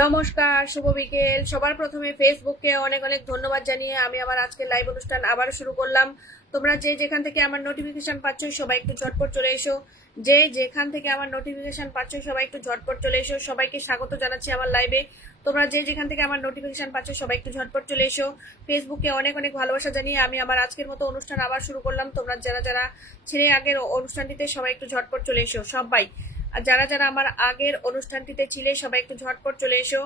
নমস্কার, শুভ বিকেল। সবার প্রথমে ফেসবুককে অনেক অনেক ধন্যবাদ জানিয়ে আমি আমার আজকের লাইভ অনুষ্ঠান আবারও শুরু করলাম। তোমরা যে যেখান থেকে আমার নোটিফিকেশন পাচ্ছ সবাই একটু ঝটপট চলে এসো। যে যেখান থেকে আমার নোটিফিকেশন পাচ্ছ সবাই একটু ঝটপট চলে এসো। সবাইকে স্বাগত জানাচ্ছি আমার লাইভে। তোমরা যে যেখান থেকে আমার নোটিফিকেশন পাচ্ছ সবাই একটু ঝটপট চলে এসো। ফেসবুককে অনেক অনেক ভালোবাসা জানিয়ে আমি আমার আজকের মতো অনুষ্ঠান আবার শুরু করলাম। তোমরা যারা যারা ছিলে আগের অনুষ্ঠানটিতে সবাই একটু ঝটপট চলে এসো সবাই। আর যারা যারা আমার আগের অনুষ্ঠানটিতে ছিলে সবাই একটু ঝটপট চলে এসো।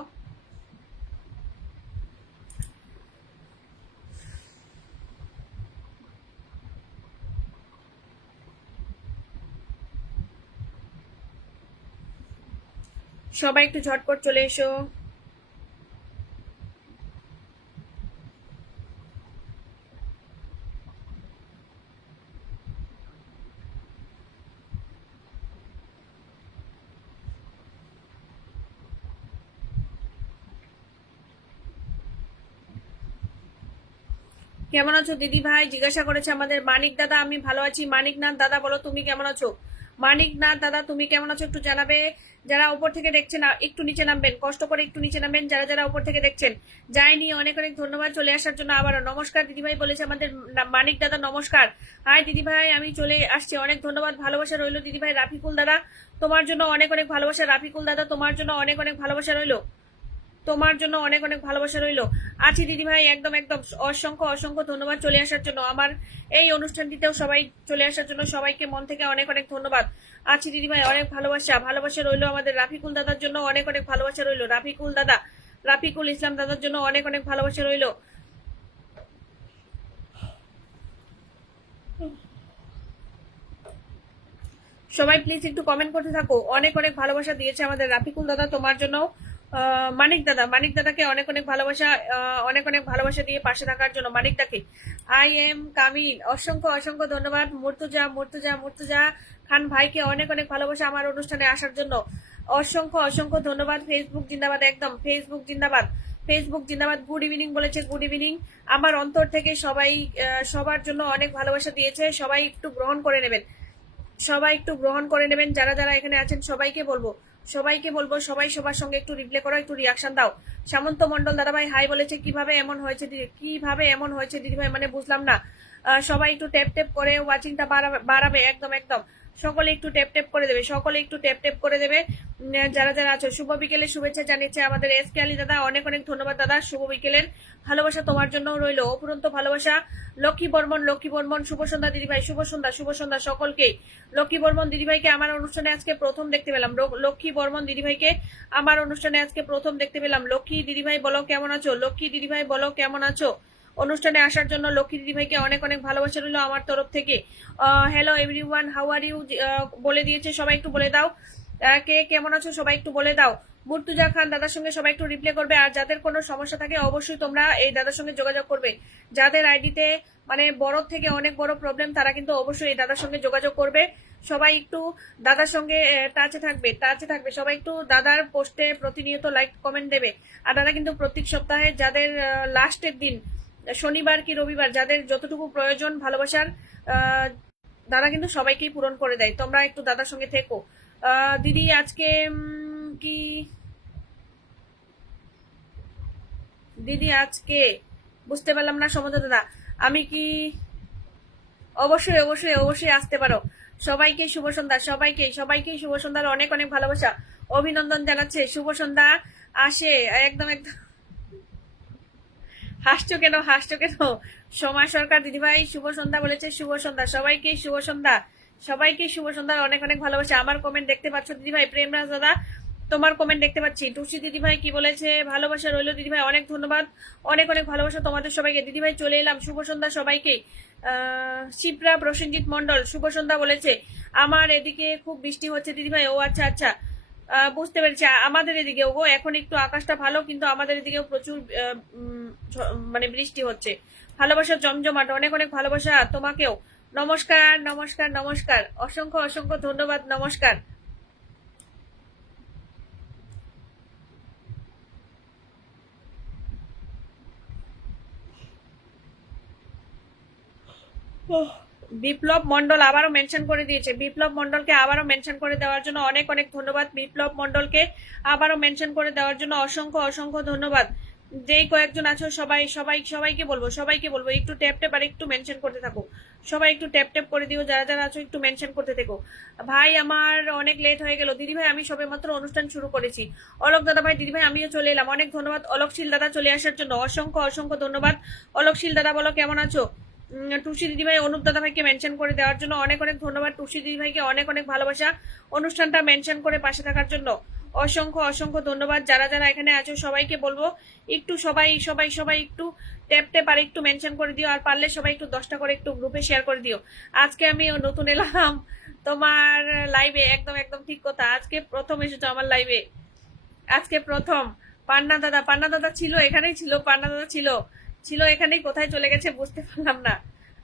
সবাই একটু ঝটপট চলে এসো। কেমন আছো দিদি ভাই জিজ্ঞাসা করেছে আমাদের মানিক দাদা। আমি ভালো আছি। মানিক নাথ দাদা বলো তুমি কেমন আছো? মানিক নাথ দাদা তুমি কেমন আছো একটু জানাবে। যারা উপর থেকে দেখছেন একটু নিচে নামবেন, কষ্ট করে একটু নিচে নামবেন যারা যারা উপর থেকে দেখছেন। যায়নি অনেক অনেক ধন্যবাদ চলে আসার জন্য। আবারও নমস্কার দিদি ভাই বলেছে আমাদের মানিক দাদা। নমস্কার। হাই দিদি ভাই, আমি চলে আসছি। অনেক ধন্যবাদ, ভালোবাসা রইলো দিদি ভাই। রাফিকুল দাদা তোমার জন্য অনেক অনেক ভালোবাসা। রাফিকুল দাদা তোমার জন্য অনেক অনেক ভালোবাসা রইলো। তোমার জন্য অনেক অনেক ভালোবাসা রইলো। আছি দিদি ভাই, একদম একদম অসংখ্য অসংখ্য ধন্যবাদ চলে আসার জন্য। আমার এই অনুষ্ঠানটিতেও সবাই চলে আসার জন্য সবাইকে মন থেকে অনেক অনেক ধন্যবাদ। আছি দিদি ভাই, অনেক ভালোবাসা ভালোবাসা রইলো আমাদের রাফিকুল দাদার জন্য। অনেক অনেক ভালোবাসা রইলো রাফিকুল দাদা। রাফিকুল ইসলাম দাদার জন্য অনেক অনেক ভালোবাসা রইলো। সবাই প্লিজ একটু কমেন্ট করতে থাকো। অনেক অনেক ভালোবাসা দিয়েছে আমাদের রাফিকুল দাদা তোমার জন্য। মানিক দাদা, মানিক দাদাকে অনেক অনেক ভালোবাসা। অনেক অনেক ভালোবাসা দিয়ে পাশে থাকার জন্য মানিক দাকে। আই এম কামিল, অসংখ্য অসংখ্য ধন্যবাদ। মুর্তুজা মুর্তুজা মুর্তুজা খান ভাইকে অনেক অনেক ভালোবাসা আমার অনুষ্ঠানে আসার জন্য। অসংখ্য অসংখ্য ধন্যবাদ। ফেসবুক জিন্দাবাদ, একদম ফেসবুক জিন্দাবাদ। ফেসবুক জিন্দাবাদ। গুড ইভিনিং বলেছে, গুড ইভিনিং। আমার অন্তর থেকে সবাই সবার জন্য অনেক ভালোবাসা দিয়েছে। সবাই একটু গ্রহণ করে নেবেন, সবাই একটু গ্রহণ করে নেবেন। যারা যারা এখানে আছেন সবাইকে বলবো, সবাইকে বলবো সবাই সবার সঙ্গে একটু রিপ্লাই করো, একটু রিয়াকশন দাও। সামন্ত মন্ডল দাদাভাই হাই বলেছে। কিভাবে এমন হয়েছে দিদি, কিভাবে এমন হয়েছে দিদিভাই, মানে বুঝলাম না। সবাই একটু ট্যাপ ট্যাপ করে ওয়াচিংটা বাড়াবে, একদম একদম। সকলে একটু ট্যাপ ট্যাপ করে দেবে, সকলে একটু ট্যাপ ট্যাপ করে দেবে। যারা যারা আছো শুভ বিকেলের শুভেচ্ছা জানিয়েছে আমাদের এস কে আলী দাদা। অনেক অনেক ধন্যবাদ দাদা। শুভ বিকেলের ভালোবাসা তোমার জন্য রইলো, অপুরন্ত ভালোবাসা। লক্ষ্মী বর্মন, লক্ষ্মী বর্মন শুভ সন্ধ্যা দিদিভাই। শুভ সন্ধ্যা, শুভ সন্ধ্যা সকলকে। লক্ষ্মী বর্মন দিদিভাইকে আমার অনুষ্ঠানে আজকে প্রথম দেখতে পেলাম। লক্ষ্মী বর্মন দিদিভাইকে আমার অনুষ্ঠানে আজকে প্রথম দেখতে পেলাম। লক্ষ্মী দিদিভাই বলো কেমন আছো? লক্ষ্মী দিদিভাই বলো কেমন আছো? অনুষ্ঠানে আসার জন্য লক্ষ্মী দিদিভাইকে অনেক অনেক ভালোবাসা রইলো আমার তরফ থেকে। Hello everyone, how are you বলে দিয়েছে সবাই, একটু বলে দাও কে কেমন আছো সবাই একটু বলে দাও। মুর্তুজা খান দাদার সঙ্গে সবাই একটু রিপ্লাই করবে। আর যাদের কোনো সমস্যা থাকে অবশ্যই তোমরা এই দাদার সঙ্গে যোগাযোগ করবে। যাদের আইডিতে মানে বড় থেকে অনেক বড় প্রবলেম তারা কিন্তু অবশ্যই এই দাদার সঙ্গে যোগাযোগ করবে। সবাই একটু দাদার সঙ্গে টাচে থাকবে, টাচে থাকবে। সবাই একটু দাদার পোস্টে প্রতিনিয়ত লাইক কমেন্ট দেবে। আর দাদা কিন্তু প্রত্যেক সপ্তাহে যাদের লাস্টের দিন শনিবার কি রবিবার যাদের যতটুকু প্রয়োজন ভালোবাসার, দাদা কিন্তু সবাইকেই পূরণ করে দেয়। তোমরা একটু দাদার সঙ্গে থেকো। দিদি আজকে কি দিদি আজকে বুঝতে পারলাম না সমুদ্র দাদা। আমি কি অবশ্যই অবশ্যই অবশ্যই আসতে পারো। সবাইকে শুভ সন্ধ্যা, সবাইকে সবাইকে শুভ সন্ধ্যার অনেক অনেক ভালোবাসা অভিনন্দন জানাচ্ছে। শুভ সন্ধ্যা আসে, একদম একদম। হাসছো কেন, হাসছো কেন? সোমা সরকার দিদিভাই শুভ সন্ধ্যা বলেছে। শুভ সন্ধ্যা সবাইকে, শুভ সন্ধ্যা সবাইকে, শুভ সন্ধ্যার অনেক অনেক ভালোবাসা। আমার কমেন্ট দেখতে পাচ্ছ দিদিভাই? প্রেমরাজ দাদা তোমার কমেন্ট দেখতে পাচ্ছি। টুসি দিদিভাই কি বলেছে? ভালোবাসা রইলো দিদিভাই, অনেক ধন্যবাদ। অনেক অনেক ভালোবাসা তোমাদের সবাইকে। দিদিভাই চলে এলাম, শুভ সন্ধ্যা সবাইকে। শিপ্রা প্রসেনজিৎ মন্ডল শুভ সন্ধ্যা বলেছে। আমার এদিকে খুব বৃষ্টি হচ্ছে দিদিভাই। ও আচ্ছা আচ্ছা, বুঝতে পেরেছি। আমাদের এদিকেও গো এখন একটু আকাশটা ভালো, কিন্তু আমাদের এদিকেও প্রচুর মানে বৃষ্টি হচ্ছে। ভালোবাসা জমজমাট, অনেক অনেক ভালোবাসা তোমাকেও। নমস্কার নমস্কার নমস্কার, অসংখ্য অসংখ্য ধন্যবাদ, নমস্কার। বিপ্লব মন্ডল আবারও মেনশন করে দিয়েছে। বিপ্লব মন্ডলকে আবারও মেনশন করে দেওয়ার জন্য অনেক অনেক ধন্যবাদ। বিপ্লব মন্ডলকে আবারও মেনশন করে দেওয়ার জন্য অসংখ্য অসংখ্য ধন্যবাদ। যেই কয়েকজন আছো সবাইকে বলবো একটু ট্যাপ ট্যাপ আর একটু মেনশন করতে থাকো। সবাই একটু ট্যাপ ট্যাপ করে দিও, যারা যারা আছো একটু মেনশন করতে থাকো। ভাই আমার অনেক লেট হয়ে গেল দিদি ভাই, আমি সবেমাত্র অনুষ্ঠান শুরু করেছি। অলোক দাদা ভাই, দিদি ভাই আমিও চলে এলাম, অনেক ধন্যবাদ। অলোকশীল দাদা চলে আসার জন্য অসংখ্য অসংখ্য ধন্যবাদ। অলোকশীল দাদা বলো কেমন আছো? টুসি দিদিভাই অনুপ দাদা ভাইকে মেনশন করে দেওয়ার জন্য অনেক অনেক ধন্যবাদ। টুসি দিদিভাইকে অনেক অনেক ভালোবাসা, অনুষ্ঠানটা মেনশন করে পাশে থাকার জন্য অসংখ্য অসংখ্য ধন্যবাদ। যারা যারা এখানে আছো সবাইকে বলবো একটু সবাই একটু ট্যাপ ট্যাপ আর একটু মেনশন করে দিও, আর পারলে সবাই একটু 10টা করে একটু গ্রুপে শেয়ার করে দিও। আজকে আমি নতুন এলাম তোমার লাইভে, একদম একদম ঠিক কথা, আজকে প্রথম এসেছো আমার লাইভে, আজকে প্রথম। পান্না দাদা ছিল এখানেই, পান্না দাদা ছিল এখানেই, কোথায় চলে গেছে বুঝতে পারলাম না।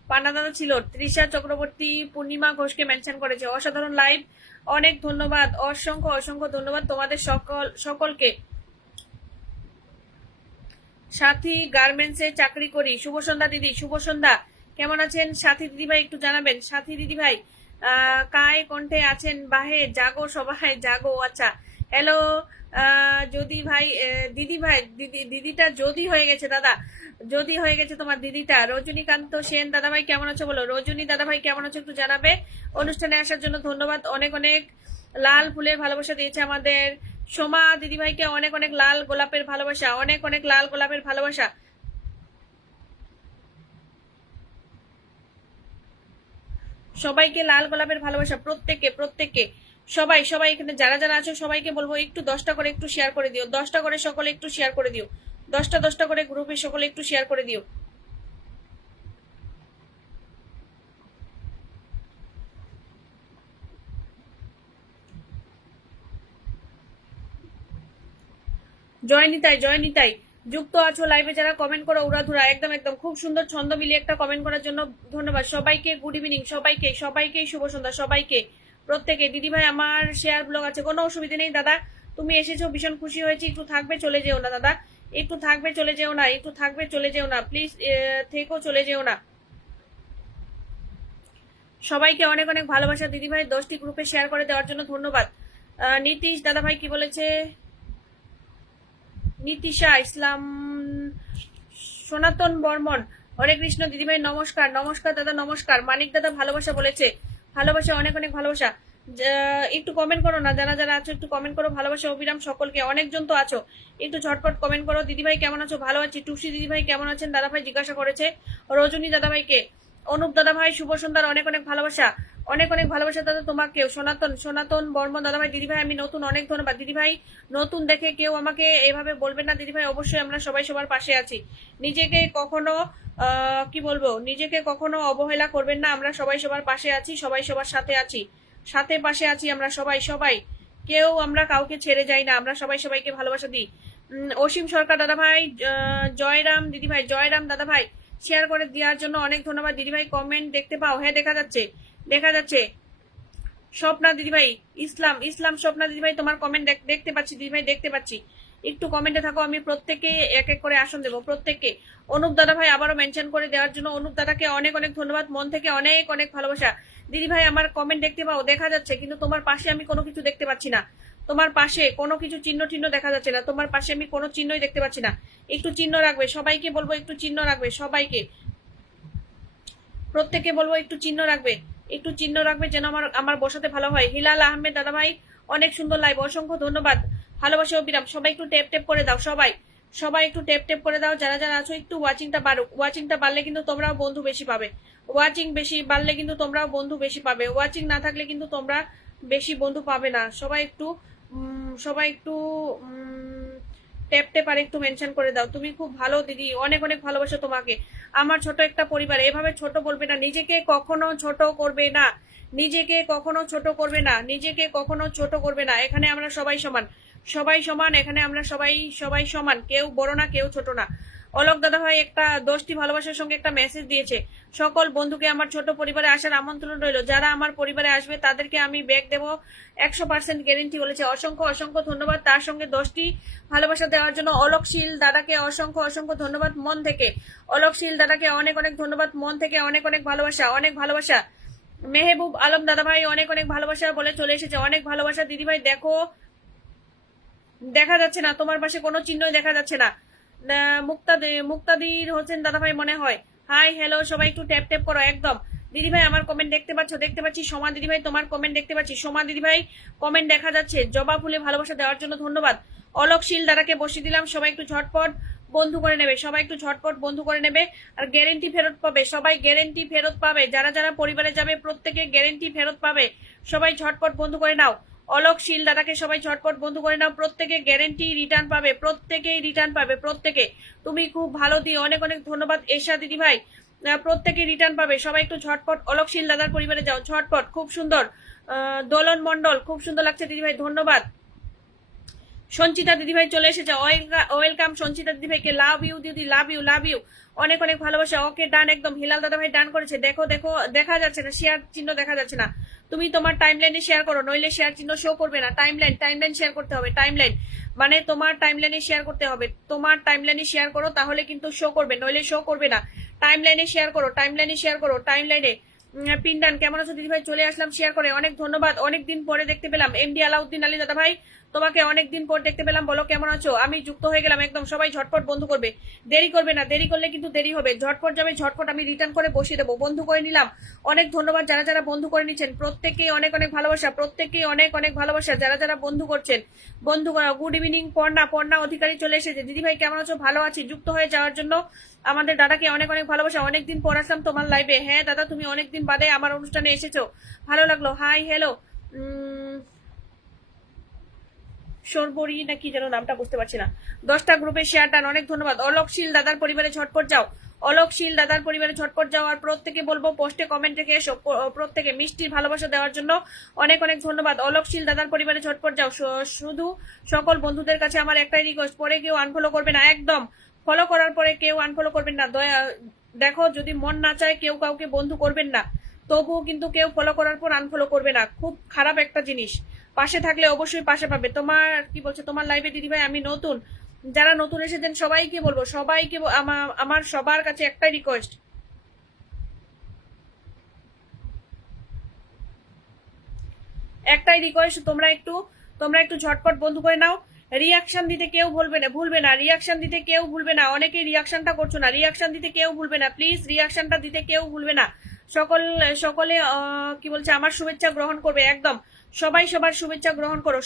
পান্না দাদা ছিল। তৃষা চক্রবর্তী পূর্ণিমা ঘোষকে মেনশন করেছে, অসাধারণ লাইভ, অনেক ধন্যবাদ, অসংখ্য অসংখ্য ধন্যবাদ তোমাদের সকলকে। সাথী গার্মেন্টসে চাকরি করি, শুভ সন্ধ্যা দিদি, শুভ সন্ধ্যা। কেমন আছেন সাথী দিদিভাই একটু জানাবেন। সাথী দিদিভাই কায় কণ্ঠে আছেন বাহে, জাগো সবাই জাগো। আচ্ছা হ্যালো যদি ভাই, দিদি ভাই, দিদিটা যদি হয়ে গেছে দাদা, যদি হয়ে গেছে তোমার দিদিটা। রজনীকান্ত সেন দাদাভাই কেমন আছো বলো। রজনী দাদাভাই কেমন আছো একটু জানাবে। অনুষ্ঠানে আসার জন্য ধন্যবাদ, অনেক অনেক লাল ফুলের ভালোবাসা দিয়েছে আমাদের সোমা দিদিভাইকে, অনেক অনেক লাল গোলাপের ভালোবাসা, অনেক অনেক লাল গোলাপের ভালোবাসা। সবাইকে লাল গোলাপের ভালোবাসা, প্রত্যেককে সবাই এখানে যারা যারা আছো সবাইকে বলবো একটু 10টা করে একটু শেয়ার করে দিও, 10টা করে সকলে একটু শেয়ার করে দিও, 10টা করে গ্রুপে সকলে একটু শেয়ার করে দিও। জয় নিতাই যুক্ত আছো লাইভে, যারা কমেন্ট করো উড়াধুরা, একদম একদম খুব সুন্দর ছন্দ মিলিয়ে একটা কমেন্ট করার জন্য ধন্যবাদ সবাইকে। গুড ইভিনিং সবাইকে শুভ সন্ধ্যা সবাইকে, প্রত্যেকে। দিদিভাই আমার শেয়ার ব্লগ আছে, কোনো অসুবিধা নেই দাদা, তুমি এসেছো ভীষণ খুশি হয়েছি। একটু থাকবে চলে যেও না দাদা, একটু থাকবে চলে যেও না প্লিজ, থেকো চলে যেও না। সবাইকে অনেক অনেক ভালোবাসা দিদিভাই, 10টি গ্রুপে শেয়ার করে দেওয়ার জন্য ধন্যবাদ। নীতিশ দাদাভাই কি বলেছে, নীতিশা ইসলাম, সনাতন বর্মন, হরে কৃষ্ণ দিদিভাই নমস্কার দাদা নমস্কার। মানিক দাদা ভালোবাসা বলেছে, ভালোবাসা অনেক অনেক ভালোবাসা। একটু কমেন্ট করো না, যারা যারা আছো একটু কমেন্ট করো, ভালোবাসা অবিরাম সকলকে, অনেকজন তো আছো, একটু ঝটপট কমেন্ট করো। দিদিভাই কেমন আছো, ভালো আছি। টুসি দিদিভাই কেমন আছেন দাদাভাই জিজ্ঞাসা করেছে। রজনী দাদাভাইকে, অনুপ দাদাভাই শুভ সন্ধ্যার অনেক অনেক ভালোবাসা, অনেক অনেক ভালোবাসা দাদা তোমাকেও। সনাতন বর্মন দাদাভাই, দিদিভাই আমি নতুন, অনেক ধন্যবাদ দিদিভাই। নতুন দেখে কেউ আমাকে এভাবে বলবেন না দিদিভাই, অবশ্যই আমরা সবাই সবার পাশে আছি। নিজেকে কখনো কি বলবো, নিজেকে কখনো অবহেলা করবেন না, আমরা সবাই সবার পাশে আছি, সবাই সবার সাথে আছি, পাশে আছি আমরা সবাই কেউ আমরা কাউকে ছেড়ে যাই না, আমরা সবাই সবাইকে ভালোবাসা দিই। অসীম সরকার দাদাভাই, জয়রাম দিদিভাই, জয়রাম দাদাভাই শেয়ার করে দেওয়ার জন্য অনেক ধন্যবাদ দিদিভাই। কমেন্ট দেখতে পাও, হ্যাঁ দেখা যাচ্ছে। স্বপ্না দিদিভাই, ইসলাম স্বপ্না দিদিভাই তোমার কমেন্ট দেখতে পাচ্ছি দিদিভাই, দেখতে পাচ্ছি, একটু কমেন্টে থাকো, আমি প্রত্যেককে এক এক করে আসন দেবো প্রত্যেককে। অনুপ দাদা ভাই আবারও মেনশন করে দেওয়ার জন্য অনুপ দাদাকে অনেক অনেক ধন্যবাদ, মন থেকে অনেক অনেক ভালোবাসা। দিদি ভাই আমার কমেন্ট দেখতে পাও, দেখা যাচ্ছে, কিন্তু তোমার পাশে আমি কোনো কিছু দেখতে পাচ্ছি না, তোমার পাশে কোনো কিছু চিহ্ন দেখা যাচ্ছে না, তোমার পাশে আমি কোনো চিহ্নই দেখতে পাচ্ছি না, একটু চিহ্ন রাখবে, সবাইকে বলবো একটু চিহ্ন রাখবে, সবাইকে প্রত্যেককে বলবো একটু চিহ্ন রাখবে যেন আমার বসাতে ভালো হয়। হিলাল আহমেদ দাদা ভাই অনেক সুন্দর লাইভ, অসংখ্য ধন্যবাদ, ভালোবাসা অবিরাম। সবাই একটু টেপ করে দাও, সবাই একটু টেপ করে দাও, যারা যারা আছো একটু ওয়াচিংটা বাড়ুক, ওয়াচিংটা বাড়লে কিন্তু তোমরাও বন্ধু বেশি পাবে, ওয়াচিং বেশি বাড়লে কিন্তু তোমরাও বন্ধু বেশি পাবে, ওয়াচিং না থাকলে কিন্তু তোমরা বেশি বন্ধু পাবে না। সবাই একটু টেপ আর একটু মেনশন করে দাও। তুমি খুব ভালো দিদি, অনেক অনেক ভালোবাসা তোমাকে। আমার ছোট একটা পরিবার, এভাবে ছোট বলবে না, নিজেকে কখনো ছোট করবে না, নিজেকে কখনো ছোট করবে না। এখানে আমরা সবাই সমান, এখানে আমরা সবাই সমান, কেউ বড় না কেউ ছোট না। অলোক দাদা ভাই একটা 10টি ভালোবাসার সঙ্গে একটা মেসেজ দিয়েছে, সকল বন্ধুকে আমার ছোট পরিবারে আসার আমন্ত্রণ রইল, যারা আমার পরিবারে আসবে তাদেরকে আমি ব্যাগ দেবো 100% গ্যারেন্টি বলেছে। অসংখ্য অসংখ্য ধন্যবাদ। তার সঙ্গে 10টি ভালোবাসা দেওয়ার জন্য অলোকশীল দাদাকে অসংখ্য অসংখ্য ধন্যবাদ মন থেকে। অলোকশীল দাদাকে অনেক অনেক ধন্যবাদ মন থেকে, অনেক অনেক ভালোবাসা, অনেক ভালোবাসা। মেহবুব আলম দাদা ভাই অনেক অনেক ভালোবাসা বলে চলে এসেছে, অনেক ভালোবাসা দিদি ভাই। দেখো দেখা যাচ্ছে না, তোমার পাশে কোনো চিহ্নই দেখা যাচ্ছে না। মুক্তাদির হোসেন দাদা ভাই মনে হয়। হাই হ্যালো সবাই একটু ট্যাপ ট্যাপ করো একদম। দিদি ভাই আমার কমেন্ট দেখতে পাচ্ছ? দেখতে পাচ্ছি। সোমা দিদি ভাই তোমার কমেন্ট দেখতে পাচ্ছি। সোমা দিদি ভাই কমেন্ট দেখা যাচ্ছে। জবা ফুলে ভালোবাসা দেওয়ার জন্য ধন্যবাদ। অলোকশীল দাদাকে বসিয়ে দিলাম, সবাই একটু ঝটপট বন্ধু করে নেবে, সবাই একটু ঝটপট বন্ধু করে নেবে। আর গ্যারেন্টি ফেরত পাবে, সবাই গ্যারেন্টি ফেরত পাবে, যারা যারা পরিবারে যাবে প্রত্যেকে গ্যারেন্টি ফেরত পাবে। সবাই ঝটপট বন্ধু করে নাও। অলোকশীল দাদাকে সবাই ঝটপট বন্ধু করে নাও, প্রত্যেকে গ্যারেন্টি রিটার্ন পাবে, প্রত্যেকেই রিটার্ন পাবে, প্রত্যেকে। তুমি খুব ভালো দিও, অনেক অনেক ধন্যবাদ এশা দিদি ভাই। প্রত্যেকে রিটার্ন পাবে, সবাই একটু ঝটপট অলোকশীল দাদার পরিবারে যাও ঝটপট। খুব সুন্দর দোলন মন্ডল, খুব সুন্দর লাগছে দিদি ভাই, ধন্যবাদ। সঞ্চিতা দিদি ভাই চলে এসেছে, ওয়েলকাম সঞ্চিতা দিদি ভাইকে। লাভ ইউ দিদি, লাভ ইউ, লাভ ইউ, অনেক অনেক ভালোবাসা। ওকে ডান একদম। হিলাল দাদা ভাই ডান করেছে। দেখো দেখো দেখা যাচ্ছে না, শেয়ার চিহ্ন দেখা যাচ্ছে না। তুমি তোমার টাইমলাইনে শেয়ার করো, নইলে শেয়ার চিহ্ন শো করবে না। টাইমলাইন শেয়ার করতে হবে। টাইমলাইন মানে তোমার টাইমলাইনে শেয়ার করতে হবে, তোমার টাইমলাইনে শেয়ার করো, তাহলে কিন্তু শো করবে, নইলে শো করবে না। টাইমলাইনে শেয়ার করো, টাইমলাইনে শেয়ার করো, টাইমলাইনে। পিন্ডান কেমন আছো দিদি ভাই? চলে আসলাম শেয়ার করে, অনেক ধন্যবাদ। অনেকদিন পরে দেখতে পেলাম। এমডি আলাউদ্দিন আলী দাদা ভাই তোমাকে অনেকদিন পর দেখতে পেলাম, বলো কেমন আছো? আমি যুক্ত হয়ে গেলাম একদম। সবাই ঝটপট বন্ধু করবে, দেরি করবে না, দেরি করলে কিন্তু দেরি হবে। ঝটপট যাবে, ঝটপট আমি রিটার্ন করে বসিয়ে দেবো। বন্ধু করে নিলাম, অনেক ধন্যবাদ যারা যারা বন্ধু করে নিচ্ছেন, প্রত্যেকেই অনেক অনেক ভালোবাসা, প্রত্যেকেই অনেক অনেক ভালোবাসা যারা যারা বন্ধু করছেন। বন্ধু গুড ইভিনিং পর্ণা অধিকারী চলে এসেছে। দিদি ভাই কেমন আছো? ভালো আছি। যুক্ত হয়ে যাওয়ার জন্য আমাদের দাদাকে অনেক অনেক ভালোবাসা। অনেকদিন পর আসলাম তোমার লাইভে। হ্যাঁ দাদা, তুমি অনেকদিন বাদে আমার অনুষ্ঠানে এসেছো, ভালো লাগলো। হাই হ্যালো সরবরি না কি যেন নামটা বুঝতে পারছি না। 10টা গ্রুপে শেয়ার ডান, অনেক ধন্যবাদ। অলোকশীল দাদার পরিবারে ঝটপট যাও, অলোকশীল দাদার পরিবারে ঝটপট যাও। আর প্রত্যেকে বলবো পোস্টে কমেন্ট রেখে এসো, প্রত্যেকে মিষ্টির ভালোবাসা দেওয়ার জন্য অনেক অনেক ধন্যবাদ। অলোকশীল দাদার পরিবারে ঝটপট যাও। শুধু সকল বন্ধুদের কাছে আমার একটাই রিকোয়েস্ট, পরে কেউ আনফলো করবে না, একদম ফলো করার পরে কেউ আনফলো করবেন না। দেখো যদি মন না চায় কেউ কাউকে বন্ধু করবেন না, তবুও কিন্তু কেউ ফলো করার পর আনফলো করবে না, খুব খারাপ একটা জিনিস। পাশে থাকলে অবশ্যই পাশে পাবে। তোমার কি বলছে তোমার লাইভে দিদি ভাই? আমি নতুন, যারা নতুন এসেছেন সবাইকে বলবো, সবাইকে আমার সবার কাছে একটাই রিকোয়েস্ট, তোমরা একটু ঝটপট বন্ধু করে নাও। রিয়াকশন দিতে কেউ ভুলবে না, রিয়াকশন দিতে কেউ ভুলবে না। অনেকে রিয়াকশনটা করছো না, রিয়াকশন দিতে কেউ ভুলবে না, প্লিজ রিয়াকশনটা দিতে কেউ ভুলবে না। সকলে কি বলছে আমার শুভেচ্ছা গ্রহণ করবে একদম। সবাই সবার শুভেচ্ছা গ্রহণ করো,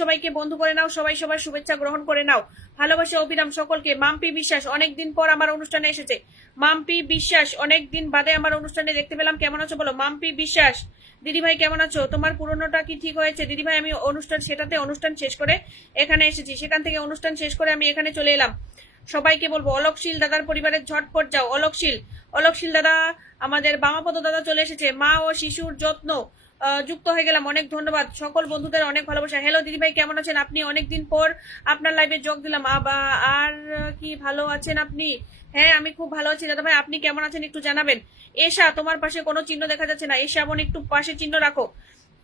সবাইকে বন্ধু করে নাও, সবাই সবার শুভেচ্ছা গ্রহণ করে নাও। ভালোবাসা অবিরাম সকলকে। মাম্পি বিশ্বাস অনেকদিন পর আমার অনুষ্ঠানে এসেছে, মাম্পি বিশ্বাস অনেকদিন বাদে আমার অনুষ্ঠানে দেখতে পেলাম। কেমন আছো বলো মাম্পি বিশ্বাস। দিদি ভাই কেমন আছো? তোমার পুরনোটা কি ঠিক হয়েছে? দিদি ভাই আমি অনুষ্ঠান শেষ করে এখানে এসেছি, সেখান থেকে অনুষ্ঠান শেষ করে আমি এখানে চলে এলাম। সবাইকে বলবো অলোকশীল দাদার পরিবারের ঝটপট যাও। অলোকশীল দাদা, আমাদের বামাপদ দাদা চলে এসেছে। মা ও শিশুর যত্ন যুক্ত হয়ে গেলাম, অনেক ধন্যবাদ। সকল বন্ধুদের অনেক ভালোবাসা। হ্যালো দিদি ভাই কেমন আছেন আপনি? অনেকদিন পর আপনার লাইভে যোগ দিলাম। আর কি ভালো আছেন আপনি? হ্যাঁ আমি খুব ভালো আছি দাদা ভাই, আপনি কেমন আছেন একটু জানাবেন। এশা তোমার পাশে কোনো চিহ্ন দেখা যাচ্ছে না, এশা বোন একটু পাশে চিহ্ন রাখো,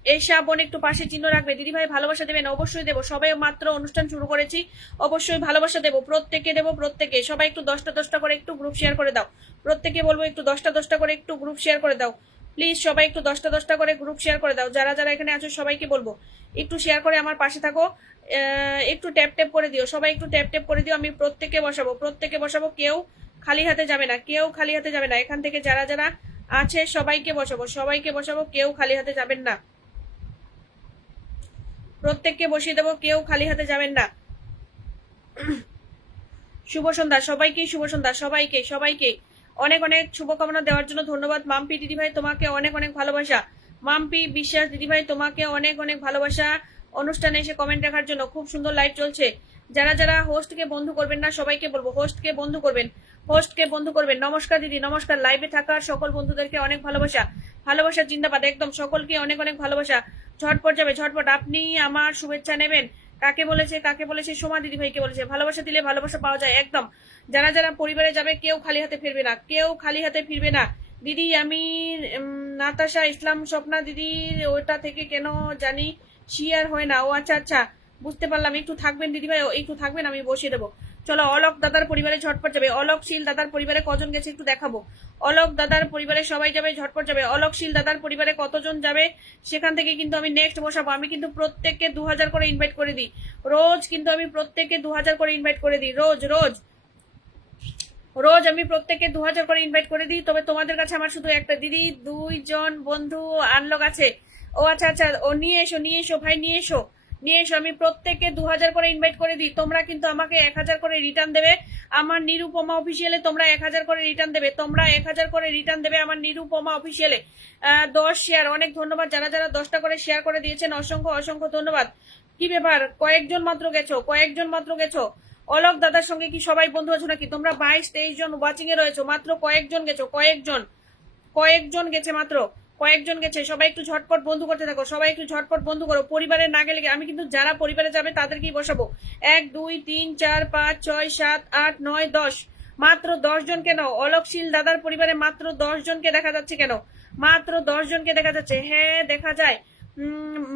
এশা বোন একটু পাশে চিহ্ন রাখবে। দিদি ভাই ভালোবাসা দেবেন? অবশ্যই দেবো, সবাই মাত্র অনুষ্ঠান শুরু করেছি, অবশ্যই ভালোবাসা দেবো, প্রত্যেকে দেবো, প্রত্যেকে। সবাই একটু 10টা করে একটু গ্রুপ শেয়ার করে দাও, প্রত্যেকে বলবো একটু 10টা করে একটু গ্রুপ শেয়ার করে দাও প্লিজ। সবাই একটু 10টা করে গ্রুপ শেয়ার করে দাও, যারা যারা এখানে আছো সবাইকে বলবো একটু শেয়ার করে আমার পাশে থাকো। একটু ট্যাপ ট্যাপ করে দিও, সবাই একটু ট্যাপ ট্যাপ করে দিও। আমি প্রত্যেকে বসাবো, কেউ খালি হাতে যাবে না, কেউ খালি হাতে যাবে না। এখান থেকে যারা যারা আছে সবাইকে বসাবো, কেউ খালি হাতে যাবেন না, প্রত্যেককে বসিয়ে দেবো, কেউ খালি হাতে যাবেন না। শুভ সন্ধ্যা সবাইকে, শুভ সন্ধ্যা সবাইকে অনেক অনেক শুভকামনা দেওয়ার জন্য ধন্যবাদ। মাম্পি দিদি ভাই তোমাকে অনেক অনেক ভালোবাসা। মাম্পি বিশ্বাস দিদি ভাই তোমাকে অনেক অনেক ভালোবাসা অনুষ্ঠানে এসে কমেন্ট রাখার জন্য। খুব সুন্দর লাইভ চলছে। যারা যারা হোস্টকে বন্ধু করবেন না সবাইকে বলবো হোস্টকে বন্ধু করবেন। নমস্কার দিদি, নমস্কার। লাইভে থাকার সকল বন্ধুদেরকে অনেক ভালোবাসা জিন্দাবাদ একদম। সকলকে অনেক অনেক ভালোবাসা। ঝটপট যাবে, ঝটপট। আপনি আমার শুভেচ্ছা নেবেন, কাকে বলেছে? সোমা দিদি ভাইকে বলেছে। ভালোবাসা দিলে ভালোবাসা পাওয়া যায়, একদম। যারা যারা পরিবারে যাবে কেউ খালি হাতে ফিরবে না, কেউ খালি হাতে ফিরবে না। দিদি আমি নাতাশা ইসলাম স্বপ্না দিদি ওটা থেকে কেন জানি শেয়ার হয় না। ও আচ্ছা আচ্ছা, বুঝতে পারলাম। একটু থাকবেন দিদি ভাই, একটু থাকবেন, আমি বসিয়ে দেবো। চলো, অলোক দাদার পরিবারে ঝটপট যাবে। অলোক শীল দাদার পরিবারে কজন গেছে একটু দেখাবো। অলোক দাদার পরিবারে সবাই যাবে, ঝটপট যাবে। অলোক শীল দাদার পরিবারে কতজন যাবে সেখান থেকে কিন্তু আমি নেক্সট বসাবো। আমি কিন্তু প্রত্যেককে 2000 করে ইনভাইট করে দিই রোজ, কিন্তু আমি প্রত্যেককে 2000 করে ইনভাইট করে দিই রোজ রোজ রোজ আমি প্রত্যেককে 2000 করে ইনভাইট করে দিই। তবে তোমাদের কাছে আমার শুধু একটা, দিদি 2জন বন্ধু আনলক আছে। ও আচ্ছা আচ্ছা, ও নিয়ে এসো নিয়ে এসো ভাই, নিয়ে এসো নিয়ে এসো। আমি প্রত্যেককে 2000 করে ইনভাইট করে দিই। তোমরা কিন্তু আমাকে 1000 করে রিটার্ন দেবে। আমার নিরুপমা অফিসিয়ালে তোমরা 1000 করে রিটার্ন দেবে, তোমরা 1000 করে রিটার্ন দেবে আমার নিরুপমা অফিসিয়ালে। 10 শেয়ার, অনেক ধন্যবাদ যারা যারা 10টা করে শেয়ার করে দিয়েছেন, অসংখ্য অসংখ্য ধন্যবাদ। কি ব্যাপার, কয়েকজন মাত্র গেছো, কয়েকজন মাত্র গেছো। অলোক দাদার সঙ্গে কি সবাই বন্ধু আছো নাকি? তোমরা 22-23 জন ওয়াচিং এ রয়েছো, মাত্র কয়েকজন গেছো, কয়েকজন কয়েকজন গেছে, মাত্র কয়েকজন গেছে। সবাই একটু ঝটপট বন্ধু করতে থাকো, সবাই একটু ঝটপট বন্ধু করো। পরিবারে না গেলে আমি কিন্তু যারা পরিবারে যাবে তাদেরকেই বসাবো। 1 2 3 4 5 6 7 8 9 10, মাত্র 10 জন কেন? অলোকশীল দাদার পরিবারে মাত্র 10 জনকে দেখা যাচ্ছে কেন? মাত্র 10 জনকে দেখা যাচ্ছে, হ্যাঁ দেখা যায়।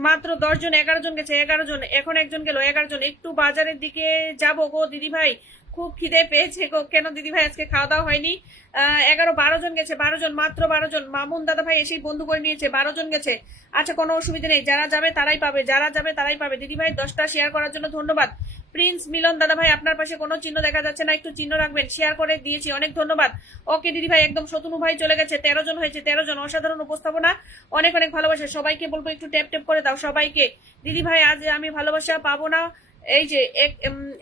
মাত্র 10 জন, 11 জন গেছে, 11 জন, এখন একজন গেল, 11 জন। একটু বাজারের দিকে যাবো গো দিদি ভাই, খুব খিদে পেয়েছে গো। কেন দিদি ভাই আজকে খাওয়া দাওয়া হয়নি? 11 12 জন গেছে, 12 জন, মাত্র 12 জন। মামুন দাদা ভাই এসেই বন্ধু করে নিয়েছে, 12 জন গেছে। আচ্ছা, কোনো অসুবিধা নেই, যারা যাবে তারাই পাবে, যারা যাবে তারাই পাবে। দিদি ভাই 10টা শেয়ার করার জন্য ধন্যবাদ। প্রিন্স মিলন দাদা ভাই আপনার পাশে কোনো চিহ্ন দেখা যাচ্ছে না, একটু চিহ্ন রাখবেন। শেয়ার করে দিয়েছি, অনেক ধন্যবাদ। ওকে দিদি ভাই, একদম শতুনু ভাই চলে গেছে, 13 জন হয়েছে, 13 জন। অসাধারণ উপস্থাপনা, অনেক অনেক ভালোবাসা। সবাইকে বলবো একটু ট্যাপ ট্যাপ করে দাও সবাইকে। দিদি ভাই আজ আমি ভালোবাসা পাবো না, এই যে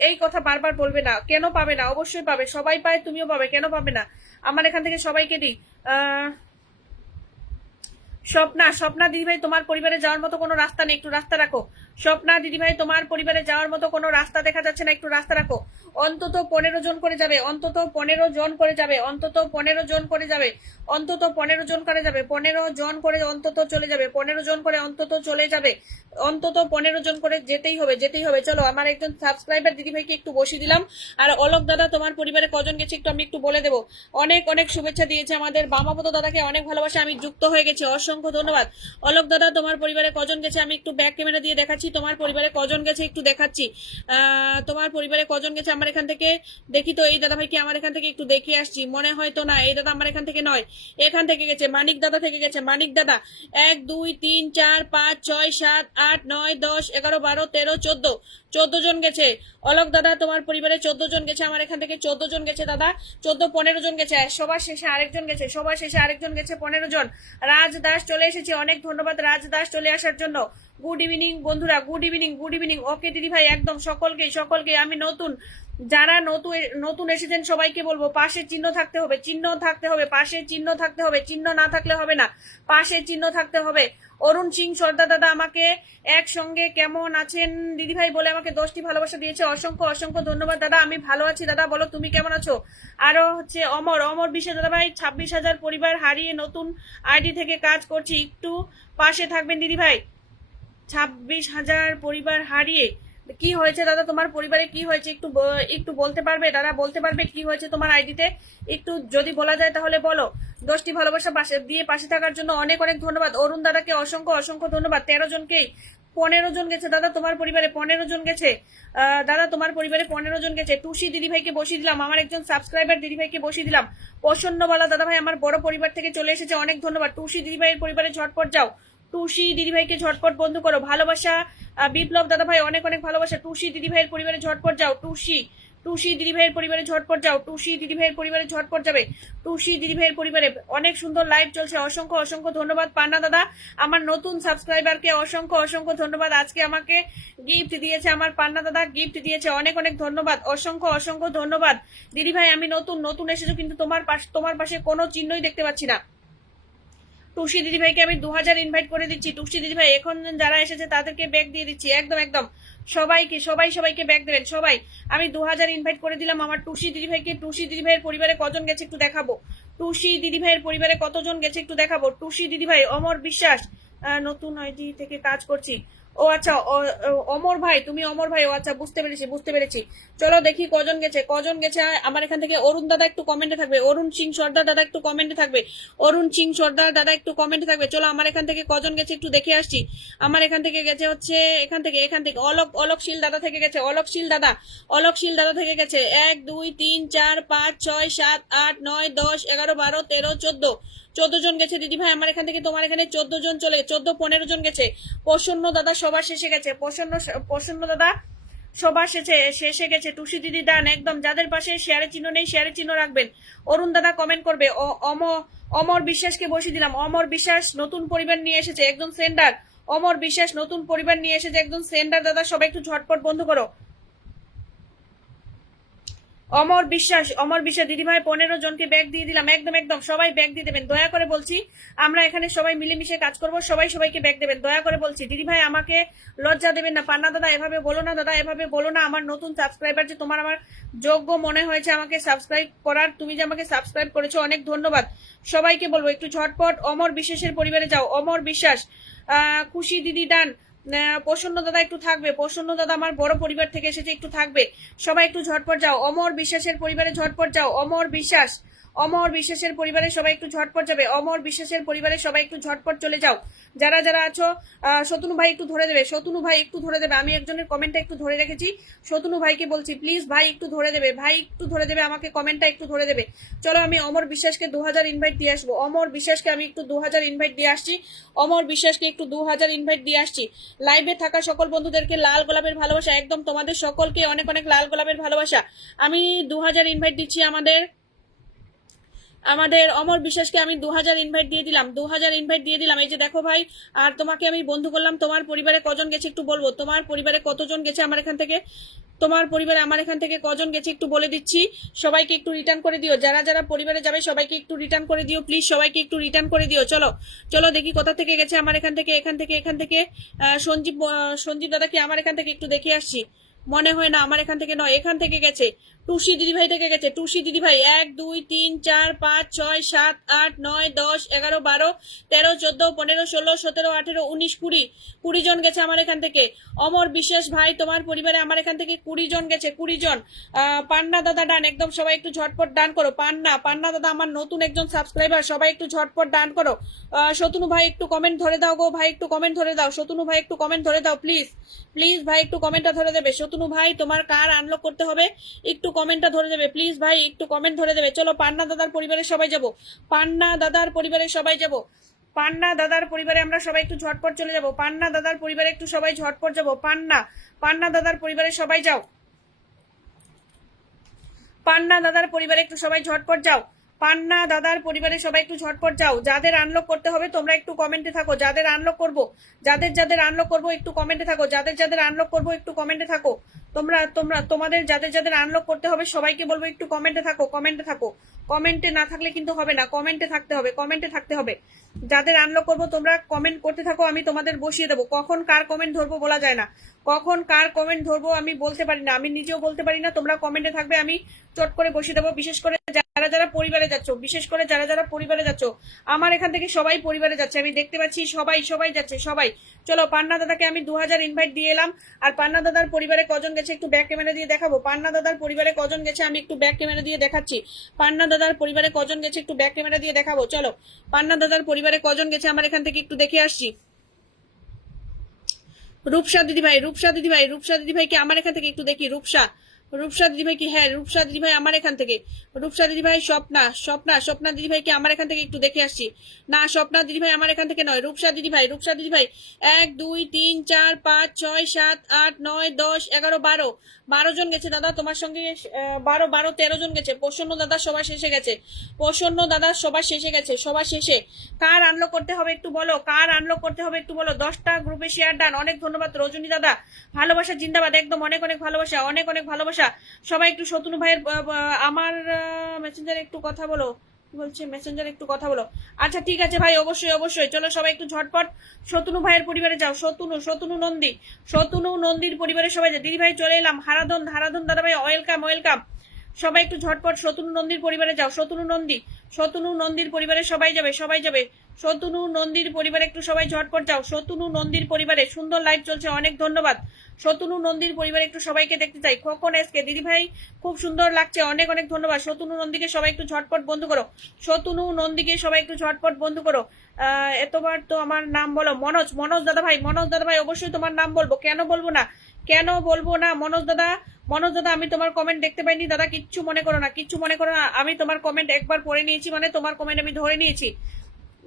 এই কথা বারবার বলবে না। কেন পাবে না? অবশ্যই পাবে, সবাই পায়, তুমিও পাবে, কেন পাবে না? আমার এখান থেকে সবাইকে দিই। স্বপ্না, স্বপ্না দিদিভাই তোমার পরিবারে যাওয়ার মতো কোনো রাস্তা নেই, একটু রাস্তা রাখো। স্বপ্না দিদিভাই তোমার পরিবারে যাওয়ার মতো কোনো রাস্তা দেখা যাচ্ছে না, একটু রাস্তা রাখো। অন্তত 15 জন করে যাবে, অন্তত 15 জন করে যাবে, অন্তত 15 জন করে যাবে, অন্তত 15 জন করে যাবে, 15 জন করে অন্তত চলে যাবে, 15 জন করে অন্তত চলে যাবে, অন্তত 15 জন করে যেতেই হবে, যেতেই হবে। চলো, আমার একজন সাবস্ক্রাইবার দিদিভাইকে একটু বসিয়ে দিলাম। আর অলোক দাদা তোমার পরিবারে কজন গেছে একটু আমি একটু বলে দেবো। অনেক অনেক শুভেচ্ছা দিয়েছে আমাদের বামাপত দাদাকে, অনেক ভালোবাসা, আমি যুক্ত হয়ে গেছি, অসংখ্য ধন্যবাদ। অলোক দাদা তোমার পরিবারে কজন গেছে আমি একটু ব্যাক ক্যামেরা দিয়ে দেখাচ্ছি, তোমার পরিবারে কজন গেছে একটু দেখাচ্ছি। তোমার পরিবারে কজন গেছে আমার এখান থেকে দেখি তো। এই দাদা ভাইকে আমার এখান থেকে একটু দেখে আসছি, মনে হয় তো না, এই দাদা আমার এখান থেকে নয়, এখান থেকে গেছে, মানিক দাদা থেকে গেছে, মানিক দাদা। 1 2 3 4 5 6 7 8 9 10 11 12 13 14, 14 জন গেছে। অলোক দাদা তোমার পরিবারে 14 জন গেছে, আমার এখান থেকে 14 জন গেছে দাদা, 14 15 জন গেছে। সবার শেষে আরেকজন গেছে, সবার শেষে আরেকজন গেছে, 15 জন। রাজ দাস চলে এসেছে, অনেক ধন্যবাদ রাজ দাস চলে আসার জন্য। গুড ইভিনিং বন্ধুরা, গুড ইভিনিং, গুড ইভিনিং। ওকে দিদি ভাই, একদম সকলকে সকলকে। আমি নতুন, যারা নতুন এসেছেন সবাইকে বলবো পাশে চিহ্ন থাকতে হবে, চিহ্ন থাকতে হবে, পাশে চিহ্ন থাকতে হবে, চিহ্ন না থাকলে হবে না, পাশে চিহ্ন থাকতে হবে। অরুণ সিং সর্দার দাদা আমাকে একসঙ্গে কেমন আছেন দিদিভাই বলে আমাকে 10টি ভালোবাসা দিয়েছে, অসংখ্য অসংখ্য ধন্যবাদ দাদা। আমি ভালো আছি দাদা, বলো তুমি কেমন আছো? আরো হচ্ছে অমর বিশ্ব দাদা ভাই, 26,000 পরিবার হারিয়ে নতুন আইডি থেকে কাজ করছি, একটু পাশে থাকবেন দিদিভাই। 26,000 পরিবার হারিয়ে, কি হয়েছে দাদা তোমার পরিবারে, কি হয়েছে একটু একটু বলতে পারবে দাদা? বলতে পারবে কি হয়েছে তোমার আইডিতে? একটু যদি বলা যায় তাহলে বলো। 10টি ভালোবাসা দিয়ে পাশে থাকার জন্য অনেক অনেক ধন্যবাদ। অরুণ দাদাকে অসংখ্য অসংখ্য ধন্যবাদ। 13 জনকেই, 15 জন গেছে দাদা তোমার পরিবারে, 15 জন গেছে দাদা তোমার পরিবারে, 15 জন গেছে। টুসি দিদিভাইকে বসিয়ে দিলাম, আমার একজন সাবস্ক্রাইবার দিদিভাইকে বসিয়ে দিলাম। প্রসন্নবালা দাদা ভাই আমার বড় পরিবার থেকে চলে এসেছে, অনেক ধন্যবাদ। টুসি দিদিভাইয়ের পরিবারে ঝটপট যাও, টুসি দিদিভাইকে ঝটপট বন্ধু করো। ভালোবাসা বিপ্লব দাদা ভাই, অনেক অনেক ভালোবাসা। টুসি দিদিভাইয়ের পরিবারে ঝটপট যাও, টুসি দিদিভাইয়ের পরিবারে ঝটপট যাও, টুসি দিদিভাইয়ের পরিবারে ঝটপট যাবে, টুসি দিদিভাইয়ের পরিবারে। অনেক সুন্দর লাইভ চলছে, অসংখ্য অসংখ্য ধন্যবাদ। পান্না দাদা আমার নতুন সাবস্ক্রাইবারকে অসংখ্য অসংখ্য ধন্যবাদ, আজকে আমাকে গিফট দিয়েছে, আমার পান্না দাদা গিফট দিয়েছে, অনেক অনেক ধন্যবাদ, অসংখ্য অসংখ্য ধন্যবাদ। দিদিভাই আমি নতুন এসেছো, কিন্তু তোমার পাশে কোনো চিহ্নই দেখতে পাচ্ছি না। টুসি দিদিভাইকে আমি 2000 ইনভাইট করে দিচ্ছি। টুসি দিদিভাই এখন যারা এসেছে তাদেরকে ব্যাগ দিয়ে দিচ্ছি, একদম একদম সবাইকে ব্যাগ দেবেন সবাই। আমি 2000 ইনভাইট করে দিলাম আমার টুসি দিদিভাইকে। টুসি দিদিভাইয়ের পরিবারে কজন গেছে একটু দেখাবো, টুসি দিদিভাইয়ের পরিবারে কতজন গেছে একটু দেখাবো। টুসি দিদিভাই, অমর বিশ্বাস নতুন আইডি থেকে কাজ করছি, ও আচ্ছা, অমর ভাই, তুমি অমর ভাই, ও আচ্ছা, বুঝতে পেরেছি বুঝতে পেরেছি। চলো দেখি কজন গেছে, কজন গেছে আমার এখান থেকে। অরুণ দাদা একটু কমেন্টে থাকবে, অরুণ সিং সর্দার দাদা একটু কমেন্টে থাকবে, অরুণ সিং সর্দার দাদা একটু কমেন্টে থাকবে। চলো আমার এখান থেকে কজন গেছে একটু দেখে আসছি। আমার এখান থেকে গেছে হচ্ছে এখান থেকে অলোকশীল দাদা থেকে গেছে, অলোকশীল দাদা থেকে গেছে 1 2 3 4 5 6 7 8 9 10 11 12 13 14, 14 জন গেছে দিদি ভাই আমার এখান থেকে। তোমার এখানে 14 জন, চলে 14 15 জন গেছে। প্রসন্ন দাদা সবার শেষে গেছে, প্রসন্ন দাদা সবার শেষে গেছে। টুসি দিদি ডান একদম। যাদের পাশে শেয়ারে চিহ্ন নেই শেয়ারে চিহ্ন রাখবেন। অরুণ দাদা কমেন্ট করবে। অমর বিশ্বাসকে বসিয়ে দিলাম। অমর বিশ্বাস নতুন পরিবার নিয়ে এসেছে একজন সেন্ডার। অমর বিশ্বাস নতুন পরিবার নিয়ে এসেছে একজন সেন্ডার। দাদা সবাই একটু ঝটপট বন্ধ করো। অমর বিশ্বাস দিদি ভাই 15 জনকে ব্যাগ দিয়ে দিলাম। একদম একদম সবাই ব্যাগ দিয়ে দেবেন, দয়া করে বলছি। আমরা এখানে সবাই মিলেমিশে কাজ করব, সবাই সবাইকে ব্যাগ দেবেন, দয়া করে বলছি। দিদি ভাই আমাকে লজ্জা দেবেন না। পান্না দাদা এভাবে বলো না, দাদা এভাবে বলো না। আমার নতুন সাবস্ক্রাইবার যে তোমার আমার যোগ্য মনে হয়েছে আমাকে সাবস্ক্রাইব করার, তুমি যে আমাকে সাবস্ক্রাইব করেছো অনেক ধন্যবাদ। সবাইকে বলবো একটু ঝটপট অমর বিশ্বাসের পরিবারে যাও। অমর বিশ্বাস, খুশি দিদি ডান, প্রসন্ন দাদা একটু থাকবে, প্রসন্ন দাদা আমার বড় পরিবার থেকে এসেছে একটু থাকবে। সবাই একটু ঝটপট যাও, অমর বিশ্বাসের পরিবারে ঝটপট যাও। অমর বিশ্বাসের পরিবারে সবাই একটু ঝটপট যাবে। অমর বিশ্বাসের পরিবারে সবাই একটু ঝটপট চলে যাও। যারা যারা আছো, সতুনু ভাই একটু ধরে দেবে, সতুনু ভাই একটু ধরে দেবে। আমি একজনের কমেন্টটা একটু ধরে রেখেছি, সতুনু ভাইকে বলছি প্লিজ ভাই একটু ধরে দেবে, ভাই একটু ধরে দেবে, আমাকে কমেন্টটা একটু ধরে দেবে। চলো আমি অমর বিশ্বাসকে 2000 ইনভাইট দিয়ে আসবো। অমর বিশ্বাসকে আমি একটু 2000 ইনভাইট দিয়ে আসছি। অমর বিশ্বাসকে একটু 2000 ইনভাইট দিয়ে আসছি। লাইভে থাকা সকল বন্ধুদেরকে লাল গোলাপের ভালোবাসা, একদম তোমাদের সকলকে অনেক অনেক লাল গোলাপের ভালোবাসা। আমি 2000 ইনভাইট দিচ্ছি আমাদের অমর বিশ্বাসকে আমি 2000 ইনভাইট দিয়ে দিলাম, 2000 ইনভাইট দিয়ে দিলাম। এই যে দেখো ভাই, আর তোমাকে আমি বন্ধু করলাম। তোমার পরিবারে কজন গেছে একটু বলবো, তোমার পরিবারে কতজন গেছে আমার এখান থেকে, তোমার পরিবারে আমার এখান থেকে কজন গেছে একটু বলে দিচ্ছি। সবাইকে একটু রিটার্ন করে দিও, যারা যারা পরিবারে যাবে সবাইকে একটু রিটার্ন করে দিও প্লিজ, সবাইকে একটু রিটার্ন করে দিও। চলো চলো দেখি কোথা থেকে গেছে আমার এখান থেকে। এখান থেকে সঞ্জীব দাদা কি আমার এখান থেকে একটু দেখে আসছি। মনে হয় না, আমার এখান থেকে নয়, এখান থেকে গেছে। টুসি দিদিভাই থেকে গেছে, টুসি দিদিভাই 1 2 3 4 5 6 7 8 9 10 11 12 13 14 15 16 17 18 19 20, 20 জন গেছে আমার এখান থেকে। অমর বিশ্বাস ভাই তোমার পরিবারে আমার এখান থেকে 20 জন গেছে, 20 জন। পান্না দাদা ডান একদম, সবাই একটু ঝটপট ডান করো। পান্না দাদা আমার নতুন একজন সাবস্ক্রাইবার, সবাই একটু ঝটপট ডান করো। সতুনু ভাই একটু কমেন্ট ধরে দাও গো ভাই, একটু কমেন্ট ধরে দাও। সতুনু ভাই একটু কমেন্ট ধরে দাও প্লিজ, প্লিজ ভাই একটু কমেন্টটা ধরে দেবে। সতুনু ভাই তোমার কার আনলক করতে হবে একটু কমেন্টটা ধরে দেবে প্লিজ ভাই, একটু কমেন্ট ধরে দেবে। চলো পান্না দাদার পরিবারের সবাই যাব, পান্না দাদার পরিবারে সবাই যাব, পান্না দাদার পরিবারে আমরা সবাই একটু ঝটপট চলে যাব। পান্না দাদার পরিবারে একটু সবাই ঝটপট যাব। পান্না দাদার পরিবারে সবাই যাও, পান্না দাদার পরিবারে একটু সবাই ঝটপট যাও। পান্না দাদার পরিবারে সবাই একটু ঝটপট যাও। যাদের আনলক করতে হবে তোমরা একটু কমেন্টে থাকো, যাদের আনলক করব, যাদের আনলক করব একটু কমেন্টে থাকো, যাদের আনলক করব একটু কমেন্টে থাকো। তোমাদের যাদের আনলক করতে হবে সবাইকে বলবো একটু কমেন্টে থাকো, কমেন্টে থাকো। কমেন্টে না থাকলে কিন্তু হবে না, কমেন্টে থাকতে হবে, কমেন্টে থাকতে হবে। যাদের আনলক করবো তোমরা কমেন্ট করতে থাকো, আমি তোমাদের বসিয়ে দেবো। কখন কার কমেন্ট ধরবো বলা যায় না, কখন কার কমেন্ট ধরবো আমি বলতে পারি না, আমি নিজেও বলতে পারি না। তোমরা কমেন্টে থাকবে, আমি চট করে বসিয়ে দেবো। বিশেষ করে যারা যারা পরিবারে যাচ্ছ, বিশেষ করে যারা যারা পরিবারে যাচ্ছ, আমার এখান থেকে সবাই পরিবারে যাচ্ছে, আমি দেখতে পাচ্ছি সবাই যাচ্ছে সবাই। চলো পান্না দাদাকে আমি 2000 ইনভাইট দিয়ে এলাম। আর পান্না দাদার পরিবারে কজন গেছে একটু ব্যাক ক্যামেরা দিয়ে দেখাবো। পান্না দাদার পরিবারে কজন গেছে আমি একটু ব্যাক ক্যামেরা দিয়ে দেখাচ্ছি। পান্না দাদার পরিবারে কজন গেছে একটু ব্যাক ক্যামেরা দিয়ে দেখাবো। চলো পান্না দাদার পরিবারে কজন গেছে আমার এখান থেকে একটু দেখে আসছি। রূপসা দিদিভাইকে আমার এখান থেকে একটু দেখি। রূপসা দিদিভাই কি, হ্যাঁ রূপসা দিদিভাই আমার এখান থেকে। রূপসা দিদিভাই, স্বপ্না দিদিভাইকে আমার এখান থেকে একটু দেখে আসছি। না স্বপ্না দিদিভাই আমার এখান থেকে নয়, রূপসা দিদিভাই 1 2 3 4 5 6 7 8 9 10 11 12 জন গেছে দাদা তোমার সঙ্গে। 12 13 জন গেছে। প্রসন্ন দাদা সবার শেষে গেছে, প্রসন্ন দাদা সবার শেষে গেছে, সবার শেষে। কার আনলক করতে হবে একটু বলো, কার আনলক করতে হবে একটু বলো। 10টা গ্রুপে শেয়ার ডান, অনেক ধন্যবাদ রজনী দাদা, ভালোবাসা জিন্দাবাদ, একদম অনেক অনেক ভালোবাসা, অনেক অনেক ভালোবাসা। সবাই একটু সতুনু ভাইয়ের আমার মেসেঞ্জারে একটু কথা বলো, বলছে মেসেঞ্জারে একটু কথা বলো। আচ্ছা ঠিক আছে ভাই, অবশ্যই। চলো সবাই একটু ঝটপট সতুনু ভাইয়ের পরিবারে যাও। সতুনু নন্দীর পরিবারে সবাই যাও। দিদি ভাই চলে এলাম। হারাধন দাদা ভাই ওয়েলকাম। সবাই একটু ঝটপট সতুনু নন্দীর পরিবারে যাও। সতুনু নন্দীর পরিবারে সবাই যাবে। শতুনু নন্দীর পরিবারে একটু সবাই ঝটপট যাও। শতুনু নন্দীর পরিবারে সুন্দর লাইভ চলছে, অনেক ধন্যবাদ। শতুনু নন্দীর পরিবারে একটু সবাইকে দেখতে চাই। খোকন এসকে দিদি ভাই খুব সুন্দর লাগছে, অনেক অনেক ধন্যবাদ। শতুনু নন্দীকে সবাই একটু ঝটপট বন্ধু করো। শতুনু নন্দীকে সবাই একটু ঝটপট বন্ধু করো। এতবার তো আমার নাম বলো। মনোজ, মনোজ দাদা ভাই, মনোজ দাদা ভাই অবশ্যই তোমার নাম বলবো, কেন বলবো না, কেন বলবো না। মনোজ দাদা, মনোজ দাদা আমি তোমার কমেন্ট দেখতে পাইনি দাদা, কিচ্ছু মনে করো না, কিচ্ছু মনে করো না। আমি তোমার কমেন্ট একবার পড়ে নিয়েছি মানে তোমার কমেন্ট আমি ধরে নিয়েছি,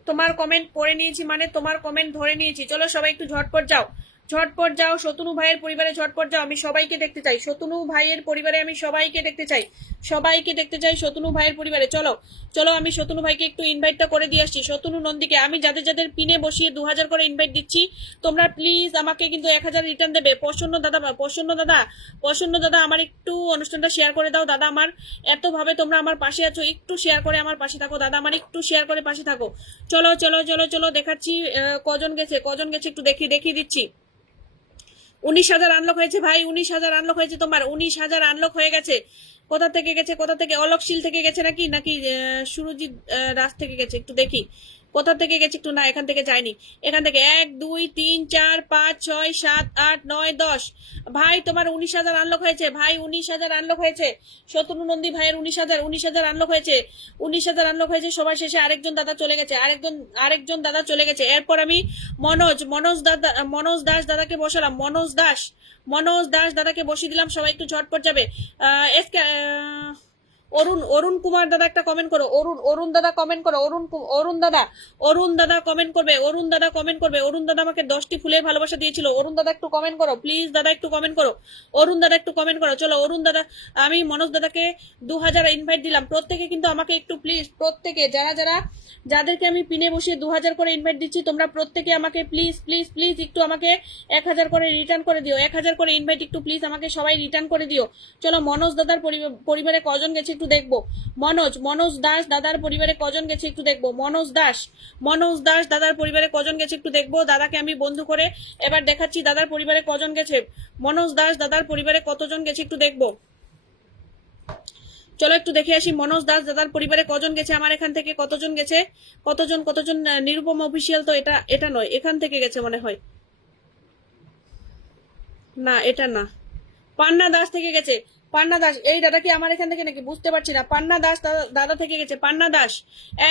তোমার কমেন্ট পড়ে নিয়েছি মানে তোমার কমেন্ট ধরে নিয়েছি। চলো সবাই একটু ঝটপট যাও, ঝটপট যাও। শতুনু ভাইয়ের পরিবারে ঝটপট যাও, আমি সবাইকে দেখতে চাই। শতুনু ভাইয়ের পরিবারে আমি সবাইকে দেখতে চাই, সবাইকে দেখতে চাই শতুনু ভাইয়ের পরিবারে। চলো চলো, আমি শতুনু ভাইকে একটু ইনভাইটটা করে দিয়ে আসছি। শতুনু নন্দীকে আমি যাদের যাদের পিনে বসিয়ে 2000 করে ইনভাইট দিচ্ছি, তোমরা প্লিজ আমাকে কিন্তু 1000 রিটার্ন দেবে। প্রসন্ন দাদা, প্রসন্ন দাদা, প্রসন্ন দাদা আমার একটু অনুষ্ঠানটা শেয়ার করে দাও দাদা। আমার এত ভাবে তোমরা আমার পাশে আছো, একটু শেয়ার করে আমার পাশে থাকো দাদা, আমার একটু শেয়ার করে পাশে থাকো। চলো চলো চলো চলো, দেখাচ্ছি কজন গেছে, কজন গেছে একটু দেখিয়ে দিচ্ছি। 19,000 আনলক হয়েছে ভাই, 19,000 আনলক হয়েছে তোমার, 19,000 আনলক হয়ে গেছে। কোথা থেকে গেছে, কোথা থেকে? অলকশিল থেকে গেছে নাকি, নাকি সুরজিৎ রাজ থেকে গেছে একটু দেখি, কোথা থেকে গেছে একটু। না এখান থেকে যায়নি, এখান থেকে 1 2 3 4 5 6 7 8 9 10 ভাই তোমার 19,000 আনলক হয়েছে ভাই, 19,000 আনলক হয়েছে। শত্রু নন্দী ভাইয়ের 19,000 আনলক হয়েছে, 19,000 আনলক হয়েছে। সবার শেষে আরেকজন দাদা চলে গেছে, আরেকজন দাদা চলে গেছে। এরপর আমি মনোজ দাস দাদাকে বসালাম, মনোজ দাস দাদাকে বসিয়ে দিলাম। সবাই একটু ঝটপট যাবে। অরুণ কুমার দাদা একটা কমেন্ট করো। অরুণ দাদা কমেন্ট করো। অরুণ দাদা কমেন্ট করবে। অরুণ দাদা কমেন্ট করবে। অরুণ দাদা আমাকে 10টি ফুলের ভালোবাসা দিয়েছিল। অরুণ দাদা একটু কমেন্ট করো প্লিজ, দাদা একটু কমেন্ট করো। অরুণ দাদা একটু কমেন্ট করো। চলো অরুণ দাদা, আমি মনোজ দাদাকে 2000 ইনভাইট দিলাম। প্রত্যেকে কিন্তু আমাকে একটু প্লিজ, প্রত্যেকে যাদেরকে আমি পিনে বসিয়ে 2000 করে ইনভাইট দিচ্ছি, তোমরা প্রত্যেকে আমাকে প্লিজ প্লিজ প্লিজ একটু আমাকে 1000 করে রিটার্ন করে দিও। 1000 করে ইনভাইট একটু প্লিজ আমাকে সবাই রিটার্ন করে দিও। চলো মনোজ দাদার পরিবারে কজন গেছে একটু দেখবো। মনোজ দাস দাদার পরিবারে কজন গেছে একটু দেখবো। মনোজ দাস দাদার পরিবারে কজন গেছে একটু দেখবো। দাদাকে আমি বন্ধু করে এবার দেখাচ্ছি দাদার পরিবারে কজন গেছে। মনোজ দাস দাদার পরিবারে কতজন গেছে একটু দেখবো। চলো একটু দেখে আসি মনোজ দাস দাদার পরিবারে কজন গেছে। আমার এখান থেকে কতজন গেছে, কতজন নিরুপম অফিসিয়াল তো এটা নয়, এখান থেকে গেছে মনে হয়, না এটা না, পান্না দাস থেকে গেছে। পান্না দাস, এই দাদা কি আমার এখান থেকে নাকি বুঝতে পারছি না। পান্না দাস দাদা থেকে গেছে। পান্না দাস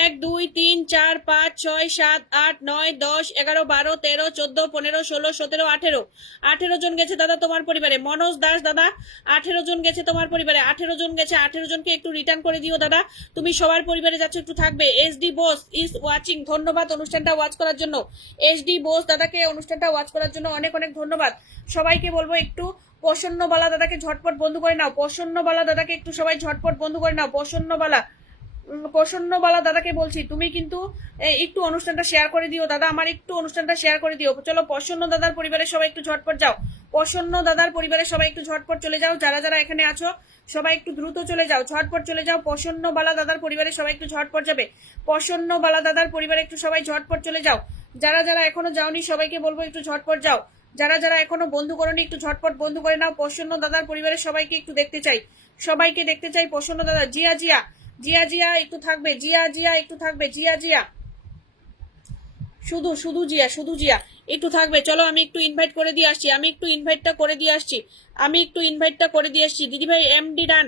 1 2 3 4 5 6 7 8 9 10 11 12 13 14 15 16 17 18 18 জন গেছে দাদা তোমার পরিবারে। মনোজ দাস দাদা 18 জন গেছে তোমার পরিবারে, 18 জন গেছে। 18 জনকে একটু রিটার্ন করে দিও দাদা, তুমি সবার পরিবারে যাচ্ছ, একটু থাকবে। এসডি বোস ইজ ওয়াচিং, ধন্যবাদ অনুষ্ঠানটা ওয়াচ করার জন্য। এসডি বোস দাদাকে অনুষ্ঠানটা ওয়াচ করার জন্য অনেক অনেক ধন্যবাদ। সবাইকে বলবো একটু প্রসন্নবালা দাদাকে ঝটপট বন্ধু করে নাও। প্রসন্নবালা দাদাকে একটু সবাই ঝটপট বন্ধু করে নাও। প্রসন্নবালা দাদাকে বলছি, তুমি কিন্তু একটু অনুষ্ঠানটা শেয়ার করে দিও দাদা, আমার একটু অনুষ্ঠানটা শেয়ার করে দিও। চলো প্রসন্ন দাদার পরিবারে সবাই একটু ঝটপট যাও। প্রসন্ন দাদার পরিবারে সবাই একটু ঝটপট চলে যাও। যারা যারা এখানে আছো সবাই একটু দ্রুত চলে যাও, ঝটপট চলে যাও। প্রসন্নবালা দাদার পরিবারে সবাই একটু ঝটপট যাবে। প্রসন্নবালা দাদার পরিবারে একটু সবাই ঝটপট চলে যাও। যারা যারা এখনো যাওনি সবাইকে বলবো একটু ঝটপট যাও। যারা যারা এখনো বন্ধু করোনি একটু ঝটপট বন্ধু করে নাও। প্রসন্ন দাদার পরিবারের সবাইকে একটু দেখতে চাই, সবাইকে দেখতে চাই। প্রসন্ন দাদা, জিয়া একটু থাকবে, জিয়া একটু থাকবে, জিয়া শুধু জিয়া একটু থাকবে। চলো আমি একটু ইনভাইট করে দিয়ে আসছি, আমি একটু ইনভাইটটা করে দিয়ে আসছি। দিদি ভাই এমডি ডান।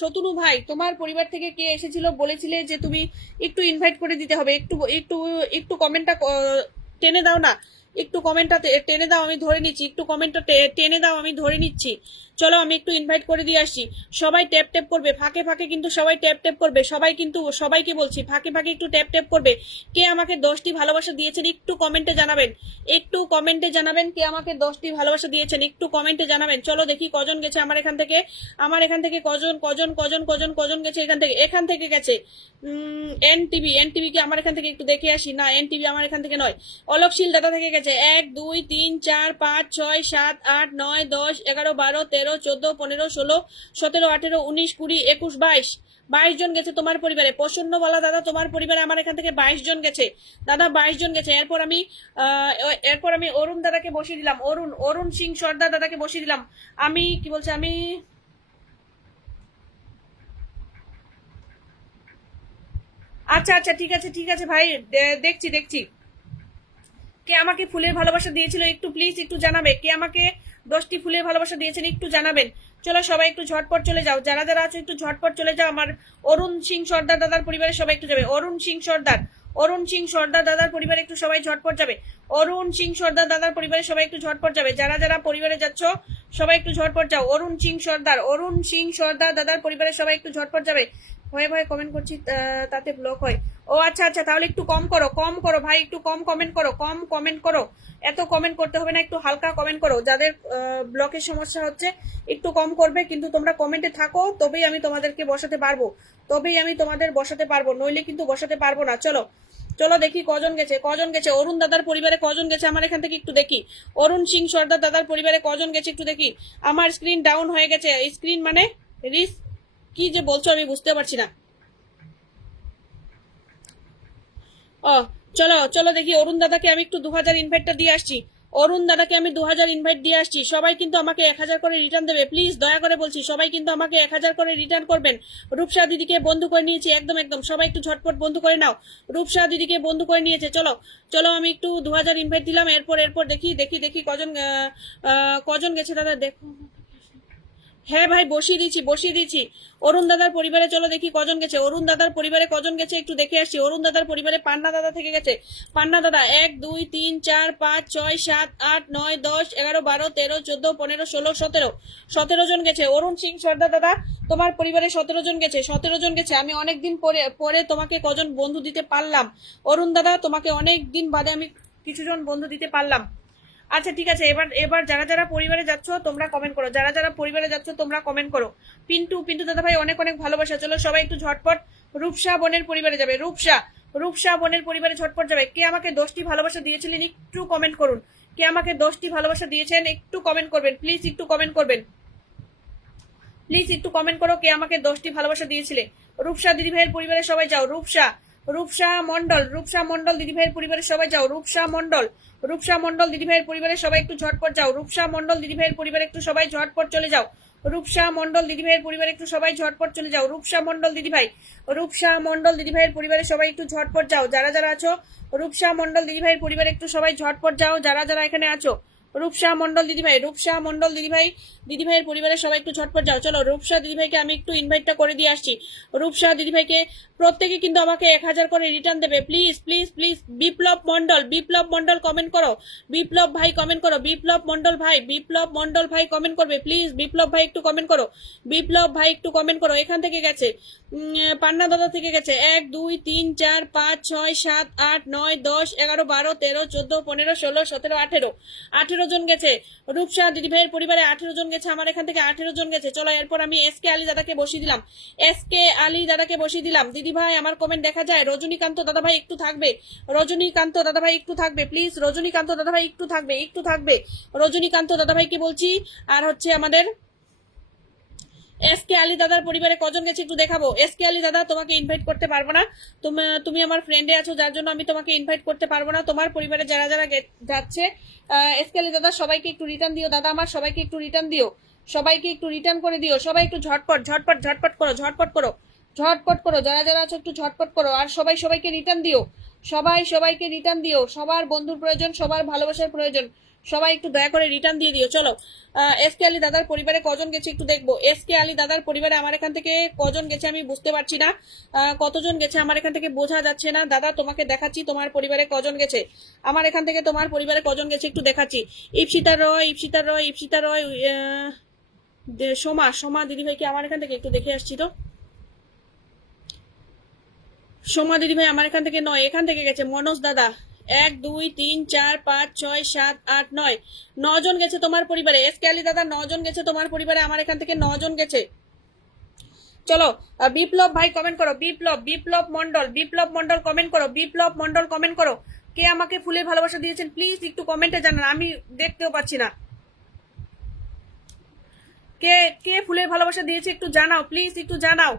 শতুনু ভাই তোমার পরিবার থেকে কে এসেছিল বলেছিলে যে তুমি একটু ইনভাইট করে দিতে হবে, একটু একটু একটু কমেন্টটা টেনে দাও না, একটু কমেন্টটা টেনে দাও, আমি ধরে নিচ্ছি। একটু কমেন্টটা টেনে দাও, আমি ধরে নিচ্ছি। চলো আমি একটু ইনভাইট করে দিয়ে আসছি। সবাই ট্যাপ করবে, ফাঁকে ফাঁকে কিন্তু সবাই ট্যাপ করবে। সবাই কিন্তু সবাইকে বলছি ফাঁকে ফাঁকে একটু ট্যাপ করবে। কে আমাকে 10টি ভালোবাসা দিয়েছেন একটু কমেন্টে জানাবেন, একটু কমেন্টে জানাবেন কে আমাকে 10টি ভালোবাসা দিয়েছেন, একটু কমেন্টে জানাবেন। চলো দেখি কজন গেছে আমার এখান থেকে কজন গেছে এখান থেকে গেছে। এনটিভি কি আমার এখান থেকে একটু দেখে আসি। না এনটিভি আমার এখান থেকে নয়, অলকশীল দাদা থেকে গেছে। 1 2 3 4 5 6 7 8 9 10 11 12 13 14 15 16 17 18 19 20 21 22 জন গেছে তোমার পরিবারে। প্রসন্নবালা দাদা তোমার পরিবারে আমার এখান থেকে 22 জন গেছে দাদা, 22 জন গেছে। এরপর আমি অরুণ দাদাকে বসিয়ে দিলাম, অরুণ সিং সর্দার দাদাকে বসিয়ে দিলাম। আমি কি বলছি, আচ্ছা আচ্ছা, ঠিক আছে ভাই, দেখছি দেখছি। কে আমাকে ফুলের ভালোবাসা দিয়েছিল একটু প্লিজ একটু জানাবে, কে আমাকে 10টি ফুলের ভালোবাসা দিয়েছেন একটু জানাবেন। চলো সবাই একটু ঝটপট চলে যাও, যারা যারা আছো একটু ঝটপট চলে যাও। আমার অরুণ সিং সর্দার দাদার পরিবারের সবাই একটু যাবে, অরুণ সিং সর্দার, অরুণ সিং সর্দার দাদার পরিবারে একটু সবাই ঝটপট যাবে, অরুণ সিং সর্দার দাদার পরিবারে সবাই একটু ঝটপট যাবে, যারা যারা পরিবারে যাচ্ছ সবাই একটু ঝটপট যাও। অরুণ সিং সর্দার, অরুণ সিং সর্দার দাদার পরিবারে সবাই একটু ঝটপট যাবে। ভয়ে ভয়ে কমেন্ট করছি তাতে ব্লক হয়। ও আচ্ছা আচ্ছা, তাহলে একটু কম করো, কম করো ভাই, একটু কম কমেন্ট করো, কম কমেন্ট করো। এত কমেন্ট করতে হবে না, একটু হালকা কমেন্ট করো। যাদের ব্লকের সমস্যা হচ্ছে একটু কম করবে, কিন্তু তোমরা কমেন্টে থাকো, তবেই আমি তোমাদেরকে বসাতে পারবো, তবেই আমি তোমাদের বসাতে পারবো, নইলে কিন্তু বসাতে পারবো না। চলো চলো দেখি কজন গেছে, কজন গেছে। অরুণ দাদার পরিবারে কজন গেছে আমার এখান থেকে একটু দেখি। অরুণ সিং সর্দার দাদার পরিবারে কজন গেছে একটু দেখি। আমার স্ক্রিন ডাউন হয়ে গেছে, স্ক্রিন মানে রিস কি যে বলছো আমি বুঝতে পারছি না। ও চলো চলো দেখি, অরুণ দাদাকে আমি একটু 2000 ইনভাইটটা দিয়ে আসছি, অরুণ দাদাকে আমি 2000 ইনভাইট দিয়ে আসছি। সবাই কিন্তু আমাকে 1000 করে রিটার্ন দেবে, প্লিজ দয়া করে বলছি, সবাই কিন্তু আমাকে 1000 করে রিটার্ন করবেন। রূপসা দিদিকে বন্ধু করে নিয়েছি, একদম একদম সবাই একটু ঝটপট বন্ধু করে নাও। রূপসা দিদিকে বন্ধু করে নিয়েছে। চলো চলো আমি একটু 2000 ইনভাইট দিলাম, এরপর এরপর দেখি দেখি দেখি কজন কজন গেছে দাদা দেখো। হ্যাঁ ভাই বসিয়ে দিয়েছি বসিয়ে দিয়েছি। অরুণ দাদার পরিবারে চলো দেখি কজন গেছে, অরুণ দাদার পরিবারে কজন গেছে একটু দেখে আসছি। অরুণ দাদার পরিবারে পান্না দাদা থেকে গেছে, পান্না দাদা 1 2 3 4 5 6 7 8 9 10 11 12 13 14 15 16 17 17 জন গেছে। অরুণ সিং সর্দার দাদা তোমার পরিবারে 17 জন গেছে, 17 জন গেছে। আমি অনেকদিন পরে পরে তোমাকে কজন বন্ধু দিতে পারলাম অরুণ দাদা, তোমাকে অনেক দিন বাদে আমি কিছু জন বন্ধু দিতে পারলাম। আচ্ছা ঠিক আছে, এবার এবার যারা যারা পরিবারে যাচ্ছ তোমরা কমেন্ট করো, যারা যারা পরিবারে যাচ্ছ তোমরা কমেন্ট করো। পিন্টু পিন্টু দাদা ভাই অনেক অনেক ভালোবাসা। চলো সবাই একটু ঝটপট রূপসা বোনের পরিবারে যাবে, রূপসা রূপসা বোনের পরিবারে ঝটপট যাবে। কে আমাকে 10টি ভালোবাসা দিয়েছিলেন একটু কমেন্ট করুন, কে আমাকে 10টি ভালোবাসা দিয়েছেন একটু কমেন্ট করবেন, প্লিজ একটু কমেন্ট করবেন, প্লিজ একটু কমেন্ট করো কে আমাকে 10টি ভালোবাসা দিয়েছিলে। রূপসা দিদি ভাইয়ের পরিবারে সবাই যাও, রূপসা রূপসা মন্ডল, রূপসা মন্ডল দিদি ভাইয়ের পরিবারে সবাই যাও, রূপসা মন্ডল, রূপসা মন্ডল দিদি ভাইয়ের পরিবারে সবাই একটু ঝটপট যাও, রূপসা মন্ডল দিদি ভাইয়ের পরিবারে একটু সবাই ঝটপট চলে যাও, রূপসা মন্ডল দিদি ভাইয়ের পরিবারে একটু সবাই ঝটপট চলে যাও, রূপসা মন্ডল দিদি ভাই, রূপসা মন্ডল দিদি ভাইয়ের পরিবারে সবাই একটু ঝটপট যাও, যারা যারা আছো রূপসা মন্ডল দিদি ভাইয়ের পরিবারে একটু সবাই ঝটপট যাও, যারা যারা এখানে আছো। রূপসা মন্ডল দিদিভাই, রূপসা মন্ডল দিদিভাই, দিদিভাইয়ের পরিবারের সবাই একটু ঝটপট যাও। চলো রূপসা দিদিভাইকে আমি একটু ইনভাইটটা করে দিয়ে আসছি। রূপসা দিদিভাইকে প্রত্যেকে কিন্তু আমাকে 1000 করে রিটার্ন দেবে, please please please. Biplab Mondal, Biplab Mondal comment করো, বিপ্লব ভাই কমেন্ট করো, বিপ্লব মন্ডল ভাই, বিপ্লব মন্ডল ভাই কমেন্ট করবে প্লিজ। বিপ্লব ভাই একটু কমেন্ট করো, বিপ্লব ভাই একটু কমেন্ট করো। এখান থেকে গেছে পান্না দাদা থেকে গেছে 1 2 3 4 5 6 7 8 9 10 11 12 13 14 15 16 17 18 18 জন গেছে। রূপসা দিদি ভাইয়ের পরিবারে 18 জন গেছে, আমার এখান থেকে 18 জন গেছে। চলো এরপর আমি এসকে আলী দাদাকে বসিয়ে দিলাম, এসকে আলী দাদাকে বসিয়ে দিলাম। দিদি ভাই আমার কমেন্ট দেখা যায়, রজনীকান্ত দাদা ভাই একটু থাকবে, রজনীকান্ত দাদা ভাই একটু থাকবে প্লিজ, রজনীকান্ত দাদা ভাই একটু থাকবে একটু থাকবে, রজনীকান্ত দাদা ভাইকে বলছি। আর হচ্ছে আমাদের এসকে আলী দাদার পরিবারে কজন গেছে একটু দেখাবো। এসকে আলী দাদা তোমাকে ইনভাইট করতে পারবো না, তুমি আমার ফ্রেন্ডে আছো যার জন্য আমি তোমাকে ইনভাইট করতে পারবো না। তোমার পরিবারে যারা যারা যাচ্ছে এসকে আলী দাদা সবাইকে একটু রিটার্ন দিও, দাদা আমার সবাইকে একটু রিটার্ন দিও, সবাইকে একটু রিটার্ন করে দিও। সবাই একটু ঝটপট ঝটপট ঝটপট করো, ঝটপট করো, ঝটপট করো, যারা যারা আছো একটু ঝটপট করো। আর সবাই সবাইকে রিটার্ন দিও, সবাই সবাইকে রিটার্ন দিও। সবার বন্ধুর প্রয়োজন, সবার ভালোবাসার প্রয়োজন, সবাই একটু দয়া করে রিটার্ন দিয়ে দিও। চলো এসকে আলী দাদার পরিবারে কজন গেছে একটু দেখবো। এসকে আলী দাদার পরিবারে আমার এখান থেকে কজন গেছে আমি বুঝতে পারছি না, কতজন গেছে আমার এখান থেকে বোঝা যাচ্ছে না। দাদা তোমাকে দেখাচ্ছি তোমার পরিবারে কজন গেছে, আমার এখান থেকে তোমার পরিবারে কজন গেছে একটু দেখাচ্ছি। ইপসিতা রয়, ইপসিতা রয়, ইপসিতা রয়, সোমা, সোমা দিদি ভাইকে আমার এখান থেকে একটু দেখে আসছি তো। সোমা দিদি ভাই আমার এখান থেকে নয়, এখান থেকে গেছে মনোজ দাদা 1 2 3 4 5 6 7 8 9 9 জন গেছে তোমার পরিবারে। এসকে আলী দাদা 9 জন গেছে তোমার পরিবারে, আমার এখান থেকে 9 জন গেছে। চলো বিপ্লব ভাই কমেন্ট করো, বিপ্লব, বিপ্লব মন্ডল, বিপ্লব মন্ডল কমেন্ট করো, বিপ্লব মন্ডল কমেন্ট করো। কে আমাকে ফুলের ভালোবাসা দিয়েছেন প্লিজ একটু কমেন্টে জানান, আমি দেখতেও পাচ্ছি না। কে কে ফুলের ভালোবাসা দিয়েছে একটু জানাও প্লিজ, একটু জানাও।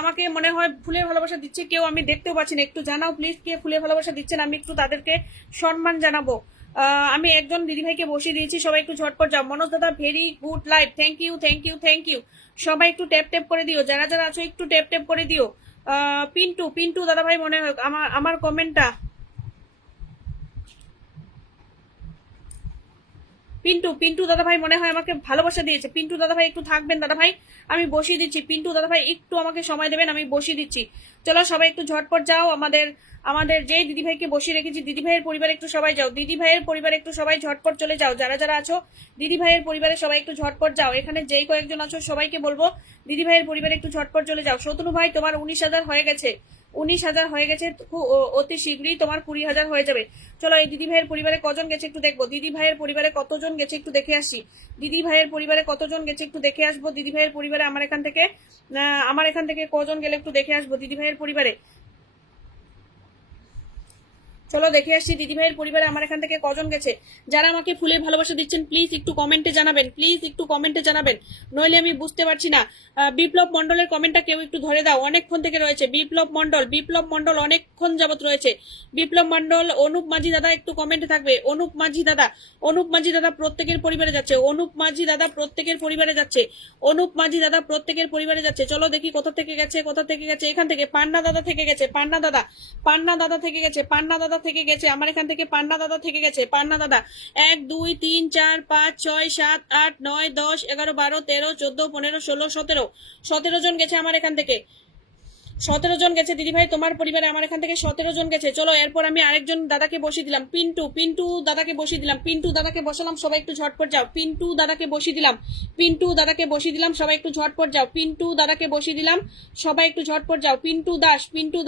আমাকে মনে হয় ফুলের ভালোবাসা দিচ্ছে কেউ, আমি দেখতেও পাচ্ছি না, একটু জানাও প্লিজ কে ফুলের ভালোবাসা দিচ্ছেন, আমি একটু তাদেরকে সম্মান জানাবো। আমি একজন দিদিভাইকে বসিয়ে দিয়েছি, সবাই একটু ঝটপট যাও। মনোজ দাদা very good live, thank you thank you thank you. সবাই একটু ট্যাপ ট্যাপ করে দিও, যারা যারা আছো একটু ট্যাপ ট্যাপ করে দিও। পিন্টু পিন্টু দাদা ভাই মনে হয় আমার আমার কমেন্টটা, পিন্টু পিন্টু দাদা ভাই মনে হয় আমাকে ভালোবাসা দিয়েছে। পিন্টু দাদা ভাই একটু থাকবেন দাদা ভাই, আমি বসিয়ে দিচ্ছি। পিন্টু দাদা ভাই একটু আমাকে সময় দেবেন, আমি বসিয়ে দিচ্ছি। চলো সবাই একটু ঝটপট যাও, আমাদের আমাদের যে দিদি ভাইকে বসিয়ে রেখেছি দিদি ভাইয়ের পরিবারে একটু সবাই যাও, দিদি ভাইয়ের পরিবারে একটু সবাই ঝটপট চলে যাও, যারা যারা আছো দিদি ভাইয়ের পরিবারে সবাই একটু ঝটপট যাও। এখানে যেই কয়েকজন আছো সবাইকে বলবো দিদি ভাইয়ের পরিবারে একটু ঝটপট চলে যাও। শত্রু ভাই তোমার 19,000 হয়ে গেছে, 19,000 হয়ে গেছে, অতি শীঘ্রই তোমার 20,000 হয়ে যাবে। চলো এই দিদি ভাইয়ের পরিবারে কজন গেছে একটু দেখবো, দিদি ভাইয়ের পরিবারে কতজন গেছে একটু দেখে আসি, দিদি ভাইয়ের পরিবারে কতজন গেছে একটু দেখে আসবো। দিদি ভাইয়ের পরিবারে আমার এখান থেকে কজন গেলে একটু দেখে আসবো দিদি ভাইয়ের পরিবারে। চলো দেখে আসছি দিদি ভাইয়ের পরিবারে আমার এখান থেকে কজন গেছে। যারা আমাকে ফুলে ভালোবাসা দিচ্ছেন প্লিজ একটু কমেন্টে জানাবেন, প্লিজ একটু কমেন্টে জানাবেন, নইলে আমি বুঝতে পারছি না। বিপ্লব মন্ডলের কমেন্টটা কেউ একটু ধরে দাও, অনেকক্ষণ থেকে রয়েছে বিপ্লব মন্ডল অনেকক্ষণ যাবত রয়েছে। বিপ্লব মন্ডল, অনুপ মাঝি দাদা একটু কমেন্টে থাকবে। অনুপ মাঝি দাদা প্রত্যেকের পরিবারে যাচ্ছে, অনুপ মাঝি দাদা প্রত্যেকের পরিবারে যাচ্ছে, অনুপ মাঝি দাদা প্রত্যেকের পরিবারে যাচ্ছে। চলো দেখি কোথা থেকে গেছে, এখান থেকে পান্না দাদা থেকে গেছে, পান্না দাদা থেকে গেছে, পান্না দাদা থেকে গেছে আমার এখান থেকে, পান্না দাদা থেকে গেছে, পান্না দাদা 1 2 3 4 5 6 7 8 9 10 11 12 13 14 15 16 17 17 জন গেছে আমার এখান থেকে, 17 জন গেছে দিদি ভাই তোমার পরিবারে আমার এখান থেকে 17 জন গেছে। চলো এরপর আমি আরেকজন দাদাকে বসিয়ে দিলাম, পিন্টু দাদাকে বসিয়ে দিলাম, পিন্টু দাদাকে বসালাম, সবাই একটু ঝটপট যাও। পিন্টু দাদাকে বসিয়ে দিলাম, সবাই একটু ঝটপট যাও। পিন্টু দাদাকে বসিয়ে দিলাম, সবাই একটু ঝটপট যাও। পিন্টু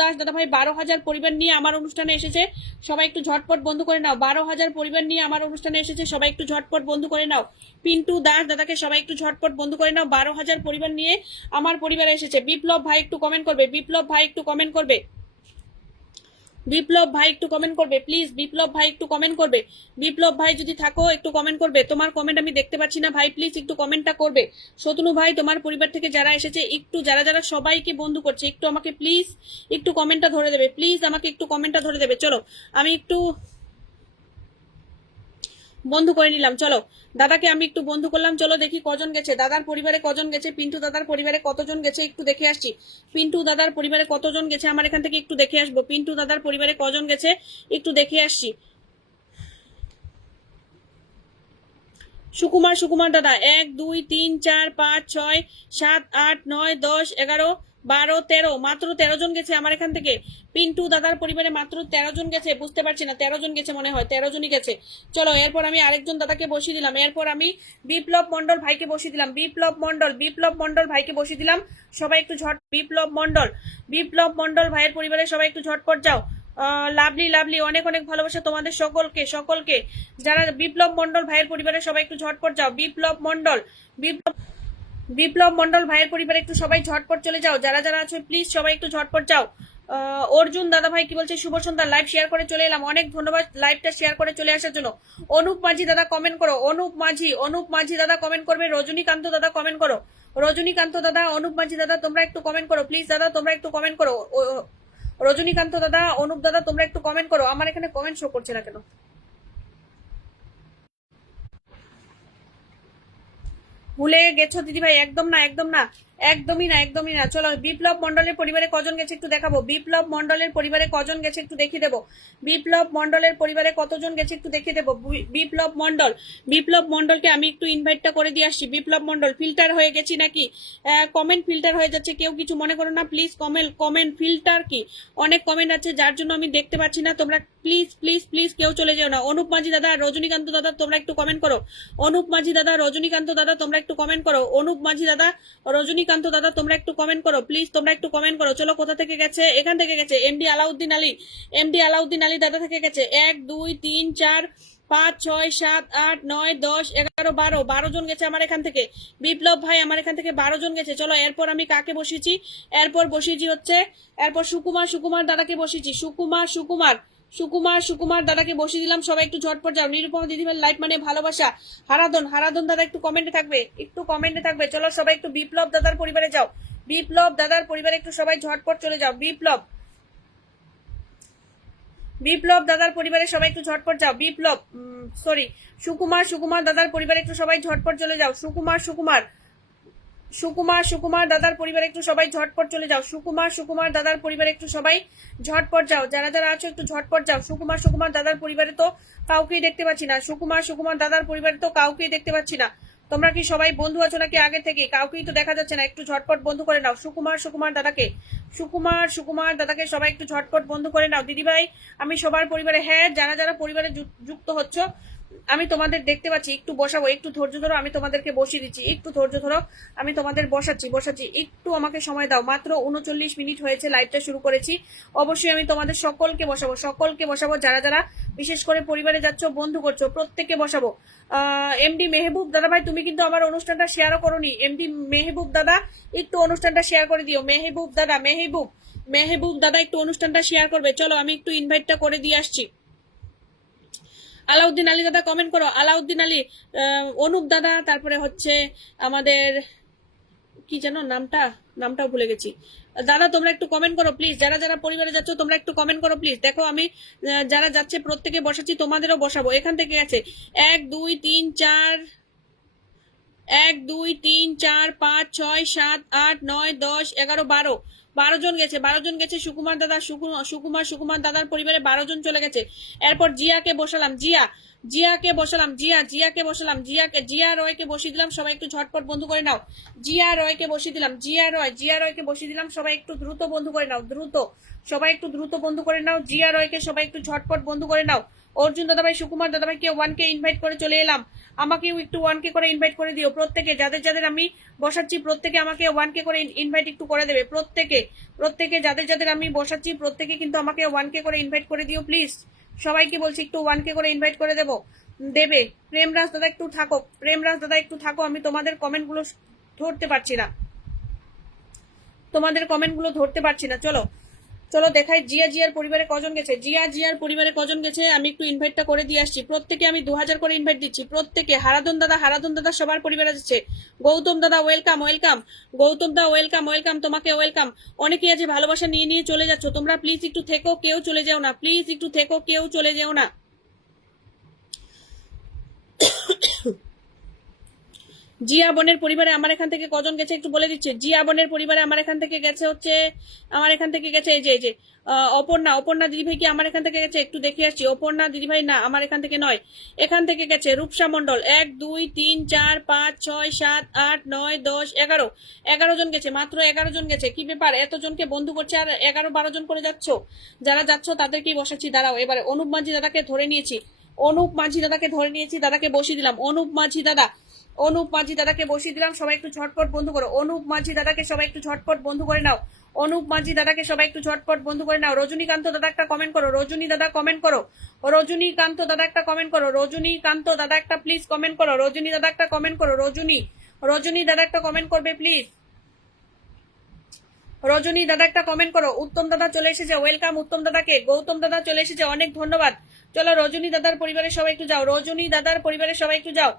দাস দাদা ভাই 12,000 পরিবার নিয়ে আমার অনুষ্ঠানে এসেছে, সবাই একটু ঝটপট বন্ধু করে নাও। 12,000 পরিবার নিয়ে আমার অনুষ্ঠানে এসেছে, সবাই একটু ঝটপট বন্ধু করে নাও। পিন্টু দাস দাদাকে সবাই একটু ঝটপট বন্ধু করে নাও, 12,000 পরিবার নিয়ে আমার পরিবারে এসেছে। বিপ্লব ভাই একটু কমেন্ট করবে, বিপ্লব ভাই একটু কমেন্ট করবে, বিপ্লব ভাই একটু কমেন্ট করবে প্লিজ, বিপ্লব ভাই একটু কমেন্ট করবে, বিপ্লব ভাই যদি থাকো একটু কমেন্ট করবে। তোমার কমেন্ট আমি দেখতে পাচ্ছি না ভাই, প্লিজ একটু কমেন্টটা করবে। শত্রু ভাই তোমার পরিবার থেকে যারা এসেছে একটু, যারা যারা সবাইকে বন্ধু করছে একটু আমাকে প্লিজ একটু কমেন্টটা ধরে দেবে, প্লিজ আমাকে একটু কমেন্টটা ধরে দেবে। চলো আমি একটু বন্ধু করে নিলাম, চলো দাদাকে আমি একটু বন্ধু করলাম। চলো দেখি কজন গেছে, দাদার পরিবারে কজন গেছে, পিন্টু দাদার পরিবারে কতজন গেছে একটু দেখে আসছি। পিন্টু দাদার পরিবারে কতজন গেছে আমার এখান থেকে একটু দেখে আসবো, পিন্টু দাদার পরিবারে কজন গেছে একটু দেখে আসছি। সুকুমার দাদা 1 2 3 4 5 6 7 8 9 10 11 12 13, মাত্র 13 জন গেছে আমার এখান থেকে। পিন্টু দাদার পরিবারে মাত্র 13 জন গেছে, বুঝতে পারছি না 13 জন গেছে মনে হয়, 13 জনই গেছে। চলো এরপর আমি আরেকজন দাদাকে বসিয়ে দিলাম, এরপর আমি বিপ্লব মন্ডল ভাইকে বসিয়ে দিলাম, বিপ্লব মন্ডল ভাইকে বসিয়ে দিলাম, সবাই একটু বিপ্লব মন্ডল ভাইয়ের পরিবারে সবাই একটু ঝটপট যাও। লাভলি অনেক অনেক ভালোবাসা তোমাদের সকলকে যারা বিপ্লব মন্ডল ভাইয়ের পরিবারে সবাই একটু ঝটপট যাও। বিপ্লব মন্ডল ভাইয়ের পরিবারে একটু সবাই ঝটপট চলে যাও, যারা যারা আছো প্লিজ সবাই একটু ঝটপট যাও। অর্জুন দাদা ভাই কি বলছে, শুভ সন্ধ্যা, লাইভ শেয়ার করে চলে এলাম, অনেক ধন্যবাদ লাইভটা শেয়ার করে চলে আসার জন্য। অনুপ মাঝি দাদা কমেন্ট করো, অনুপ মাঝি দাদা কমেন্ট করবে, রজনীকান্ত দাদা কমেন্ট করো, রজনীকান্ত দাদা, অনুপ মাঝি দাদা তোমরা একটু কমেন্ট করো প্লিজ, দাদা তোমরা একটু কমেন্ট করো। রজনীকান্ত দাদা, অনুপ দাদা তোমরা একটু কমেন্ট করো, আমার এখানে কমেন্ট শো করছে না কেন। ভুলে গেছো দিদি ভাই, একদম না একদমই না। চলো বিপ্লব মন্ডলের পরিবারে কজন গেছে একটু দেখাবো, বিপ্লব মন্ডলের পরিবারে কজন গেছে একটু দেখিয়ে দেবো, বিপ্লব মন্ডলের পরিবারে কতজন গেছে একটু দেখিয়ে দেবো। বিপ্লব মন্ডলকে আমি একটু ইনভাইটটা করে দিয়ে আসছি। বিপ্লব মন্ডল ফিল্টার হয়ে গেছি নাকি, কমেন্ট ফিল্টার হয়ে যাচ্ছে, কেউ কিছু মনে করো না প্লিজ। কমেন্ট ফিল্টার কি, অনেক কমেন্ট আছে যার জন্য আমি দেখতে পাচ্ছি না, তোমরা প্লিজ কেউ চলে যাও না। অনুপ মাঝি দাদা, রজনীকান্ত দাদা তোমরা একটু কমেন্ট করো, অনুপ মাঝি দাদা, রজনীকান্ত দাদা তোমরা একটু কমেন্ট করো, অনুপ মাঝি দাদা, রজনীকান্ত দাদা তোমরা একটু কমেন্ট করো প্লিজ, তোমরা একটু কমেন্ট করো। চলো কোথা থেকে গেছে, এখান থেকে গেছে, এমডি আলাউদ্দিন আলী দাদা থেকে গেছে। 1 2 3 4 5 6 7 8 9 10 11 12 জন গেছে আমার এখান থেকে। বিপ্লব ভাই আমার এখান থেকে 12 জন গেছে। চলো এরপর আমি কাকে বসিয়েছি, এরপর সুকুমার দাদাকে বসিয়েছি, সুকুমার দাদাকে বসিয়ে দিলাম, সবাই একটু ঝটপট যাও। নিরুপমা দিদিভাই লাইফ মানে ভালোবাসা, হারাধন দাদা একটু কমেন্টে থাকবে, চলো সবাই একটু বিপ্লব দাদার পরিবারে যাও, বিপ্লব দাদার পরিবারে একটু সবাই ঝটপট চলে যাও। বিপ্লব দাদার পরিবারে সবাই একটু ঝটপট যাও। সুকুমার দাদার পরিবারে একটু সবাই ঝটপট চলে যাও। সুকুমার সুকুমার দাদার পরিবারে একটু সবাই ঝটপট চলে যাও। সুকুমার দাদার পরিবারে একটু সবাই ঝটপট যাও, যারা যারা আছো একটু ঝটপট যাও। সুকুমার দাদার পরিবারে তো কাউকেই দেখতে পাচ্ছি না। সুকুমার দাদার পরিবারে তো কাউকেই দেখতে পাচ্ছি না। তোমরা কি সবাই বন্ধু আছো নাকি আগে থেকে? কাউকেই তো দেখা যাচ্ছে না। একটু ঝটপট বন্ধু করে নাও সুকুমার দাদাকে। সুকুমার দাদাকে সবাই একটু ঝটপট বন্ধু করে নাও। দিদিভাই আমি সবার পরিবারে, হ্যাঁ যারা যারা পরিবারে যুক্ত হচ্ছ আমি তোমাদের দেখতে পাচ্ছি। একটু বসাবো, একটু ধৈর্য ধরো, আমি তোমাদেরকে বসিয়ে দিচ্ছি। একটু ধৈর্য ধরো, আমি তোমাদের বসাচ্ছি। একটু আমাকে সময় দাও। মাত্র 39 মিনিট হয়েছে লাইভটা শুরু করেছি। অবশ্যই আমি তোমাদের সকলকে বসাবো। যারা যারা বিশেষ করে পরিবারে যাচ্ছ, বন্ধু করছো, প্রত্যেককে বসাবো। এমডি মেহবুব দাদা ভাই তুমি কিন্তু আমার অনুষ্ঠানটা শেয়ারও করোনি। এমডি মেহবুব দাদা একটু অনুষ্ঠানটা শেয়ার করে দিও। মেহবুব দাদা একটু অনুষ্ঠানটা শেয়ার করবে। চলো আমি একটু ইনভাইটটা করে দিয়ে আসছি। আলাউদ্দিন আলী দাদা কমেন্ট করো। আলাউদ্দিন আলী, অনুপ দাদা, তারপরে হচ্ছে আমাদের কি যেন নামটাও ভুলে গেছি। দাদা তোমরা একটু কমেন্ট করো প্লিজ। যারা যারা পরিবারে যাচ্ছ তোমরা একটু কমেন্ট করো প্লিজ। দেখো আমি যারা যাচ্ছে প্রত্যেকে বসাচ্ছি, তোমাদেরও বসাবো। এখান থেকে গেছে 1 2 3 4 1 2 3 4 5 6 7 8 9 10 11 12 12 জন গেছে। সুকুমার দাদার পরিবারে 12 জন চলে গেছে। এরপর জিয়াকে বসালাম। জিয়া রয়কে বসিয়ে দিলাম। সবাই একটু ঝটপট বন্ধু করে নাও। জিয়া রয়কে বসিয়ে দিলাম। সবাই একটু দ্রুত বন্ধু করে নাও। জিয়া রয়কে সবাই একটু ঝটপট বন্ধু করে নাও। অর্জুন দাদাভাই, সুকুমার দাদাভাইকে 1K ইনভাইট করে চলে এলাম। আমাকেও একটু 1K করে ইনভাইট করে দিও। প্রত্যেকে যাদের যাদের আমি বসাচ্ছি প্রত্যেকে আমাকে 1K করে ইনভাইট একটু করে দেবে। প্রত্যেকে যাদের যাদের আমি বসাচ্ছি প্রত্যেকে কিন্তু আমাকে 1K করে ইনভাইট করে দিও প্লিজ। সবাইকে বলছি একটু 1K করে ইনভাইট করে দেবে। প্রেমরাজ দাদা একটু থাকো। আমি তোমাদের কমেন্টগুলো ধরতে পারছি না। চলো দেখাই জিয়ার পরিবারে কজন গেছে। আমি একটু ইনভাইটটা করে দিয়ে আসছি। প্রত্যেকে আমি 2000 করে ইনভাইট দিচ্ছি। প্রত্যেকে হারাধন দাদা সবার পরিবারে যাচ্ছে। গৌতম দাদা ওয়েলকাম। গৌতম দা ওয়েলকাম, তোমাকে ওয়েলকাম। অনেকেই আছে ভালোবাসা নিয়ে চলে যাচ্ছ। তোমরা প্লিজ একটু থেকো, কেউ চলে যেও না। জিয়া বোনের পরিবারে আমার এখান থেকে কজন গেছে একটু বলে দিচ্ছে। জিয়া বোনের পরিবারে আমার এখান থেকে গেছে এই যে অপর্ণা দিদিভাই কি আমার এখান থেকে গেছে? একটু দেখে আসছি। অপর্ণা দিদিভাই না, আমার এখান থেকে নয়। এখান থেকে গেছে রূপসা মন্ডল। 1 2 3 4 5 6 7 8 9 10 11 জন গেছে। মাত্র 11 জন গেছে। কি ব্যাপার, এতজনকে বন্ধু করছে আর 11-12 জন করে যাচ্ছ? যারা যাচ্ছ তাদেরকেই বসাচ্ছি। দাঁড়াও, এবারে অনুপ মাঝি দাদাকে ধরে নিয়েছি। দাদাকে বসিয়ে দিলাম। অনুপ মাঝি দাদাকে বসিয়ে দিলাম। সবাই একটু ঝটপট বন্ধু করো। অনুপ মাঝি দাদাকে সবাই একটু ঝটপট বন্ধু করে নাও। রজনীকান্ত দাদা একটা কমেন্ট করো। রজনীকান্ত দাদা একটা কমেন্ট করো। রজনীকান্ত দাদা একটা প্লিজ কমেন্ট করো। রজনী দাদা একটা কমেন্ট করবে প্লিজ। রজনী দাদা একটা কমেন্ট করো। উত্তম দাদা চলে এসেছে, ওয়েলকাম উত্তম দাদাকে। গৌতম দাদা চলে এসেছে, অনেক ধন্যবাদ। চলো রজনী দাদার পরিবারে সবাই একটু যাও।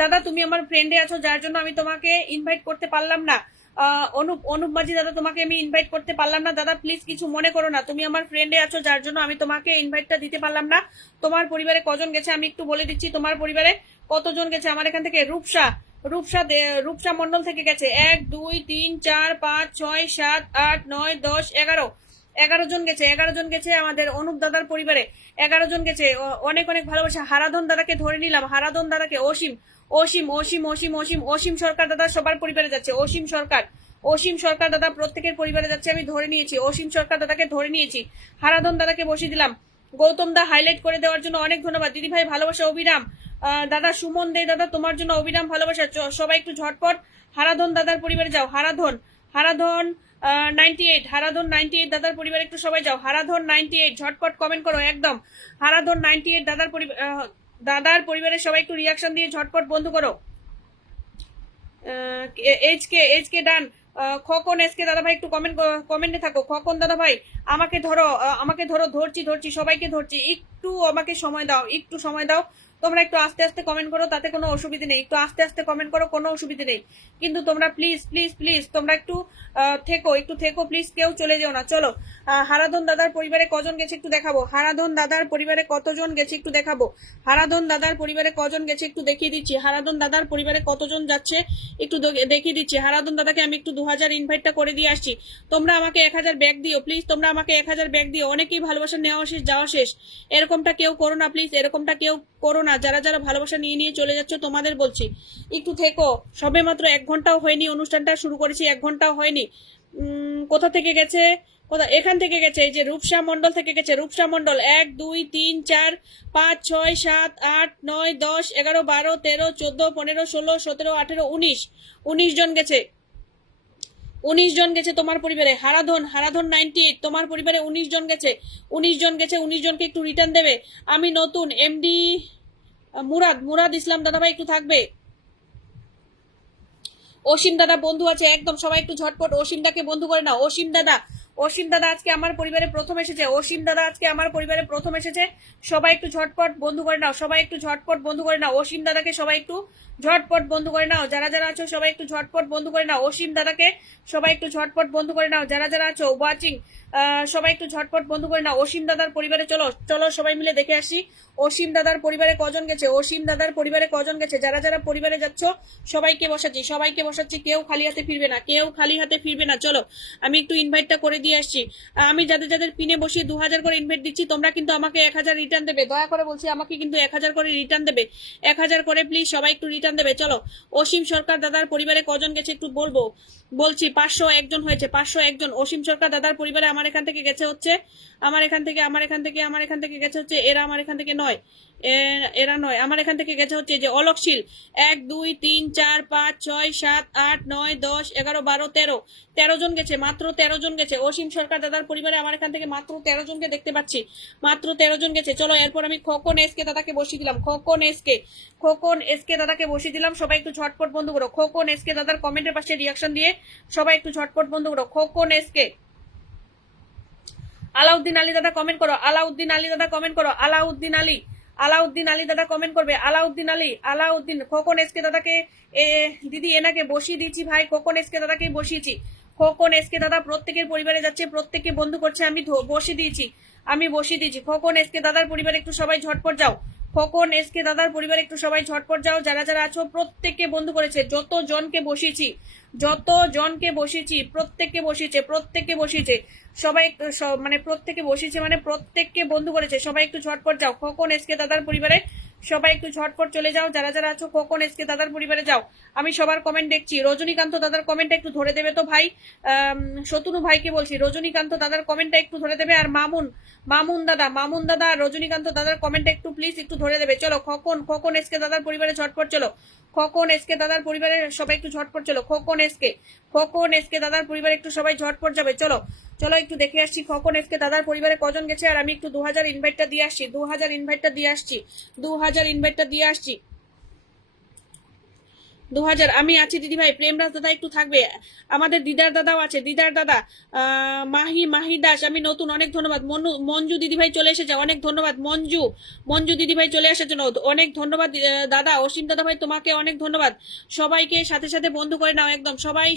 দাদা তুমি আমার ফ্রেন্ডে আছো, যার জন্য আমি তোমাকে ইনভাইট করতে পারলাম না। অনুপ মাঝি দাদা তোমাকে আমি ইনভাইট করতে পারলাম না। দাদা প্লিজ কিছু মনে করো না, তুমি আমার ফ্রেন্ডে আছো, যার জন্য আমি তোমাকে ইনভাইটটা দিতে পারলাম না। তোমার পরিবারে কজন গেছে আমি একটু বলে দিচ্ছি। তোমার পরিবারে কতজন গেছে আমার এখান থেকে? রূপসা মন্ডল থেকে গেছে 1 2 3 4 5 6 7 8 9 10 11 জন গেছে আমাদের অনুপ দাদার পরিবারে। 11 জন গেছে। অনেক ভালোবাসা। হারাধন দাদাকে ধরে নিলাম। হারাধন দাদাকে অসীম সরকার দাদা সবার পরিবারে যাচ্ছে। অসীম সরকার দাদা প্রত্যেকের পরিবারে যাচ্ছে, আমি ধরে নিয়েছি। অসীম সরকার দাদাকে ধরে নিয়েছি। হারাধন দাদাকে বসিয়ে দিলাম। গৌতম দা হাইলাইট করে দেওয়ার জন্য অনেক ধন্যবাদ। দিদি ভাই ভালোবাসা। অবিরাম দাদা, সুমন দে দাদা তোমার জন্য অবিরাম ভালোবাসা। সবাই একটু ঝটপট হারাধন দাদার পরিবারে যাও। হারাধন 98 দাদার পরিবারে একটু সবাই যাও। হারাধন 98 ঝটপট কমেন্ট করো একদম। হারাধন 98 দাদার পরিবারে সবাই একটু রিয়াকশন দিয়ে ঝটপট বন্ধু করো। এইচকে ডান। খোকন এসকে দাদা ভাই একটু কমেন্টে থাকো। খোকন দাদা ভাই আমাকে ধরো। ধরছি সবাইকে ধরছি। একটু আমাকে সময় দাও। তোমরা একটু আস্তে আস্তে কমেন্ট করো, তাতে কোনো অসুবিধা নেই, একটু আস্তে আস্তে কমেন্ট করো, কোনো অসুবিধা নেই, কিন্তু তোমরা প্লিজ প্লিজ প্লিজ তোমরা একটু একটু থেকো প্লিজ, কেউ চলে যেও না। চলো হারাধন দাদার পরিবারে কজন গেছে একটু দেখাবো, হারাধন দাদার পরিবারে কতজন গেছে একটু দেখাবো, হারাধন দাদার পরিবারে কজন গেছে একটু দেখিয়ে দিচ্ছি, হারাধন দাদার পরিবারে কতজন যাচ্ছে একটু দেখিয়ে দিচ্ছি। হারাধন দাদাকে আমি একটু 2000 ইনভাইটটা করে দিয়ে আসছি। তোমরা আমাকে 1000 ব্যাগ দিও প্লিজ, তোমরা আমাকে 1000 ব্যাগ দিও। অনেকেই ভালোবাসা নেওয়া শেষ যাওয়া শেষ, এরকমটা কেউ করো না প্লিজ, এরকমটা কেউ করো না। যারা যারা ভালোবাসা নিয়ে নিয়ে চলে যাচ্ছ তোমাদের বলছি একটু থেকো। সবে মাত্র 1 ঘন্টাও হয়নি অনুষ্ঠানটা শুরু করেছি, 1 ঘন্টাও হয়নি। কোথা থেকে গেছে, এখান থেকে গেছে, এই যে রূপসা মন্ডল থেকে গেছে, রূপসা মন্ডল 1 2 3 4 5 6 7 8 9 10 11 12 13 14 15 16 17 18 19 19 জন গেছে, 19 জন গেছে তোমার পরিবারে। হারাধন 98 তোমার পরিবারে 19 জন গেছে, 19 জন গেছে, 19 জনকে একটু রিটার্ন দেবে। আমি নতুন এমডি মুরাদ ইসলাম দাদা ভাই একটু থাকবে। অসীম দাদা বন্ধু আছে একদম, সবাই একটু ঝটপট অসীমদাকে বন্ধু করে নাও। অসীম দাদা আজকে আমার পরিবারে প্রথম এসেছে, অসীম দাদা আজকে আমার পরিবারে প্রথম এসেছে। সবাই একটু ঝটপট বন্ধু করে নাও, সবাই একটু ঝটপট বন্ধু করে নাও। অসীম দাদাকে সবাই একটু ঝটপট বন্ধু করে নাও, যারা যারা আছো সবাই একটু ঝটপট বন্ধু করে নাও। অসীম দাদাকে সবাই একটু ঝটপট বন্ধু করে নাও, যারা যারা আছো ওয়াচিং সবাই একটু ঝটপট বন্ধু করে নাও। অসীম দাদার পরিবারে চলো চলো সবাই মিলে দেখে আসি অসীম দাদার পরিবারে কজন গেছে, অসীম দাদার পরিবারে কজন গেছে। যারা যারা পরিবারে যাচ্ছ সবাইকে বসাচ্ছি, কেউ খালি হাতে ফিরবে না, কেউ খালি হাতে ফিরবে না। চলো আমি একটু ইনভাইটটা করে দিয়ে আসছি। আমি যাদের যাদের পিনে বসিয়ে 2000 করে ইনভাইট দিচ্ছি, তোমরা কিন্তু আমাকে 1000 রিটার্ন দেবে, দয়া করে বলছি আমাকে কিন্তু 1000 করে রিটার্ন দেবে, 1000 করে প্লিজ সবাই একটু রিটার্ন দেবে। চলো অসীম সরকার দাদার পরিবারে কজন গেছে একটু বলছি 501 জন হয়েছে, 501 জন। অসীম সরকার দাদার পরিবারে আমার এখান থেকে গেছে হচ্ছে, আমার এখান থেকে গেছে হচ্ছে, এরা আমার এখান থেকে নয়, এরা নয়, আমার এখান থেকে গেছে হচ্ছে যে অলকশীল 1 2 3 4 5 6 7 8 9 10 11 12 13 13 জন গেছে, মাত্র 13 জন গেছে। অসীম সরকার দাদার পরিবারে আমার এখান থেকে মাত্র 13 জনকে দেখতে পাচ্ছি, মাত্র 13 জন গেছে। চলো এরপর আমি খোকন এসকে দাদাকে বসিয়ে দিলাম, খোকন এসকে দাদাকে বসিয়ে দিলাম। সবাই একটু ঝটপট বন্ধু করো, খোকন এসকে দাদার কমেন্টের পাশে রিয়াকশন দিয়ে সবাই একটু ঝটপট বন্ধু করো। খোকন এসকে, আলাউদ্দিন আলী দাদা কমেন্ট করো, আলাউদ্দিন আলী দাদা কমেন্ট করো, আলাউদ্দিন আলী দাদা কমেন্ট করবে, আলাউদ্দিন। খোকন এসকে দাদাকে দিদি এনাকে বসিয়ে দিয়েছি ভাই, খোকন এসকে দাদাকেই বসিয়েছি। খোকন এসকে দাদা প্রত্যেকের পরিবারে যাচ্ছে, প্রত্যেককে বন্ধু করছে, আমি বসিয়ে দিয়েছি। খোকন এসকে দাদার পরিবারে একটু সবাই ঝটপট যাও, খোকন এসকে দাদার পরিবারে একটু সবাই ঝটপট যাও। যারা যারা আছো প্রত্যেককে বন্ধু করেছে, যত জনকে বসিয়েছি প্রত্যেককে বসিয়েছে সবাই, মানে প্রত্যেককে বন্ধু করেছে, সবাই একটু ঝটপট যাও। খোকন এসকে দাদার পরিবারে সবাই একটু ঝটপট চলে যাও, যারা যারা আছো খোকন এসকে দাদার পরিবারে যাও। আমি সবার কমেন্ট দেখছি, রজনীকান্ত দাদার কমেন্টটা একটু ধরে দেবে তো ভাই, শতুনু ভাইকে বলছি রজনীকান্ত দাদার কমেন্টটা একটু ধরে দেবে, আর মামুন দাদা আর রজনীকান্ত দাদার কমেন্টটা একটু প্লিজ একটু ধরে দেবে। চলো খোকন এসকে দাদার পরিবারে ঝটপট চলো, খোকন এসকে দাদার পরিবারে সবাই একটু ঝটপট চলো। খোকন এসকে দাদার পরিবারে একটু সবাই ঝটপট যাবে। চলো চলো একটু দেখে আসছি খোকন এসকে দাদার পরিবারে কজন গেছে, আর আমি একটু 2000 ইনভাইটটা দিয়ে আসছি, 2000 ইনভাইটটা দিয়ে আসছি। 2000 আমি আছি দিদি ভাই, প্রেমরাজ দাদা একটু থাকবে, আমাদের দিদার দাদাও আছে, দিদার দাদা মাহি দাস, আমি নতুন, অনেক ধন্যবাদ। মঞ্জু দিদি ভাই চলে এসেছে, অনেক ধন্যবাদ। মঞ্জু দিদি ভাই চলে আসার জন্য অনেক ধন্যবাদ। দাদা অসীম দাদা ভাই তোমাকে অনেক ধন্যবাদ। সবাইকে সাথে সাথে বন্ধু করে নাও, একদম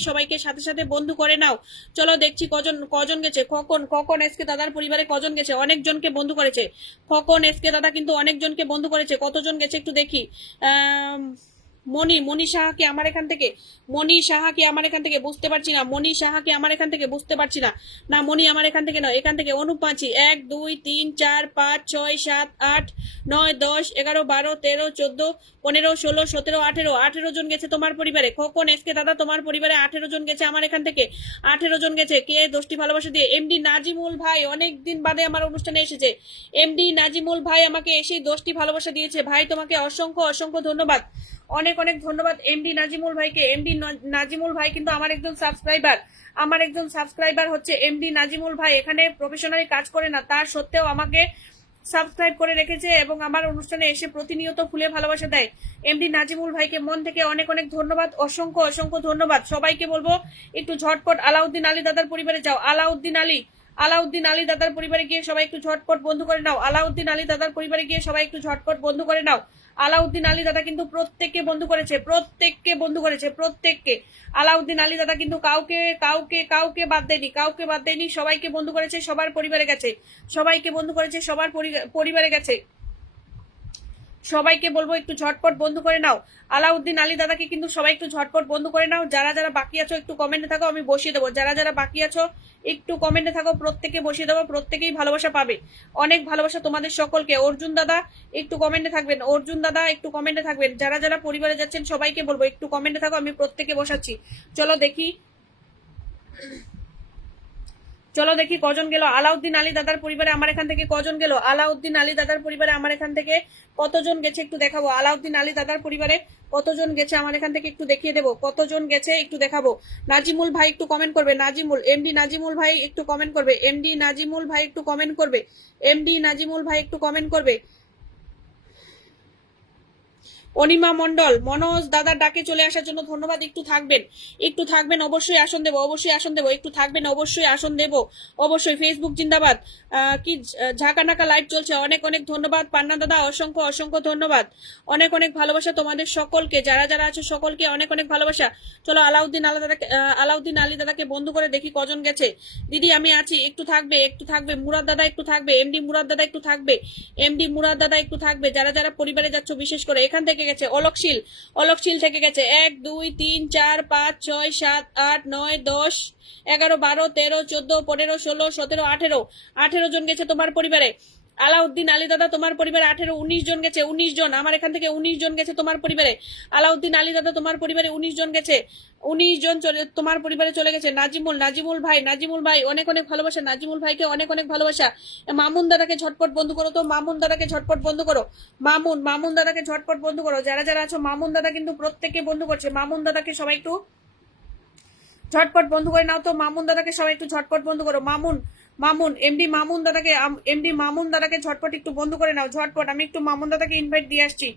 সবাইকে সাথে সাথে বন্ধু করে নাও। চলো দেখছি কজন গেছে। খোকন এসকে দাদার পরিবারে কজন গেছে, অনেক জনকে বন্ধু করেছে। খোকন এসকে দাদা কিন্তু অনেক জনকে বন্ধু করেছে, কতজন গেছে একটু দেখি। মনি সাহা কি আমার এখান থেকে বুঝতে পারছি না, মনি আমার এখান থেকে নয়, এখান থেকে অনুপ পাচ্ছি। 1 2 3 4 5 6 7 8 9 10 11 12 13 14 15 16 17 18 জন গেছে তোমার পরিবারে। খোকন এসকে দাদা তোমার পরিবারে 18 জন গেছে, আমার এখান থেকে 18 জন গেছে। কে 10টি ভালোবাসা দিয়ে, এমডি নাজিমুল ভাই অনেকদিন বাদে আমার অনুষ্ঠানে এসেছে, এমডি নাজিমুল ভাই আমাকে এসে 10টি ভালোবাসা দিয়েছে, ভাই তোমাকে অসংখ্য ধন্যবাদ, অনেক ধন্যবাদ এমডি নাজিমুল ভাইকে। এমডি নাজিমুল ভাই কিন্তু আমার একজন সাবস্ক্রাইবার হচ্ছে এমডি নাজিমুল ভাই, এখানে প্রফেশনালি কাজ করে না, তার সত্ত্বেও আমাকে সাবস্ক্রাইব করে রেখেছে এবং আমার অনুষ্ঠানে এসে প্রতিনিয়ত ফুলে ভালোবাসা দেয়। এমডি নাজিমুল ভাইকে মন থেকে অনেক ধন্যবাদ, অসংখ্য ধন্যবাদ। সবাইকে বলবো একটু ঝটপট আলাউদ্দিন আলী দাদার পরিবারে যাও, আলাউদ্দিন আলাউদ্দিন আলী দাদার পরিবারে গিয়ে সবাই একটু ঝটপট বন্ধ করে নাও। আলাউদ্দিন আলী দাদার পরিবারে গিয়ে সবাই একটু ঝটপট বন্ধ করে নাও। আলাউদ্দিন আলী দাদা কিন্তু প্রত্যেককে বন্ধ করেছে, প্রত্যেককে বন্ধ করেছে, প্রত্যেককে। আলাউদ্দিন আলী দাদা কিন্তু কাউকে কাউকে কাউকে বাদ দেয়নি, কাউকে বাদ দেয়নি, সবাইকে বন্ধ করেছে, সবার পরিবারে গেছে, সবাইকে বন্ধ করেছে, সবার পরিবারে গেছে। সবাইকে বলবো একটু ঝটপট বন্ধ করে নাও। আলাউদ্দিন আলী দাদাকে কিন্তু সবাই একটু ঝটপট বন্ধ করে নাও। যারা যারা বাকি আছো একটু কমেন্টে থাকো, আমি বসিয়ে দেবো। যারা যারা বাকি আছো একটু কমেন্টে থাকো, প্রত্যেকে বসিয়ে দেবো, প্রত্যেকেই ভালোবাসা পাবে। অনেক ভালোবাসা তোমাদের সকলকে। অর্জুন দাদা একটু কমেন্টে থাকবেন, অর্জুন দাদা একটু কমেন্টে থাকবেন। যারা যারা পরিবারে যাচ্ছেন সবাইকে বলবো একটু কমেন্টে থাকো, আমি প্রত্যেকে বসাচ্ছি। চলো দেখি, চলো দেখি কজন গেল আলাউদ্দিন আলী দাদার পরিবারে আমার এখান থেকে, কজন গেল আলাউদ্দিন আলী দাদার পরিবারে আমার এখান থেকে, কতজন গেছে একটু দেখাবো। আলাউদ্দিন আলী দাদার পরিবারে কতজন গেছে আমার এখান থেকে একটু দেখিয়ে দেবো, কতজন গেছে একটু দেখাবো। নাজিমুল ভাই একটু কমেন্ট করবে, নাজিমুল এমডি নাজিমুল ভাই একটু কমেন্ট করবে, এমডি নাজিমুল ভাই একটু কমেন্ট করবে, এমডি নাজিমুল ভাই একটু কমেন্ট করবে। অনিমা মন্ডল, মনোজ দাদার ডাকে চলে আসার জন্য ধন্যবাদ। একটু থাকবেন, একটু থাকবেন, অবশ্যই আসন দেবো, অবশ্যই আসন দেবো, একটু থাকবেন, অবশ্যই আসন দেবো, অবশ্যই। ফেসবুক জিন্দাবাদ। কি ঝাঁকানাকা লাইভ চলছে, অনেক অনেক ধন্যবাদ পান্না দাদা, অসংখ্য অসংখ্য ধন্যবাদ, অনেক অনেক ভালোবাসা তোমাদের সকলকে, যারা যারা আছো সকলকে অনেক অনেক ভালোবাসা। চলো আলাউদ্দিন আলী দাদাকে, আলাউদ্দিন আলী দাদাকে বন্ধ করে দেখি কজন গেছে। দিদি আমি আছি, একটু থাকবে, একটু থাকবে। মুরাদ দাদা একটু থাকবে, এমডি মুরাদ দাদা একটু থাকবে, এমডি মুরাদ দাদা একটু থাকবে। যারা যারা পরিবারে যাচ্ছ বিশেষ করে এখান থেকে গেছে অলকশীল, অলকশীল থেকে গেছে 1 2 3 4 5 6 7 8 9 10 11 12 13 14 15 16 17 18 18 জন গেছে তোমার পরিবারে। আলাউদ্দিন আলী দাদা তোমার পরিবারে 18 19 জন গেছে, 19 জন আমার এখান থেকে, 19 জন গেছে তোমার পরিবারে। আলাউদ্দিন আলী দাদা তোমার পরিবারে 19 জন গেছে, 19 জন তোমার পরিবারে চলে গেছে। নাজিমুল, নাজিমুল ভাই, নাজিমুল ভাই অনেক অনেক ভালোবাসা, নাজিমুল ভাইকে অনেক অনেক ভালোবাসা। মামুন দাদাকে ঝটপট বন্ধ করো তো, মামুন দাদাকে ঝটপট বন্ধ করো, মামুন, মামুন দাদাকে ঝটপট বন্ধ করো। যারা যারা আছো মামুন দাদা কিন্তু প্রত্যেককে বন্ধ করছে, মামুন দাদাকে সবাই একটু ঝটপট বন্ধ করে নাও তো, মামুন দাদাকে সবাই একটু ঝটপট বন্ধ করো। মামুন, মামুন এমডি মামুন দাদাকে, এমডি মামুন দাদাকে ঝটপট একটু বন্ধ করে নাও, ঝটপট। আমি একটু মামুন দাদাকে ইনভাইট দিয়ে আসছি,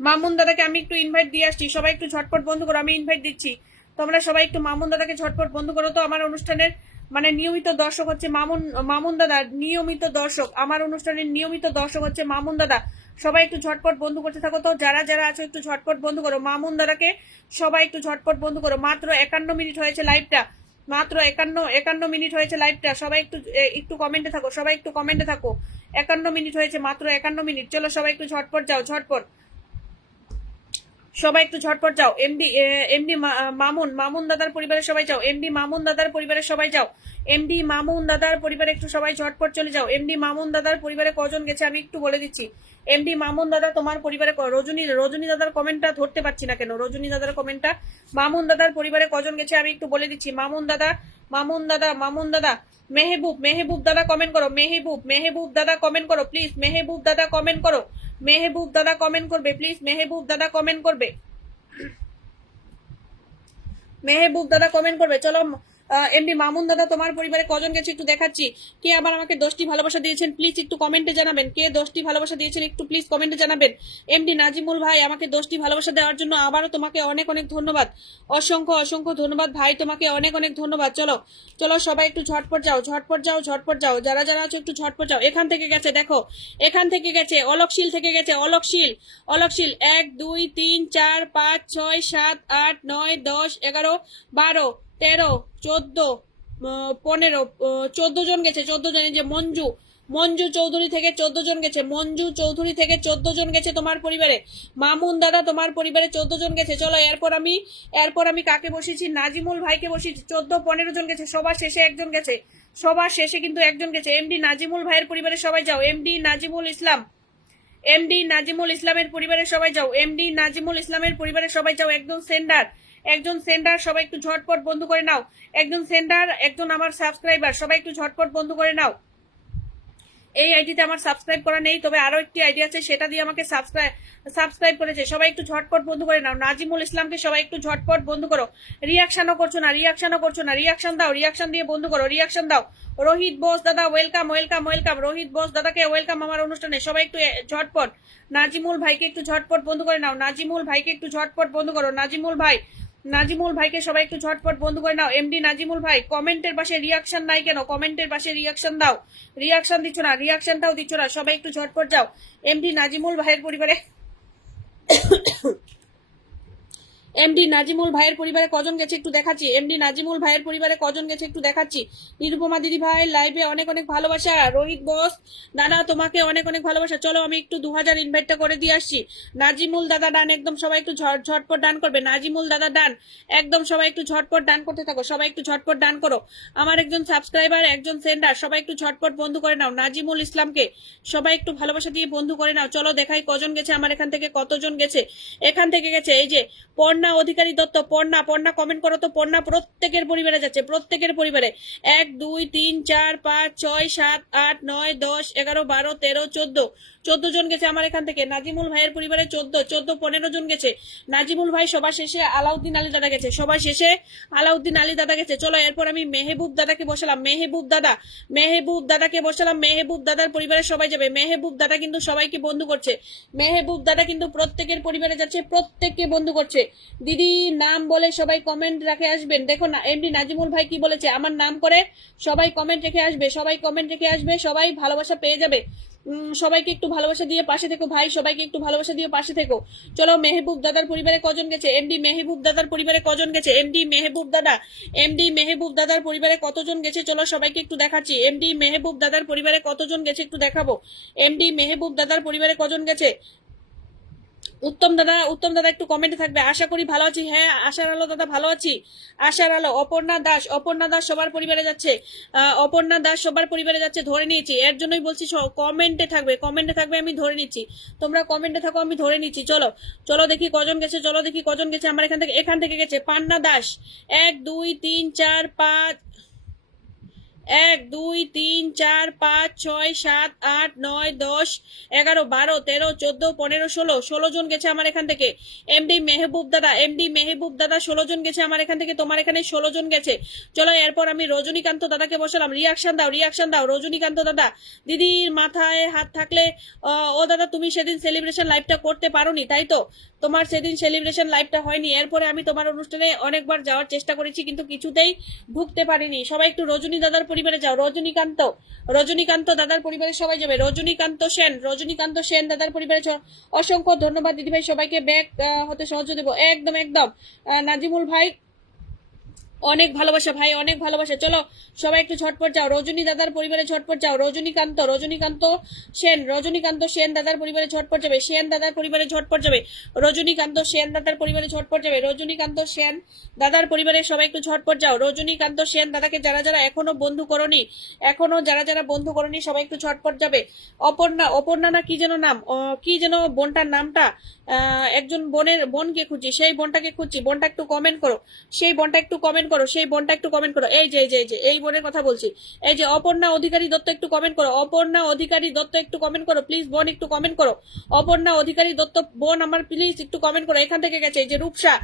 মামুন দাদাকে আমি একটু ইনভাইট দিয়ে আসছি, সবাই একটু ঝটপট বন্ধ করো, আমি ইনভাইট দিচ্ছি। তোমরা সবাই একটু মামুন দাদাকে ঝটপট বন্ধ করো তো। আমার অনুষ্ঠানের মানে নিয়মিত দর্শক হচ্ছে মামুন, মামুন দাদা নিয়মিত দর্শক, আমার অনুষ্ঠানের নিয়মিত দর্শক হচ্ছে মামুন দাদা। সবাই একটু ঝটপট বন্ধ করতে থাকো তো, যারা যারা আছো একটু ঝটপট বন্ধ করো। মামুন দাদাকে সবাই একটু ঝটপট বন্ধ করো। মাত্র 51 মিনিট হয়েছে লাইভটা, মাত্র 51 মিনিট হয়েছে লাইভটা। সবাই একটু একটু কমেন্টে থাকো, সবাই একটু কমেন্টে থাকো। 51 মিনিট হয়েছে, মাত্র 51 মিনিট। চলো সবাই একটু ঝটপট যাও, ঝটপট সবাই একটু ঝটপট যাও। এমডি, এমডি মামুন, মামুন দাদার পরিবারে সবাই যাও, এমডি মামুন দাদার পরিবারে সবাই যাও, এমডি মামুন দাদার পরিবারে একটু সবাই ঝটপট চলে যাও। এমডি মামুন দাদার পরিবারে কজন গেছে আমি একটু বলে দিচ্ছি। এমডি মামুন দাদা তোমার পরিবারে, রজনী, রজনী দাদার কমেন্টটা ধরতে পারছি না কেন, রজনী দাদার কমেন্টটা। মামুন দাদার পরিবারে কজন গেছে আমি একটু বলে দিচ্ছি। মামুন দাদা, মামুন দাদা, মামুন দাদা। মেহবুব, মেহবুব দাদা কমেন্ট করো, মেহবুব, মেহবুব দাদা কমেন্ট করো প্লিজ, মেহবুব দাদা কমেন্ট করো, মেহবুব দাদা কমেন্ট করবে প্লিজ, মেহবুব দাদা কমেন্ট করবে, মেহবুব দাদা কমেন্ট করবে। চলো এমডি মামুন দাদা তোমার পরিবারে কজন গেছে একটু দেখাচ্ছি। কে আবার আমাকে 10টি ভালোবাসা দিয়েছেন প্লিজ একটু কমেন্টে জানাবেন, কে 10টি ভালোবাসা দিয়েছেন একটু প্লিজ কমেন্টে জানাবেন। এমডি নাজিমুল ভাই আমাকে 10টি ভালোবাসা দেওয়ার জন্য আবারও তোমাকে অনেক অনেক ধন্যবাদ, অসংখ্য অসংখ্য ধন্যবাদ ভাই, তোমাকে অনেক অনেক ধন্যবাদ। চলো চলো সবাই একটু ঝটপট যাও, ঝটপট যাও, ঝটপট যাও, যারা যারা আছো একটু ঝটপট যাও। এখান থেকে গেছে দেখো, এখান থেকে গেছে অলকশীল থেকে গেছে, অলকশীল, অলকশীল 1 2 3 4 5 6 7 8 9 10 11 12 13 14 15 14 জন গেছে, 14 জন। যে মঞ্জু, মঞ্জু চৌধুরী থেকে 14 জন গেছে, মঞ্জু চৌধুরী থেকে 14 জন গেছে তোমার পরিবারে। মামুন দাদা তোমার পরিবারে 14 জন গেছে। চলো এরপর আমি কাকে বসিয়েছি, নাজিমুল ভাইকে বসিয়েছি, 14 15 জন গেছে, সবার শেষে একজন গেছে, সবার শেষে কিন্তু একজন গেছে। এমডি নাজিমুল ভাইয়ের পরিবারে সবাই যাও, এমডি নাজিমুল ইসলাম, এমডি নাজিমুল ইসলামের পরিবারে সবাই যাও, এমডি নাজিমুল ইসলামের পরিবারে সবাই যাও। একজন সেন্ডার, একজন সেন্ডার, সবাই একটু ঝটপট বন্ধ করে নাও। একজন সেন্ডার, একজন আমার সাবস্ক্রাইবার, সবাই একটু ঝটপট বন্ধ করে নাও। এই আইডিতে আমার সাবস্ক্রাইব করা নেই, তবে আরো একটি আইডি আছে সেটা দিয়ে আমাকে সাবস্ক্রাইব করেছে, সবাই একটু ঝটপট বন্ধ করে নাও। নাজিমুল ইসলামকে সবাই একটু ঝটপট বন্ধ করো। রিয়াকশনও করছো না, রিয়াকশনও করছো না, রিয়াকশন দাও, রিয়াকশন দিয়ে বন্ধ করো, রিয়াকশন দাও। রোহিত বোস দাদা welcome, welcome, welcome. Rohit Bose দাদাকে ওয়েলকাম আমার অনুষ্ঠানে, সবাই একটু ঝটপট। নাজিমুল ভাইকে একটু ঝটপট বন্ধ করে নাও, নাজিমুল ভাইকে একটু ঝটপট বন্ধ করো, নাজিমুল ভাই, নাজিমুল ভাইকে সবাই একটু ঝটপট বন্ধু করে নাও। এমডি নাজিমুল ভাই, কমেন্টের পাশে রিয়াকশন নাই কেন? কমেন্টের পাশে রিয়াকশন দাও। রিয়াকশন দিচ্ছ না, রিয়াকশনটাও দিচ্ছ না, সবাই একটু ঝটপট যাও। এমডি নাজিমুল ভাইয়ের পরিবারে এমডি নাজিমুল ভাইয়ের পরিবারে কজন গেছে একটু দেখাচ্ছি। এমডি নাজিমুল ভাইয়ের পরিবারে কজন গেছে একটু দেখাচ্ছি। নিরুপমা দিদি ভাই লাইভে অনেক অনেক ভালোবাসা। রোহিত বস দাদা তোমাকে অনেক অনেক ভালোবাসা। চলো আমি একটু 2000 ইনভাইটটা করে দিয়ে আসছি। নাজিমুল দাদা ডান, একদম সবাই একটু ঝটপট ডান করবে। নাজিমুল দাদা ডান, একদম সবাই একটু ঝটপট ডান করতে থাকো। সবাই একটু ঝটপট ডান করো। আমার একজন সাবস্ক্রাইবার, একজন সেন্ডার, সবাই একটু ঝটপট বন্ধু করে নাও। নাজিমুল ইসলামকে সবাই একটু ভালোবাসা দিয়ে বন্ধু করে নাও। চলো দেখাই কজন গেছে আমার এখান থেকে, কতজন গেছে এখান থেকে গেছে। এই যে পর্ণা অধিকারী দত্ত, পর্ণা পর্ণা কমেন্ট করো তো। পর্ণা প্রত্যেকের পরিবারে যাচ্ছে, প্রত্যেকের পরিবারে। 1 2 3 4 5 6 7 8 9 10 11 12 13 14 14 জন গেছে আমার এখান থেকে। নাজিমুল ভাইয়ের পরিবারে 14 15 জন গেছে। নাজিমুল ভাই সবার শেষে আলাউদ্দিন আলী দাদা গেছে, সবার শেষে আলাউদ্দিন আলী দাদা গেছে। চলো এরপর আমি মেহবুব দাদাকে বসালাম। মেহবুব দাদা, মেহবুব দাদাকে বসালাম। মেহবুব দাদার পরিবারে সবাই যাবে। মেহবুব দাদা কিন্তু সবাইকে বন্ধু করছে। মেহবুব দাদা কিন্তু প্রত্যেকের পরিবারে যাচ্ছে, প্রত্যেককে বন্ধু করছে। দিদি নাম বলে সবাই কমেন্ট রেখে আসবেন। দেখো না এমডি নাজিমুল ভাই কি বলেছে, আমার নাম করে সবাই কমেন্ট রেখে আসবে, সবাই কমেন্ট রেখে আসবে, সবাই ভালোবাসা পেয়ে যাবে। সবাইকে একটু ভালোবাসা দিয়ে পাশে থেকো ভাই, সবাইকে একটু ভালোবাসা দিয়ে পাশে থেকো। চলো মেহবুব দাদার পরিবারে কজন গেছে? এমডি মেহবুব দাদার পরিবারে কজন গেছে? এমডি মেহবুব দাদা, এমডি মেহবুব দাদার পরিবারে কতজন গেছে? চলো সবাইকে একটু দেখাচ্ছি। এমডি মেহবুব দাদার পরিবারে কতজন গেছে একটু দেখাবো। এমডি মেহবুব দাদার পরিবারে কজন গেছে? উত্তম দাদা, উত্তম দাদা একটু কমেন্টে থাকবে। আশা করি ভালো আছি। হ্যাঁ আশার আলো দাদা ভালো আছি। আশার আলো। অপর্ণা দাস, অপর্ণা দাস সবার পরিবারে যাচ্ছে। অপর্ণা দাস সবার পরিবারে যাচ্ছে, ধরে নিয়েছি। এর জন্যই বলছি কমেন্টে থাকবে, কমেন্টে থাকবে, আমি ধরে নিচ্ছি। তোমরা কমেন্টে থাকো, আমি ধরে নিচ্ছি। চলো চলো দেখি কজন গেছে, চলো দেখি কজন গেছে আমার এখান থেকে গেছে। পান্না দাস 1 2 3 4 5 1 2 3 4 5 6 7 8 9 10 11 12 13 14 15 16 16 জন গেছে আমার এখান থেকে। এমডি মেহবুব দাদা, এমডি মেহবুব দাদা 16 জন গেছে আমার এখান থেকে। তোমার এখানে 16 জন গেছে। চলো এরপর আমি রজনীকান্ত দাদাকে বসালাম। রিয়াকশন দাও, রিয়াকশন দাও। রজনীকান্ত দাদা, দিদির মাথায় হাত থাকলে ও দাদা তুমি সেদিন সেলিব্রেশন লাইভটা করতে পারোনি তাই তো? তোমার সেদিন সেলিব্রেশন লাইভটা হয়নি। এরপরে আমি তোমার অনুষ্ঠানে অনেকবার যাওয়ার চেষ্টা করেছি কিন্তু কিছুতেই ঢুকতে পারিনি। সবাই একটু রজনী দাদার পরিবারে যাও। রজনীকান্ত, রজনীকান্ত দাদার পরিবারে সবাই যাবে। রজনীকান্ত সেন, রজনীকান্ত সেন দাদার পরিবারে অসংখ্য ধন্যবাদ দিদিভাই, সবাইকে ব্যাক হতে সাহায্য দেবো। একদম একদম। নাজিমুল ভাই অনেক ভালোবাসা ভাই, অনেক ভালোবাসা। চলো সবাই একটু ঝটপট যাও। রজনী দাদার পরিবারে ঝটপট যাও। রজনীকান্ত, রজনীকান্ত সেন, রজনীকান্ত সেন দাদার পরিবারে ঝটপট যাবে। সেন দাদার পরিবারে ঝটপট যাবে। রজনীকান্ত সেন দাদার পরিবারে ঝটপট যাবে। রজনীকান্ত সেন দাদার পরিবারে সবাই একটু ঝটপট যাও। রজনীকান্ত সেন দাদাকে যারা যারা এখনো বন্ধু করনি, এখনো যারা যারা বন্ধু করনি সবাই একটু ঝটপট যাবে। অপর্ণা, অপর্ণা না কি যেন নাম, কি যেন বোনটার নামটা, একজন বোনকে খুঁজছি, সেই বোনটাকে খুঁজছি। বোনটা একটু কমেন্ট করো, সেই বোনটা একটু কমেন্ট করো, সেই বোনটা একটু কমেন্ট করো। এই যে এই যে এই যে এই বোনের কথা বলছি। এই যে অপর্ণা অধিকারী দত্ত একটু কমেন্ট করো। অপর্ণা অধিকারী দত্ত একটু কমেন্ট করো প্লিজ। বোন একটু কমেন্ট করো। অপর্ণা অধিকারী দত্ত বোন আমার প্লিজ একটু কমেন্ট করো। এখান থেকে গেছে এই যে রূপসা,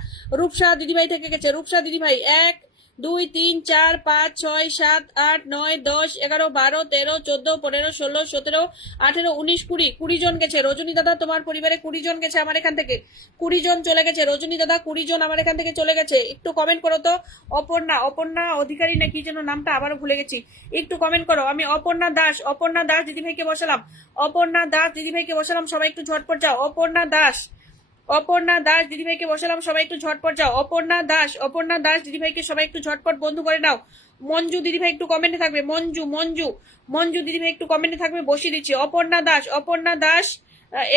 রূপসা দিদিভাই থেকে গেছে। রূপসা দিদিভাই 1 2 3 4 5 6 7 8 9 10 11 12 13 14 15 16 17 18 19 20 20 জন গেছে। রজনী দাদা তোমার পরিবারে 20 জন গেছে আমার এখান থেকে। 20 জন চলে গেছে। রজনী দাদা 20 জন আমার এখান থেকে চলে গেছে। একটু কমেন্ট করো তো। অপর্ণা, অপর্ণা অধিকারী না কি যেন নামটা, আবারও ভুলে গেছি। একটু কমেন্ট করো। আমি অপর্ণা দাস, অপর্ণা দাস দিদিভাইকে বসালাম। অপর্ণা দাস দিদিভাইকে বসালাম, সবাই একটু ঝটপট যাও। অপর্ণা দাস, অপর্ণা দাস দিদিভাইকে বসালাম, সবাই একটু ঝটপট যাও। অপর্ণা দাস, অপর্ণা দাস দিদিভাইকে সবাই একটু ঝটপট বন্ধু করে নাও। মঞ্জু দিদিভাই একটু কমেন্টে থাকবে। মঞ্জু, মঞ্জু, মঞ্জু দিদিভাই একটু কমেন্টে থাকবে, বসিয়ে দিচ্ছি। অপর্ণা দাস, অপর্ণা দাস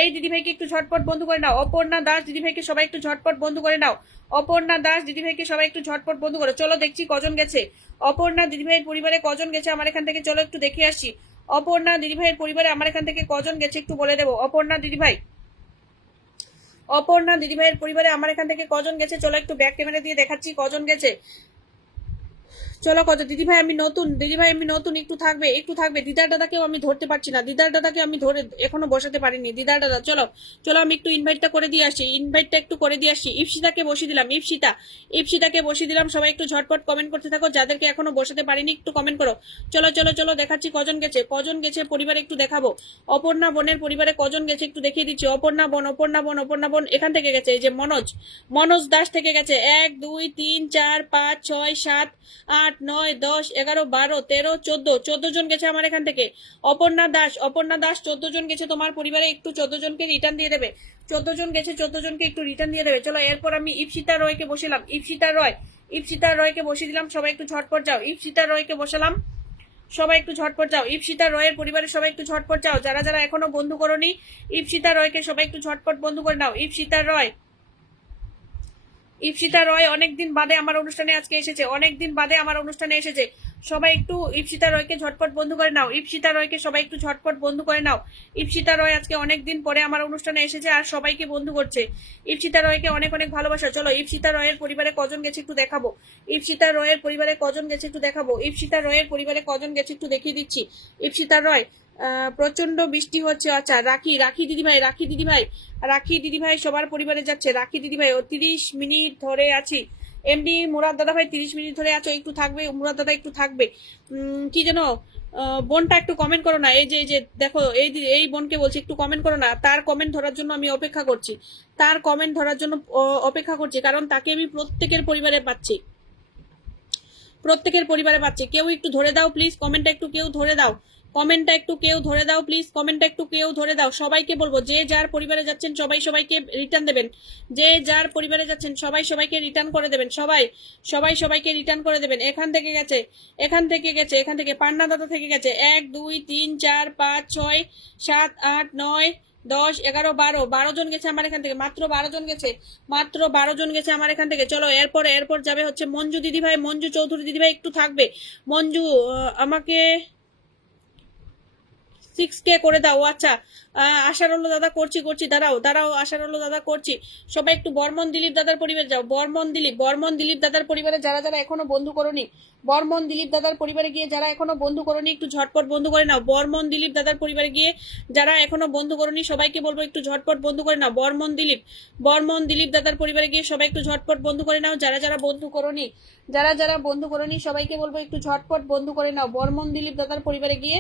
এই দিদিভাইকে একটু ঝটপট বন্ধু করে নাও। অপর্ণা দাস দিদিভাইকে সবাই একটু ঝটপট বন্ধু করে নাও। অপর্ণা দাস দিদিভাইকে সবাই একটু ঝটপট বন্ধু করো। চলো দেখছি কজন গেছে। অপর্ণা দিদিভাইয়ের পরিবারে কজন গেছে আমার এখান থেকে, চলো একটু দেখে আসি। অপর্ণা দিদিভাইয়ের পরিবারে আমার এখান থেকে কজন গেছে একটু বলে দেবো। অপর্ণা দিদিভাই, অপর্ণা দিদিভাইয়ের পরিবারে আমার এখান থেকে কজন গেছে, চলো একটু ব্যাক ক্যামেরা দিয়ে দেখাচ্ছি কজন গেছে। চলো কত দিদিভাই আমি নতুন, দিদিভাই আমি নতুন, একটু থাকবে একটু থাকবে। দিদার দাদাকেও আমি ধরতে পারছি না, দিদার দাদাকে আমি ধরে এখনো বসাতে পারিনি। দিদার দাদা চলো চলো, আমি একটু ইনভাইটটা করে দিয়ে আসি, ইনভাইটটা একটু করে দিয়ে আসি। ইপসিতাকে বসিয়ে দিলাম, ইপসিতাকে বসিয়ে দিলাম। সবাই একটু ঝটপট কমেন্ট করতে থাকো, যাদেরকে এখনো বসাতে পারিনি একটু কমেন্ট করো। চলো চলো চলো দেখাচ্ছি কজন গেছে, কজন গেছে পরিবারে একটু দেখাবো। অপর্ণা বোনের পরিবারে কজন গেছে একটু দেখিয়ে দিচ্ছি। অপর্ণা বোন, অপর্ণা বোন, অপর্ণা বোন এখান থেকে গেছে। এই যে মনোজ, মনোজ দাস থেকে গেছে। 1 2 3 4 5 6 7 8 9 10 11 12 13 14, 14 জন গেছে আমার এখান থেকে। অপর্ণা দাস, অপর্ণা দাস 14 জন গেছে তোমার পরিবারে, একটু 14 জনকে রিটার্ন দিয়ে দেবে। 14 জন গেছে, 14 জনকে একটু রিটার্ন দিয়ে দেবে। চলো এরপর আমি ইপসিতা রয়কে বসিলাম, ইপসিতা রয়, ইপসিতা রয়কে বসিয়ে দিলাম। সবাই একটু ঝটপট যাও, ইপসিতা রয়কে বসালাম। সবাই একটু ঝটপট যাও, ইপসিতা রয়ের পরিবারের সবাই একটু ঝটপট যাও। যারা যারা এখনো বন্ধু করোনি ইপসিতা রয়কে সবাই একটু ঝটপট বন্ধু করে নাও। ইপসিতা রয়, ইপসিতা রয় অনেকদিন বাদে আমার অনুষ্ঠানে আজকে এসেছে, অনেকদিন বাদে আমার অনুষ্ঠানে এসেছে। সবাই একটু ইপসিতা রয়কে ঝটপট বন্ধু করে নাও, ইপসিতা রয়কে সবাই একটু ঝটপট বন্ধু করে নাও। ইপসিতা রয় আজকে অনেকদিন পরে আমার অনুষ্ঠানে এসেছে আর সবাইকে বন্ধু করছে। ইপসিতা রয়কে অনেক অনেক ভালোবাসা। চলো ইপসিতা রয়ের পরিবারে কজন গেছে একটু দেখাবো, ইপসিতা রয়ের পরিবারে কজন গেছে একটু দেখাবো। ইপসিতা রয়ের পরিবারে কজন গেছে একটু দেখিয়ে দিচ্ছি। ইপসিতা রয়, প্রচন্ড বৃষ্টি হচ্ছে। আচ্ছা রাখি, রাখি দিদিভাই, রাখি দিদিভাই, রাখি দিদিভাই সবার পরিবারে যাচ্ছে। রাখি দিদিভাই ও 30 মিনিট ধরে আছি। এমডি মুরাদ দাদা ভাই 30 মিনিট ধরে আছো, একটু থাকবে মুরাদ দাদা, একটু থাকবে। কি যেন বোনটা একটু কমেন্ট করো না। এই যে এই যে দেখো, এই বোনকে বলছি একটু কমেন্ট করো না। তার কমেন্ট ধরার জন্য আমি অপেক্ষা করছি, তার কমেন্ট ধরার জন্য অপেক্ষা করছি, কারণ তাকে আমি প্রত্যেকের পরিবারে পাচ্ছি, প্রত্যেকের পরিবারে পাচ্ছি। কেউ একটু ধরে দাও প্লিজ, কমেন্টটা একটু কেউ ধরে দাও, কমেন্টটা একটু কেউ ধরে দাও প্লিজ, কমেন্টটা একটু কেউ ধরে দাও। সবাইকে বলবো যে যার পরিবারে যাচ্ছেন সবাই সবাইকে রিটার্ন দেবেন, যে যার পরিবারে যাচ্ছেন সবাই সবাইকে রিটার্ন করে দেবেন। সবাই সবাই সবাইকে রিটার্ন করে দেবেন। এখান থেকে গেছে, এখান থেকে গেছে, এখান থেকে পান্না দাদা থেকে গেছে। 1 2 3 4 5 6 7 8 9 10 11 12, 12 জন গেছে আমার এখান থেকে, মাত্র 12 জন গেছে, মাত্র 12 জন গেছে আমার এখান থেকে। চলো এরপর এরপর যাবে হচ্ছে মঞ্জু দিদিভাই, মঞ্জু চৌধুরী দিদিভাই একটু থাকবে। মঞ্জু আমাকে 6K করে দাও। আচ্ছা আশারুল্লাহ দাদা করছি করছি, দাঁড়াও দাঁড়াও, আশারুল্লাহ দাদা করছি। সবাই একটু বর্মন দিলীপ দাদার পরিবারে যাও, বর্মন দিলীপ, বর্মন দিলীপ দাদার পরিবারে যারা যারা এখনো বন্ধু করনি, বর্মন দিলীপ দাদার পরিবারে গিয়ে যারা এখনো বন্ধু করনি একটু ঝটপট বন্ধু করে নাও। বর্মন দিলীপ দাদার পরিবারে গিয়ে যারা এখনো বন্ধু করনি সবাইকে বলবো একটু ঝটপট বন্ধু করে নাও। বর্মন দিলীপ, বর্মন দিলীপ দাদার পরিবারে গিয়ে সবাই একটু ঝটপট বন্ধু করে নাও। যারা যারা বন্ধু করনি, যারা যারা বন্ধু করনি সবাইকে বলবো একটু ঝটপট বন্ধু করে নাও। বর্মন দিলীপ দাদার পরিবারে গিয়ে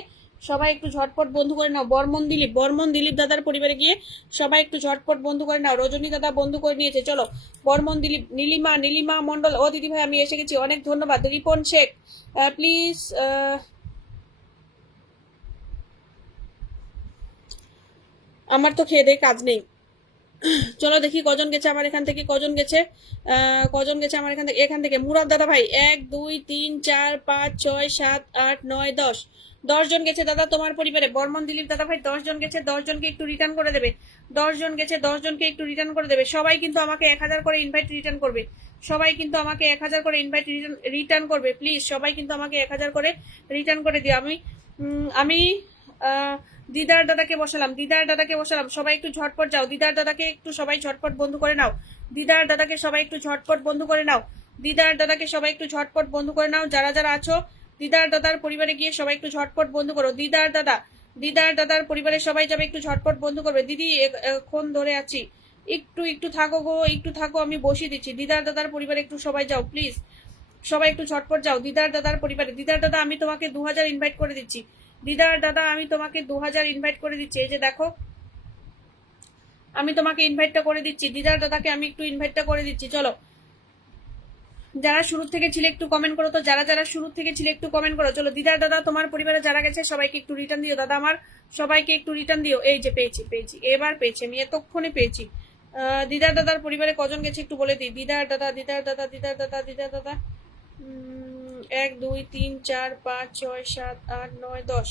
সবাই একটু ঝটপট বন্ধু করে নাও। বর্মন দিলীপ, বর্মন দিলীপ দাদার পরিবারে গিয়ে সবাই একটু ঝটপট বন্ধু করে নাও। রজনী দাদা বন্ধু করে নিয়েছে। চলো বর্মন দিলীপ, নীলিমা, নীলিমা মন্ডল, ও দিদি ভাই আমি এসে গেছি, অনেক ধন্যবাদ। রিপন শেখ প্লিজ, আমার তো খেয়ে দিয়ে কাজ নেই। চলো দেখি কজন গেছে আমার এখান থেকে, কজন গেছে, কজন গেছে আমার এখান থেকে। এখান থেকে মুরাদ দাদা ভাই 1 2 3 4 5 6 7 8 9 10, 10 জন গেছে দাদা তোমার পরিবারে। বর্মন দিলীপ দাদা ভাই 10 জন গেছে, 10 জনকে একটু রিটার্ন করে দেবে। 10 জন গেছে, 10 জনকে একটু রিটার্ন করে দেবে। সবাই কিন্তু আমাকে 1000 করে ইনভাইট রিটার্ন করবে, সবাই কিন্তু আমাকে 1000 করে ইনভাইট রিটার্ন করবে প্লিজ। সবাই কিন্তু আমাকে 1000 করে রিটার্ন করে দিও। আমি দিদার দাদাকে বসালাম, দিদার দাদাকে বসালাম। সবাই একটু ঝটপট যাও, দিদার দাদাকে একটু সবাই ঝটপট বন্ধু করে নাও। দিদার দাদাকে সবাই একটু ঝটপট বন্ধু করে নাও। দিদার দাদাকে সবাই একটু ঝটপট বন্ধু করে নাও। যারা যারা আছো দিদার দাদার পরিবারে গিয়ে সবাই একটু ঝটপট বন্ধু করো। দিদার দাদা, দিদার দাদার পরিবারের সবাই যাবে, একটু ঝটপট বন্ধু করবে। দিদি এখন ধরে আছি, একটু একটু থাকো গো, একটু থাকো, আমি বসিয়ে দিচ্ছি। দিদার দাদার পরিবারে একটু সবাই যাও প্লিজ, সবাই একটু ঝটপট যাও দিদার দাদার পরিবারে। দিদার দাদা আমি তোমাকে 2000 ইনভাইট করে দিচ্ছি। দিদার দাদা আমি তোমাকে 2000 ইনভাইট করে দিচ্ছি। এই যে দেখো আমি তোমাকে ইনভাইটটা করে দিচ্ছি, দিদার দাদাকে আমি একটু ইনভাইটটা করে দিচ্ছি। চলো যারা শুরু থেকে ছিলে একটু কমেন্ট করো তো, যারা যারা শুরু থেকে ছিলে একটু কমেন্ট করো। চলো দিদার দাদা তোমার পরিবারে যারা গেছে সবাইকে একটু রিটার্ন দিও দাদা, আমার সবাইকে একটু রিটার্ন দিও। এই যে পেয়েছি পেয়েছি, এবার পেয়েছি, আমি এতক্ষণে পেয়েছি। দিদার দাদার পরিবারে কজন গেছে একটু বলে দিই। দিদার দাদা, দিদার দাদা, দিদার দাদা, দিদার দাদা 1 2 3 4 5 6 7 8 9 10,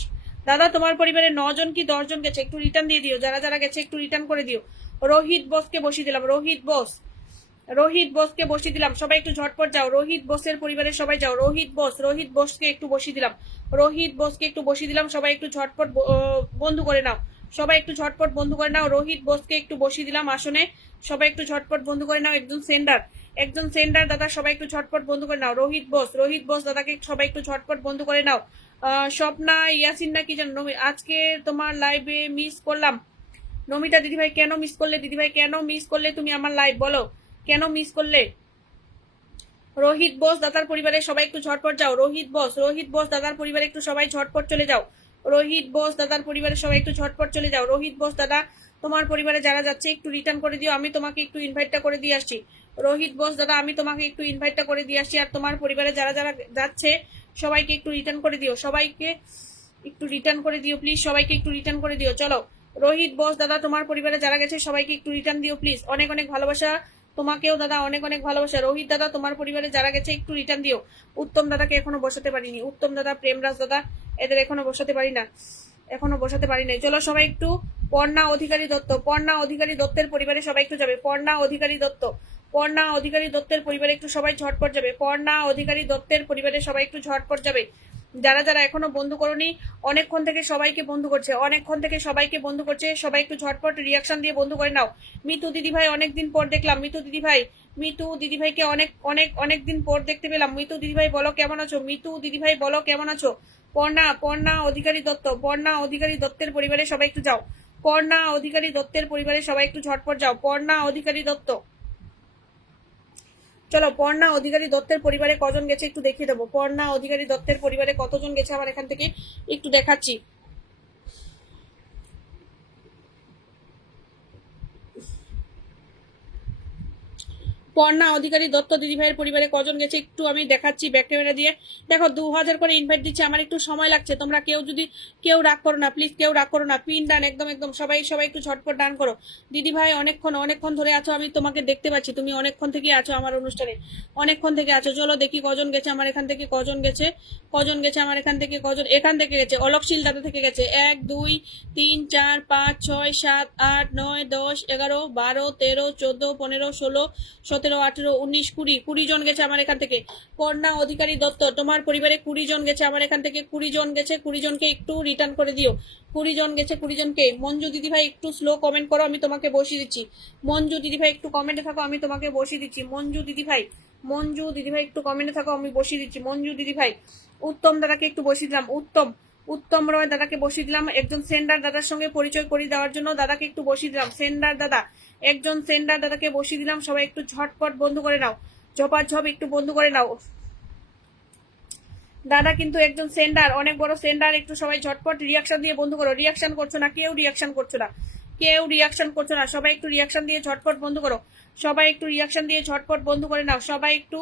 দাদা তোমার পরিবারে 9 জন কি 10 জন গেছে একটু রিটার্ন দিয়ে দিও। যারা যারা গেছে একটু রিটার্ন করে দিও। রোহিত বসকে বসিয়ে দিলাম, রোহিত বস, রোহিত বোসকে বসিয়ে দিলাম, সবাই একটু ঝটপট যাও। রোহিত বোসের পরিবারের সবাই যাও। রোহিত বোসকে একটু বসিয়ে দিলাম। রোহিত বোসকে একটু বসিয়ে দিলাম, সবাই একটু ঝটপট বন্ধু করে নাও। সবাই একটু ঝটপট বন্ধু করে নাও। রোহিত বোসকে একটু বসিয়ে দিলাম আসনে, সবাই একটু ঝটপট বন্ধু করে নাও। একজন সেন্ডার দাদা, সবাই একটু ঝটপট বন্ধু করে নাও। রোহিত বোস দাদাকে সবাই একটু ঝটপট বন্ধু করে নাও। স্বপ্না ইয়াসিন না কি জানো, আজকে তোমার লাইভে মিস করলাম। নমিতা দিদিভাই কেন মিস করলে? দিদিভাই কেন মিস করলে তুমি আমার লাইভ? বলো কেন মিস করলে? রোহিত বোস দাদার পরিবারের সবাই একটু ঝটপট যাও। রোহিত বোস দাদার পরিবারে একটু সবাই ঝটপট চলে যাও। রোহিত বোস দাদার পরিবারের সবাই একটু ঝটপট চলে যাও। রোহিত বোস দাদা, তোমার পরিবারে যারা যাচ্ছে একটু রিটার্ন করে দিও, আমি তোমাকে একটু ইনভাইটটা করে দিয়ে আসছি। রোহিত বোস দাদা, আমি তোমাকে একটু ইনভাইটটা করে দিয়ে আসছি। আর তোমার পরিবারে যারা যারা যাচ্ছে সবাইকে একটু রিটার্ন করে দিও, সবাইকে একটু রিটার্ন করে দিও প্লিজ, সবাইকে একটু রিটার্ন করে দিও। চলো রোহিত বোস দাদা, তোমার পরিবারে যারা গেছে সবাইকে একটু রিটার্ন দিও প্লিজ। অনেক অনেক ভালোবাসা তোমাকেও দাদা, অনেক অনেক ভালোবাসা। রোহিত দাদা, তোমার পরিবারে যারা গেছে একটু রিটার্ন দিও। উত্তম দাদাকে এখনো বসাতে পারিনি, উত্তম দাদা, প্রেমরাজ দাদা, এদের এখনো বসাতে পারি না, এখনো বসাতে পারি নাই। চলো সবাই একটু পর্ণা অধিকারী দত্তের পরিবারে সবাই একটু যাবে। পর্ণা অধিকারী দত্তের পরিবারে একটু সবাই ঝটপট যাবে। পর্ণা অধিকারী দত্তের পরিবারে সবাই একটু ঝটপট যাবে। যারা যারা এখনো বন্ধু করনি, অনেকক্ষণ থেকে সবাইকে বন্ধু করছে, সবাই একটু ঝটপট রিয়াকশন দিয়ে বন্ধু করে নাও। মিতু দিদিভাই অনেকদিন পর দেখলাম। মিতু দিদিভাইকে অনেক অনেক অনেক দিন পর দেখতে পেলাম। মিতু দিদিভাই বলো কেমন আছো? পর্ণা অধিকারী দত্তের পরিবারে সবাই একটু যাও। পর্ণা অধিকারী দত্তের পরিবারে সবাই একটু ঝটপট যাও। পর্ণা অধিকারী দত্ত, চলো পর্ণা অধিকারী দত্তের পরিবারে কজন গেছে একটু দেখিয়ে দেবো। পর্ণা অধিকারী দত্তের পরিবারে কতজন গেছে আমার এখান থেকে একটু দেখাচ্ছি। পর্ণা অধিকারী দত্ত দিদিভাইয়ের পরিবারে কজন গেছে একটু আমি দেখাচ্ছি ব্যাক ক্যামেরা দিয়ে। দেখো 2000 করে ইনভাইট দিচ্ছে, আমার একটু সময় লাগছে। তোমরা কেউ রাগ করো না প্লিজ, কেউ রাগ করো না। পিন ডান, একদম একদম সবাই একটু ঝটপট ডান করো। দিদিভাই অনেকক্ষণ ধরে আছো, আমি তোমাকে দেখতে পাচ্ছি, তুমি অনেকক্ষণ থেকে আছো আমার অনুষ্ঠানে, অনেকক্ষণ থেকে আছো। চলো দেখি কজন গেছে আমার এখান থেকে, কজন গেছে আমার এখান থেকে, এখান থেকে গেছে। অলকশীল দাদা থেকে গেছে 1 2 3 4 5 6 7 8 9 10 11 12 13 14 15 16 17 18 19 20 20 জন গেছে আমার এখান থেকে। পর্ণা অধিকারী দত্ত, তোমার পরিবারে 20 জন গেছে আমার এখান থেকে, 20 জন গেছে। 20 জনকে একটু রিটার্ন করে দিও। 20 জন গেছে, 20 জনকে। মঞ্জু দিদিভাই একটু স্লো কমেন্ট করো, আমি তোমাকে বসিয়ে দিচ্ছি। মঞ্জু দিদিভাই একটু কমেন্টে থাকো, আমি তোমাকে বসিয়ে দিচ্ছি। মঞ্জু দিদিভাই একটু কমেন্টে থাকো, আমি বসিয়ে দিচ্ছি। মঞ্জু দিদিভাই, উত্তম দাদাকে একটু বসিয়ে দিলাম। উত্তম রয় দাদাকে বসিয়ে দিলাম। একজন সেন্ডার দাদার সঙ্গে পরিচয় করিয়ে দেওয়ার জন্য দাদাকে একটু বসিয়ে দিলাম। একজন সেন্ডার দাদাকে বসিয়ে দিলাম, সবাই একটু ঝটপট বন্ধু করে নাও। ঝপাঝপ একটু বন্ধু করে নাও। দাদা কিন্তু একজন সেন্ডার, অনেক বড় সেন্ডার, একটু সবাই ঝটপট রিয়াকশন দিয়ে বন্ধু করো। রিয়াকশন করছো না, কেউ রিয়াকশন করছো না, সবাই একটু রিয়াকশন দিয়ে ঝটপট বন্ধু করো। সবাই একটু রিয়াকশন দিয়ে ঝটপট বন্ধু করে নাও। সবাই একটু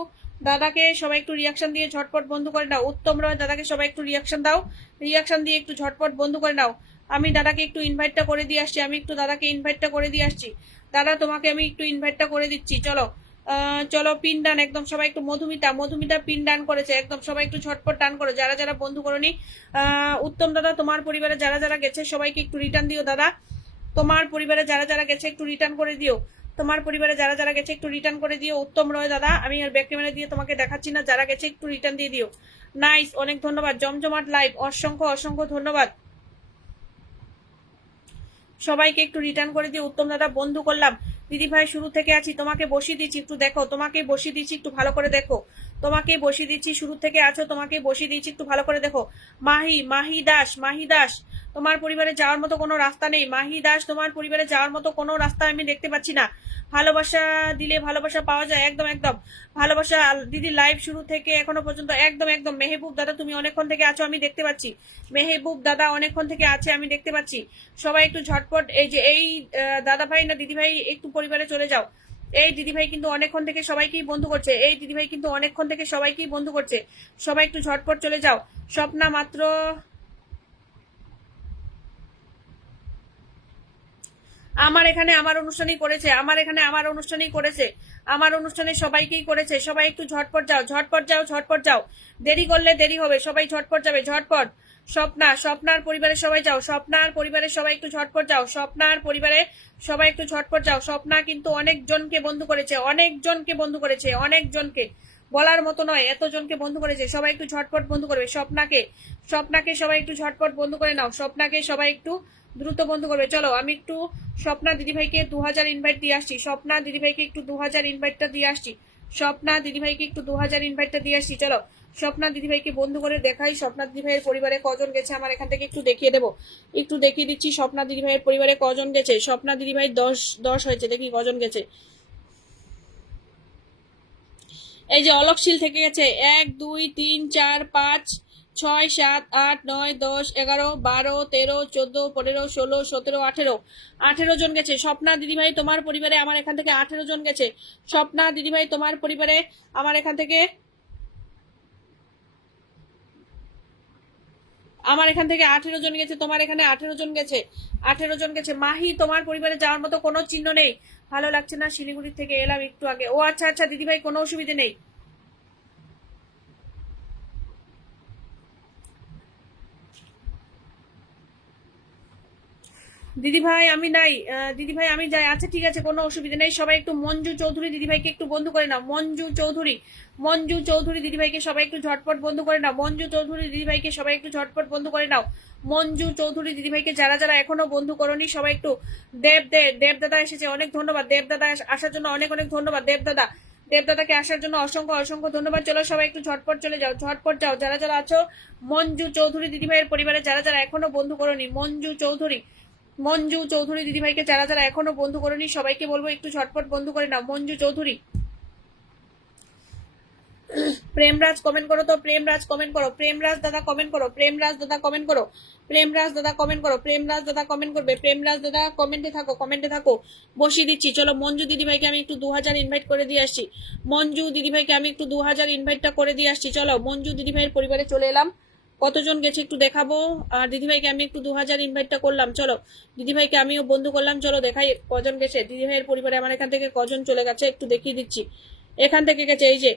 রিয়াকশন দিয়ে ঝটপট বন্ধু করে নাও। উত্তম রয় দাদাকে সবাই একটু রিয়াকশন দাও, রিয়াকশন দিয়ে একটু ঝটপট বন্ধু করে নাও। আমি দাদাকে একটু ইনভাইটটা করে দিয়ে আসছি। দাদা তোমাকে আমি একটু ইনভাইটটা করে দিচ্ছি। চলো পিন ডান, একদম সবাই একটু। মধুমিতা পিন ডান করেছে, একদম সবাই একটু ঝটপট ডান করো যারা যারা বন্ধু করনি। উত্তম দাদা, তোমার পরিবারে যারা যারা গেছে সবাইকে একটু রিটার্ন দিও। দাদা তোমার পরিবারে যারা যারা গেছে একটু রিটার্ন করে দিও। উত্তম রয় দাদা, আমি আর ব্যাক ক্যামেরা দিয়ে তোমাকে দেখাচ্ছি না, যারা গেছে একটু রিটার্ন দিয়ে দিও। নাইস, অনেক ধন্যবাদ। জমজমাট লাইভ, অসংখ্য ধন্যবাদ। সবাইকে একটু রিটার্ন করে দিয়ে উত্তম দাদা বন্ধু করলাম। দিদি ভাই শুরু থেকে আছি, তোমাকে বসিয়ে দিচ্ছি, একটু দেখো। তোমাকে বসিয়ে দিচ্ছি, একটু ভালো করে দেখো। তোমাকে বসিয়ে দিচ্ছি, শুরু থেকে আছো, তোমাকে বসিয়ে দিচ্ছি, একটু ভালো করে দেখো। মাহি দাস, তোমার পরিবারে যাওয়ার মতো কোনো রাস্তা নেই। মাহি দাস, তোমার পরিবারে যাওয়ার মতো কোনো রাস্তা আমি দেখতে পাচ্ছি না। ভালোবাসা দিলে ভালোবাসা পাওয়া যায়, একদম একদম। ভালোবাসা দিদি লাইভ শুরু থেকে এখনো পর্যন্ত একদম একদম। মেহবুব দাদা, তুমি অনেকক্ষণ থেকে আছো, আমি দেখতে পাচ্ছি। মেহবুব দাদা অনেকক্ষণ থেকে আছে, আমি দেখতে পাচ্ছি। সবাই একটু ঝটপট, এই দাদা ভাই না দিদি ভাই, একটু পরিবারে চলে যাও। এই দিদিভাই কিন্তু অনেকক্ষণ থেকে সবাইকেই বন্ধু করছে। সবাই একটু ঝটপট চলে যাও। স্বপ্না মাত্র আমার এখানে আমার অনুষ্ঠানই করেছে, আমার এখানে আমার অনুষ্ঠানই করেছে, আমার অনুষ্ঠানে সবাইকেই করেছে। সবাই একটু ঝটপট যাও, ঝটপট যাও, ঝটপট যাও, দেরি করলে দেরি হবে। সবাই ঝটপট যাবে, ঝটপট। স্বপ্না, স্বপ্নার পরিবারের সবাই যাও, স্বপ্নার পরিবারের সবাই একটু ঝটপট যাও, স্বপ্নার পরিবারে সবাই একটু ঝটপট যাও। স্বপ্না কিন্তু অনেকজনকে বন্ধু করেছে, অনেকজনকে বন্ধু করেছে, অনেকজনকে, বলার মতো নয়, এতজনকে বন্ধু করেছে। সবাই একটু ঝটপট বন্ধু করবে স্বপ্নাকে, স্বপ্নাকে সবাই একটু ঝটপট বন্ধু করে নাও, স্বপ্নাকে সবাই একটু দ্রুত বন্ধ করবে। চলো আমি একটু স্বপ্না দিদিভাইকে 2000 ইনভাইট দিয়ে আসছি, স্বপ্না দিদিভাইকে একটু 2000 ইনভাইটটা দিয়ে আসছি, স্বপ্না দিদিভাইকে একটু 2000 ইনভাইটটা দিয়ে আসছি। চলো স্বপ্না দিদিভাইকে বন্ধু করে দেখাই স্বপ্না দিদিভাইয়ের পরিবারে কজন গেছে, আমার এখান থেকে একটু দেখিয়ে দেবো, একটু দেখিয়ে দিচ্ছি স্বপ্না দিদিভাইয়ের পরিবারে কজন গেছে। স্বপ্না দিদিভাই 10 হয়েছে, দেখি কজন গেছে। এই যে অলকশীল থেকে গেছে 1 2 3 4 5 6 7 8 9 10 11 12 13 14 15 16 17 18 18 জন গেছে। স্বপ্না দিদিভাই তোমার পরিবারে আমার এখান থেকে 18 জন গেছে। স্বপ্না দিদিভাই তোমার পরিবারে আমার এখান থেকে 18 জন গেছে, তোমার এখানে 18 জন গেছে, 18 জন গেছে। মাহি তোমার পরিবারে যাওয়ার মতো কোনো চিহ্ন নেই। ভালো লাগছে না, শিলিগুড়ি থেকে এলাম একটু আগে। ও আচ্ছা আচ্ছা দিদিভাই, কোনো অসুবিধে নেই। দিদিভাই আমি নাই, দিদিভাই আমি যাই। আচ্ছা ঠিক আছে, কোনো অসুবিধা নেই। সবাই একটু মঞ্জু চৌধুরী দিদিভাইকে একটু বন্ধু করে নাও, মঞ্জু চৌধুরী, মঞ্জু চৌধুরী দিদিভাইকে সবাই একটু ঝটপট বন্ধু করে নাও, মঞ্জু চৌধুরী দিদিভাইকে সবাই একটু ঝটপট বন্ধু করে নাও, মঞ্জু চৌধুরী দিদিভাইকে যারা যারা এখনো বন্ধু করনি সবাই একটু। দেবদাদা এসেছে, অনেক ধন্যবাদ দেবদাদা আসার জন্য, অনেক অনেক ধন্যবাদ দেবদাদা, দেবদাদাকে আসার জন্য অসংখ্য অসংখ্য ধন্যবাদ। চলো সবাই একটু ঝটপট চলে যাও, ঝটপট যাও যারা যারা আছো। মঞ্জু চৌধুরী দিদিভাইয়ের পরিবারে যারা যারা এখনো বন্ধু করনি, মঞ্জু চৌধুরী, মঞ্জু চৌধুরী দিদিভাইকে যারা যারা এখনো বন্ধু করেনি সবাইকে বলবো একটু ঝটপট বন্ধু করে নাও। মঞ্জু চৌধুরী, প্রেমরাজ কমেন্ট করো তো, প্রেমরাজ কমেন্ট করো, প্রেমরাজ দাদা কমেন্ট করো, প্রেমরাজ দাদা কমেন্ট করো, প্রেমরাজ দাদা কমেন্ট করো, প্রেমরাজ দাদা কমেন্ট করবে, প্রেমরাজ দাদা কমেন্টে থাকো, কমেন্টে থাকো, বসিয়ে দিচ্ছি। চলো মঞ্জু দিদিভাইকে আমি একটু 2000 ইনভাইট করে দিয়ে আসছি, মঞ্জু দিদিভাইকে আমি একটু 2000 ইনভাইটটা করে দিয়ে আসছি। চলো মঞ্জু দিদিভাইয়ের পরিবারে চলে এলাম, কতজন গেছে একটু দেখাবো। আর দিদিভাইকে আমি একটু 2000 ইনভাইটটা করলাম। চলো দিদিভাইকে আমিও বন্ধু করলাম, চলো দেখাই কজন গেছে দিদিভাইয়ের পরিবারে আমার এখান থেকে কজন চলে গেছে একটু দেখিয়ে দিচ্ছি। এখান থেকে গেছে এই যে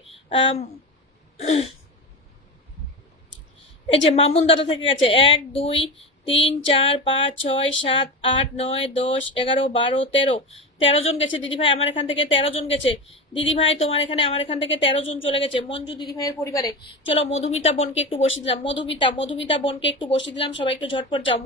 এই যে মামুন দাদা থেকে গেছে 1 2 3 4 5 6 7 8 9 10 11 12 13 13 জন গেছে দিদিভাই আমার এখান থেকে, 13 জন গেছে দিদিভাই তোমার এখানে আমার এখান থেকে 13 জন চলে গেছে মঞ্জু দিদিভাইয়ের পরিবারে। চলো মধুমিতা বোনকে একটু বসিয়ে দিলাম, মধুমিতা বোনকে একটু বসিয়ে দিলাম, সবাই একটু ঝটপট যাও।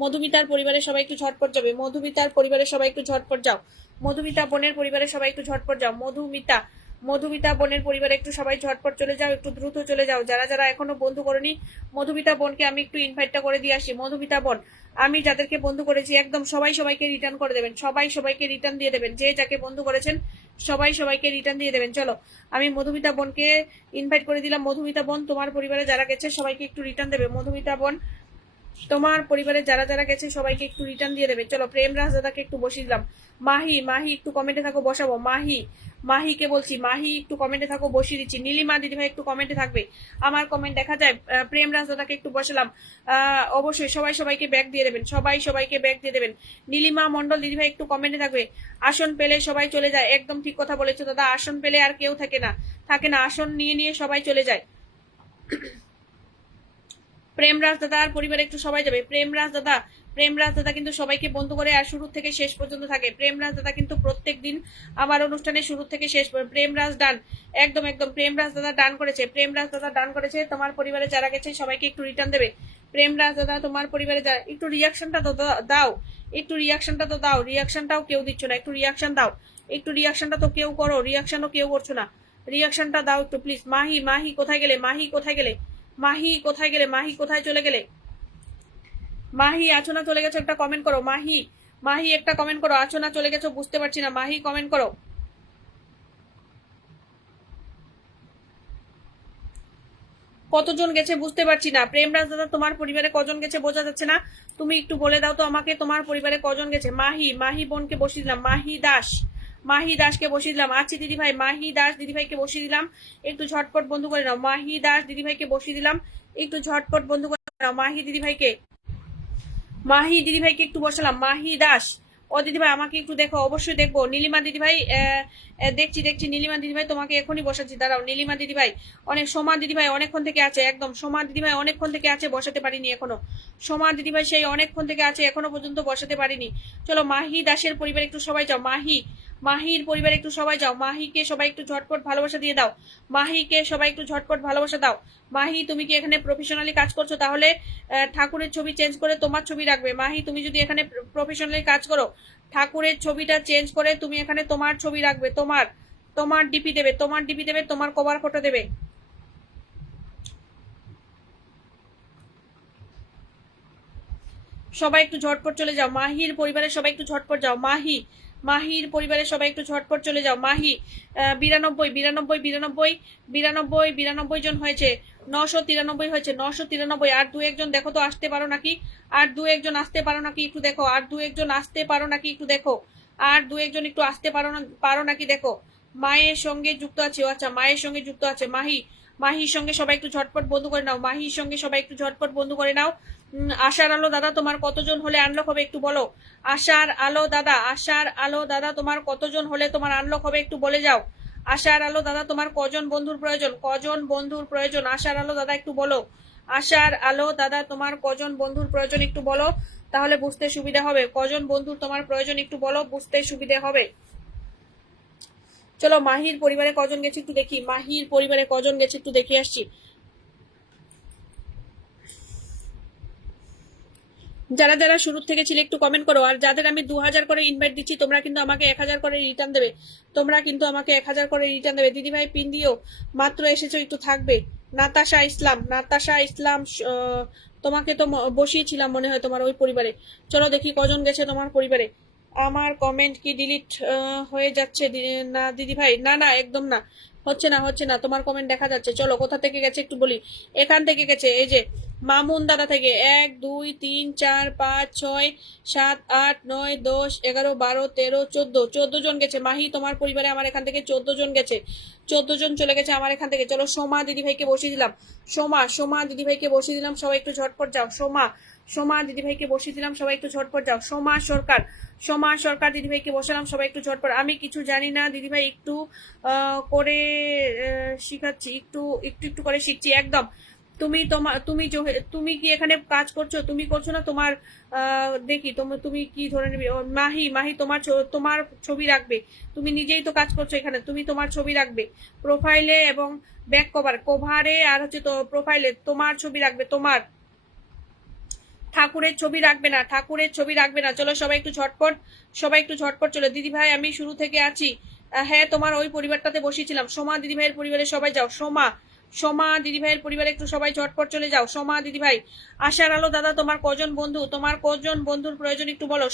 মধুমিতার পরিবারে সবাই একটু ঝটপট যাবে, মধুমিতার পরিবারে সবাই একটু ঝটপট যাও, মধুমিতা বোনের পরিবারে সবাই একটু ঝটপট যাও, মধুমিতা বোনের পরিবারে একটু সবাই ঝটপট চলে যাও, একটু দ্রুত চলে যাও যারা যারা এখনো বন্ধু করেনি। মধুমিতা বোনকে আমি একটু ইনভাইটটা করে দিয়ে আসি। মধুমিতা বোন, আমি যাদেরকে বন্ধু করেছি একদম সবাই সবাইকে রিটার্ন করে দেবেন, সবাই সবাইকে রিটার্ন দিয়ে দেবেন, যে যাকে বন্ধু করেছেন সবাই সবাইকে রিটার্ন দিয়ে দেবেন। চলো আমি মধুমিতা বোনকে ইনভাইট করে দিলাম। মধুমিতা বোন তোমার পরিবারে যারা গেছে সবাইকে একটু রিটার্ন দেবে, মধুমিতা বোন তোমার পরিবারে যারা যারা গেছে সবাইকে একটু রিটার্ন দিয়ে দেবে। চলো প্রেমরাজ দাদাকে একটু বসিয়ে দিলাম। মাহি একটু কমেন্টে থাকো, বসাবো। মাহিকে বলছি, মাহি একটু কমেন্টে থাকো, বসিয়ে দিচ্ছি। নীলিমা দিদিভাই একটু কমেন্টে থাকবে, আমার কমেন্ট দেখা যায়। প্রেমরাজ দাদাকে একটু বসালাম, অবশ্যই সবাই সবাইকে ব্যাগ দিয়ে দেবেন, সবাই সবাইকে ব্যাগ দিয়ে দেবেন। নীলিমা মন্ডল দিদিভাই একটু কমেন্টে থাকবে। আসন পেলে সবাই চলে যায়, একদম ঠিক কথা বলেছো দাদা, আসন পেলে আর কেউ থাকে না, আসন নিয়ে নিয়ে সবাই চলে যায়। প্রেমরাজ দাদা আর পরিবারে একটু সবাই যাবে। প্রেমরাজ দাদা কিন্তু সবাইকে বন্ধু করে আর শুরু থেকে শেষ পর্যন্ত থাকে। প্রেমরাজ দাদা কিন্তু প্রত্যেক দিন আমার অনুষ্ঠানে শুরু থেকে শেষ। প্রেমরাজ ডান, একদম একদম প্রেমরাজ দাদা ডান করেছে, প্রেমরাজ দাদা ডান করেছে। তোমার পরিবারে যারা গেছে সবাইকে একটু রিটার্ন দেবে। প্রেমরাজ দাদা তোমার পরিবারে যা, একটু রিয়াকশনটা তো দাও, একটু রিয়াকশনটা তো দাও, রিয়াকশনটাও কেউ দিচ্ছ না, একটু রিয়াকশন দাও, একটু রিয়াকশনটা তো কেউ করো, রিয়াকশনও কেউ করছো না, রিয়াকশনটা দাও একটু প্লিজ। মাহি কোথায় গেলে, মাহি কোথায় গেলে, মাহি কোথায় গেলে, মাহি কোথায় চলে গেলে, মাহি আছো না চলে গেছো, একটা কমেন্ট করো। মাহি একটা কমেন্ট করো, আছো না চলে গেছো বুঝতে পারছি না, মাহি কমেন্ট করো। কতজন গেছে বুঝতে পারছি না। প্রেমরাজ দাদা তোমার পরিবারে কজন গেছে বোঝা যাচ্ছে না, তুমি একটু বলে দাও তো আমাকে তোমার পরিবারে কজন গেছে। মাহি বোনকে বসিয়ে দিলাম, মাহি দাসকে বসিয়ে দিলাম। আছি দিদিভাই, মাহি দাস দিদিভাইকে বসিয়ে দিলাম, একটু ঝটপট বন্ধু করে নাও। মাহি দাস দিদিভাইকে বসিয়ে দিলাম, একটু ঝটপট বন্ধু করে নাও। মাহি দিদিভাইকে একটু বসালাম। ও দিদিভাই আমাকে একটু দেখো, অবশ্যই দেখবো। নীলিমা দিদিভাই দেখছি দেখছি, নীলিমা দিদিভাই তোমাকে এখনই বসাচ্ছি, দাঁড়াও। নীলিমা দিদিভাই অনেক, সোমা দিদিভাই অনেকক্ষণ থেকে আছে, একদম সোমা দিদিভাই অনেকক্ষণ থেকে আছে, বসাতে পারিনি এখনো। সোমা দিদিভাই সেই অনেকক্ষণ থেকে আছে, এখনো পর্যন্ত বসাতে পারিনি। চলো মাহি দাসের পরিবার একটু সবাই যাও, মাহির পরিবার একটু সবাই যাও, মাহিকে সবাই একটু ঝটপট ভালোবাসা দিয়ে দাও, মাহিকে সবাই একটু ঝটপট ভালোবাসা দাও। মাহি তুমি কি এখানে প্রফেশনালি কাজ করছো, তাহলে ঠাকুরের ছবি চেঞ্জ করে তোমার ছবি রাখবে। মাহি তুমি যদি এখানে প্রফেশনালি কাজ করো, ঠাকুরের ছবিটা চেঞ্জ করে তুমি এখানে তোমার ছবি রাখবে, তোমার তোমার ডিপি দেবে, তোমার ডিপি দেবে, তোমার কভার ফটো দেবে। সবাই একটু ঝটপট চলে যাও, মাহির পরিবারের সবাই একটু ঝটপট যাও, মাহির পরিবারের সবাই একটু ঝটপট চলে যাও। মাহি 92 92 92 92 92 জন হয়েছে, 993 হয়েছে, 993। আর দু একজন দেখো তো আসতে পারো নাকি, আর দু একজন আসতে পারো নাকি একটু দেখো, আর দু একজন আসতে পারো নাকি একটু দেখো, আর দু একজন একটু আসতে পারো নাকি দেখো। মায়ের সঙ্গে যুক্ত আছে, ও আচ্ছা মায়ের সঙ্গে যুক্ত আছে। মাহির সঙ্গে সবাই একটু ঝটপট বন্ধু করে নাও, মাহির সঙ্গে সবাই একটু ঝটপট বন্ধু করে নাও। আশার আলো দাদা তোমার কতজন হলে আনলক হবে একটু বলো। আশার আলো দাদা তোমার কতজন হলে তোমার আনলক হবে একটু বলে যাও। আশার আলো দাদা তোমার কজন বন্ধুর প্রয়োজন, কজন বন্ধুর প্রয়োজন, আশার আলো দাদা একটু বলো। আশার আলো দাদা তোমার কজন বন্ধুর প্রয়োজন একটু বলো, তাহলে বুঝতে সুবিধা হবে। কজন বন্ধুর তোমার প্রয়োজন একটু বলো, বুঝতে সুবিধা হবে। চলো মাহির পরিবারে কজন গেছে একটু দেখি, মাহির পরিবারে কজন গেছে একটু দেখে আসছি। যারা যারা শুরু থেকে ছিল একটু কমেন্ট করো। আর যাদের আমি 2000 করে ইনভাইট দিচ্ছি, তোমরা কিন্তু আমাকে 1000 করে রিটার্ন দেবে, তোমরা কিন্তু আমাকে 1000 করে রিটার্ন দেবে। দিদি ভাই পিন দিও, মাত্র এসেছো একটু থাকবে। নাতাশা ইসলাম তোমাকে তো বসিয়েছিলাম মনে হয় তোমার ওই পরিবারে। চলো দেখি কজন গেছে তোমার পরিবারে। আমার কমেন্ট কি ডিলিট হয়ে যাচ্ছে না দিদি ভাই? না না একদম না, হচ্ছে না, তোমার কমেন্ট দেখা যাচ্ছে। চলো কোথা থেকে গেছে একটু বলি, এখান থেকে গেছে, এই যে মামুন দাদা থেকে 1 2 3 4 5 6 7 8 9 10 11 12 13 14 জন গেছে। মাহি তোমার পরিবারে আমার এখান থেকে 14 জন গেছে, 14 জন চলে গেছে আমার এখান থেকে। চলো সোমা দিদি ভাইকে বসিয়ে দিলাম, সোমা দিদি ভাইকে বসিয়ে দিলাম, সবাই একটু ঝটপট যাও। সোমা দিদি ভাইকে বসিয়ে দিলাম, সবাই একটু ঝটপট যাও। সোমা সরকার দিদি ভাইকে বসালাম, সবাই একটু ঝটপট। আমি কিছু জানি না দিদি ভাই, একটু করে শিখাচ্ছি, একটু একটু একটু করে শিখছি একদম। তুমি কি এখানে কাজ করছো, তুমি করছো না? তোমার দেখি তুমি কি ধরে নেবে। মাহি তোমার ছবি রাখবে, তুমি নিজেই তো কাজ করছো এখানে, তুমি তোমার ছবি রাখবে প্রোফাইলে এবং ব্যাক কভারে, আর হচ্ছে তো প্রোফাইলে তোমার ছবি রাখবে, তোমার ঠাকুরের ছবি রাখবে না, ঠাকুরের ছবি রাখবে না। চলো সবাই একটু ঝটপট চলো। দিদি ভাই আমি শুরু থেকে আছি, হ্যাঁ তোমার ওই পরিবারটাতে বসিয়েছিলাম। সোমা দিদি ভাইয়ের পরিবারে সবাই যাও, সোমা দিদি ভাইয়ের পরিবারে একটু সবাই ঝটপট চলে যাও। সোমা দিদি ভাই, আশার আলো দাদা তোমার কজন বন্ধু, তোমার কজন বন্ধুর প্রয়োজন একটু বলো।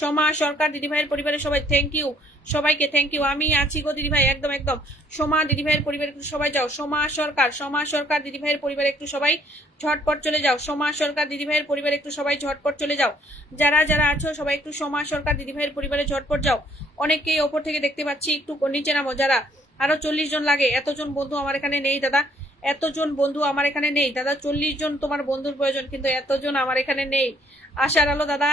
সোমা সরকার দিদি ভাইয়ের পরিবারে সবাই, থ্যাংক ইউ সবাইকে, থ্যাংক ইউ। আমি আছি গো দিদি ভাই, একদম একদম। সোমা দিদি ভাইয়ের পরিবারে একটু সবাই যাও। সোমা সরকার দিদি ভাইয়ের পরিবারে একটু সবাই ঝটপট চলে যাও। সোমা সরকার দিদি ভাইয়ের পরিবারে একটু সবাই ঝটপট চলে যাও। যারা যারা আছো সবাই একটু সোমা সরকার দিদি ভাইয়ের পরিবারে ঝটপট যাও। অনেকেই ওপর থেকে দেখতে পাচ্ছি, একটু নিচে নামো। যারা আরো 40 জন লাগে, এতজন বন্ধু আমার এখানে নেই দাদা, এতজন বন্ধু আমার এখানে নেই দাদা। 40 জন তোমার বন্ধুর প্রয়োজন, কিন্তু এতজন আমার এখানে নেই। আশার আলো দাদা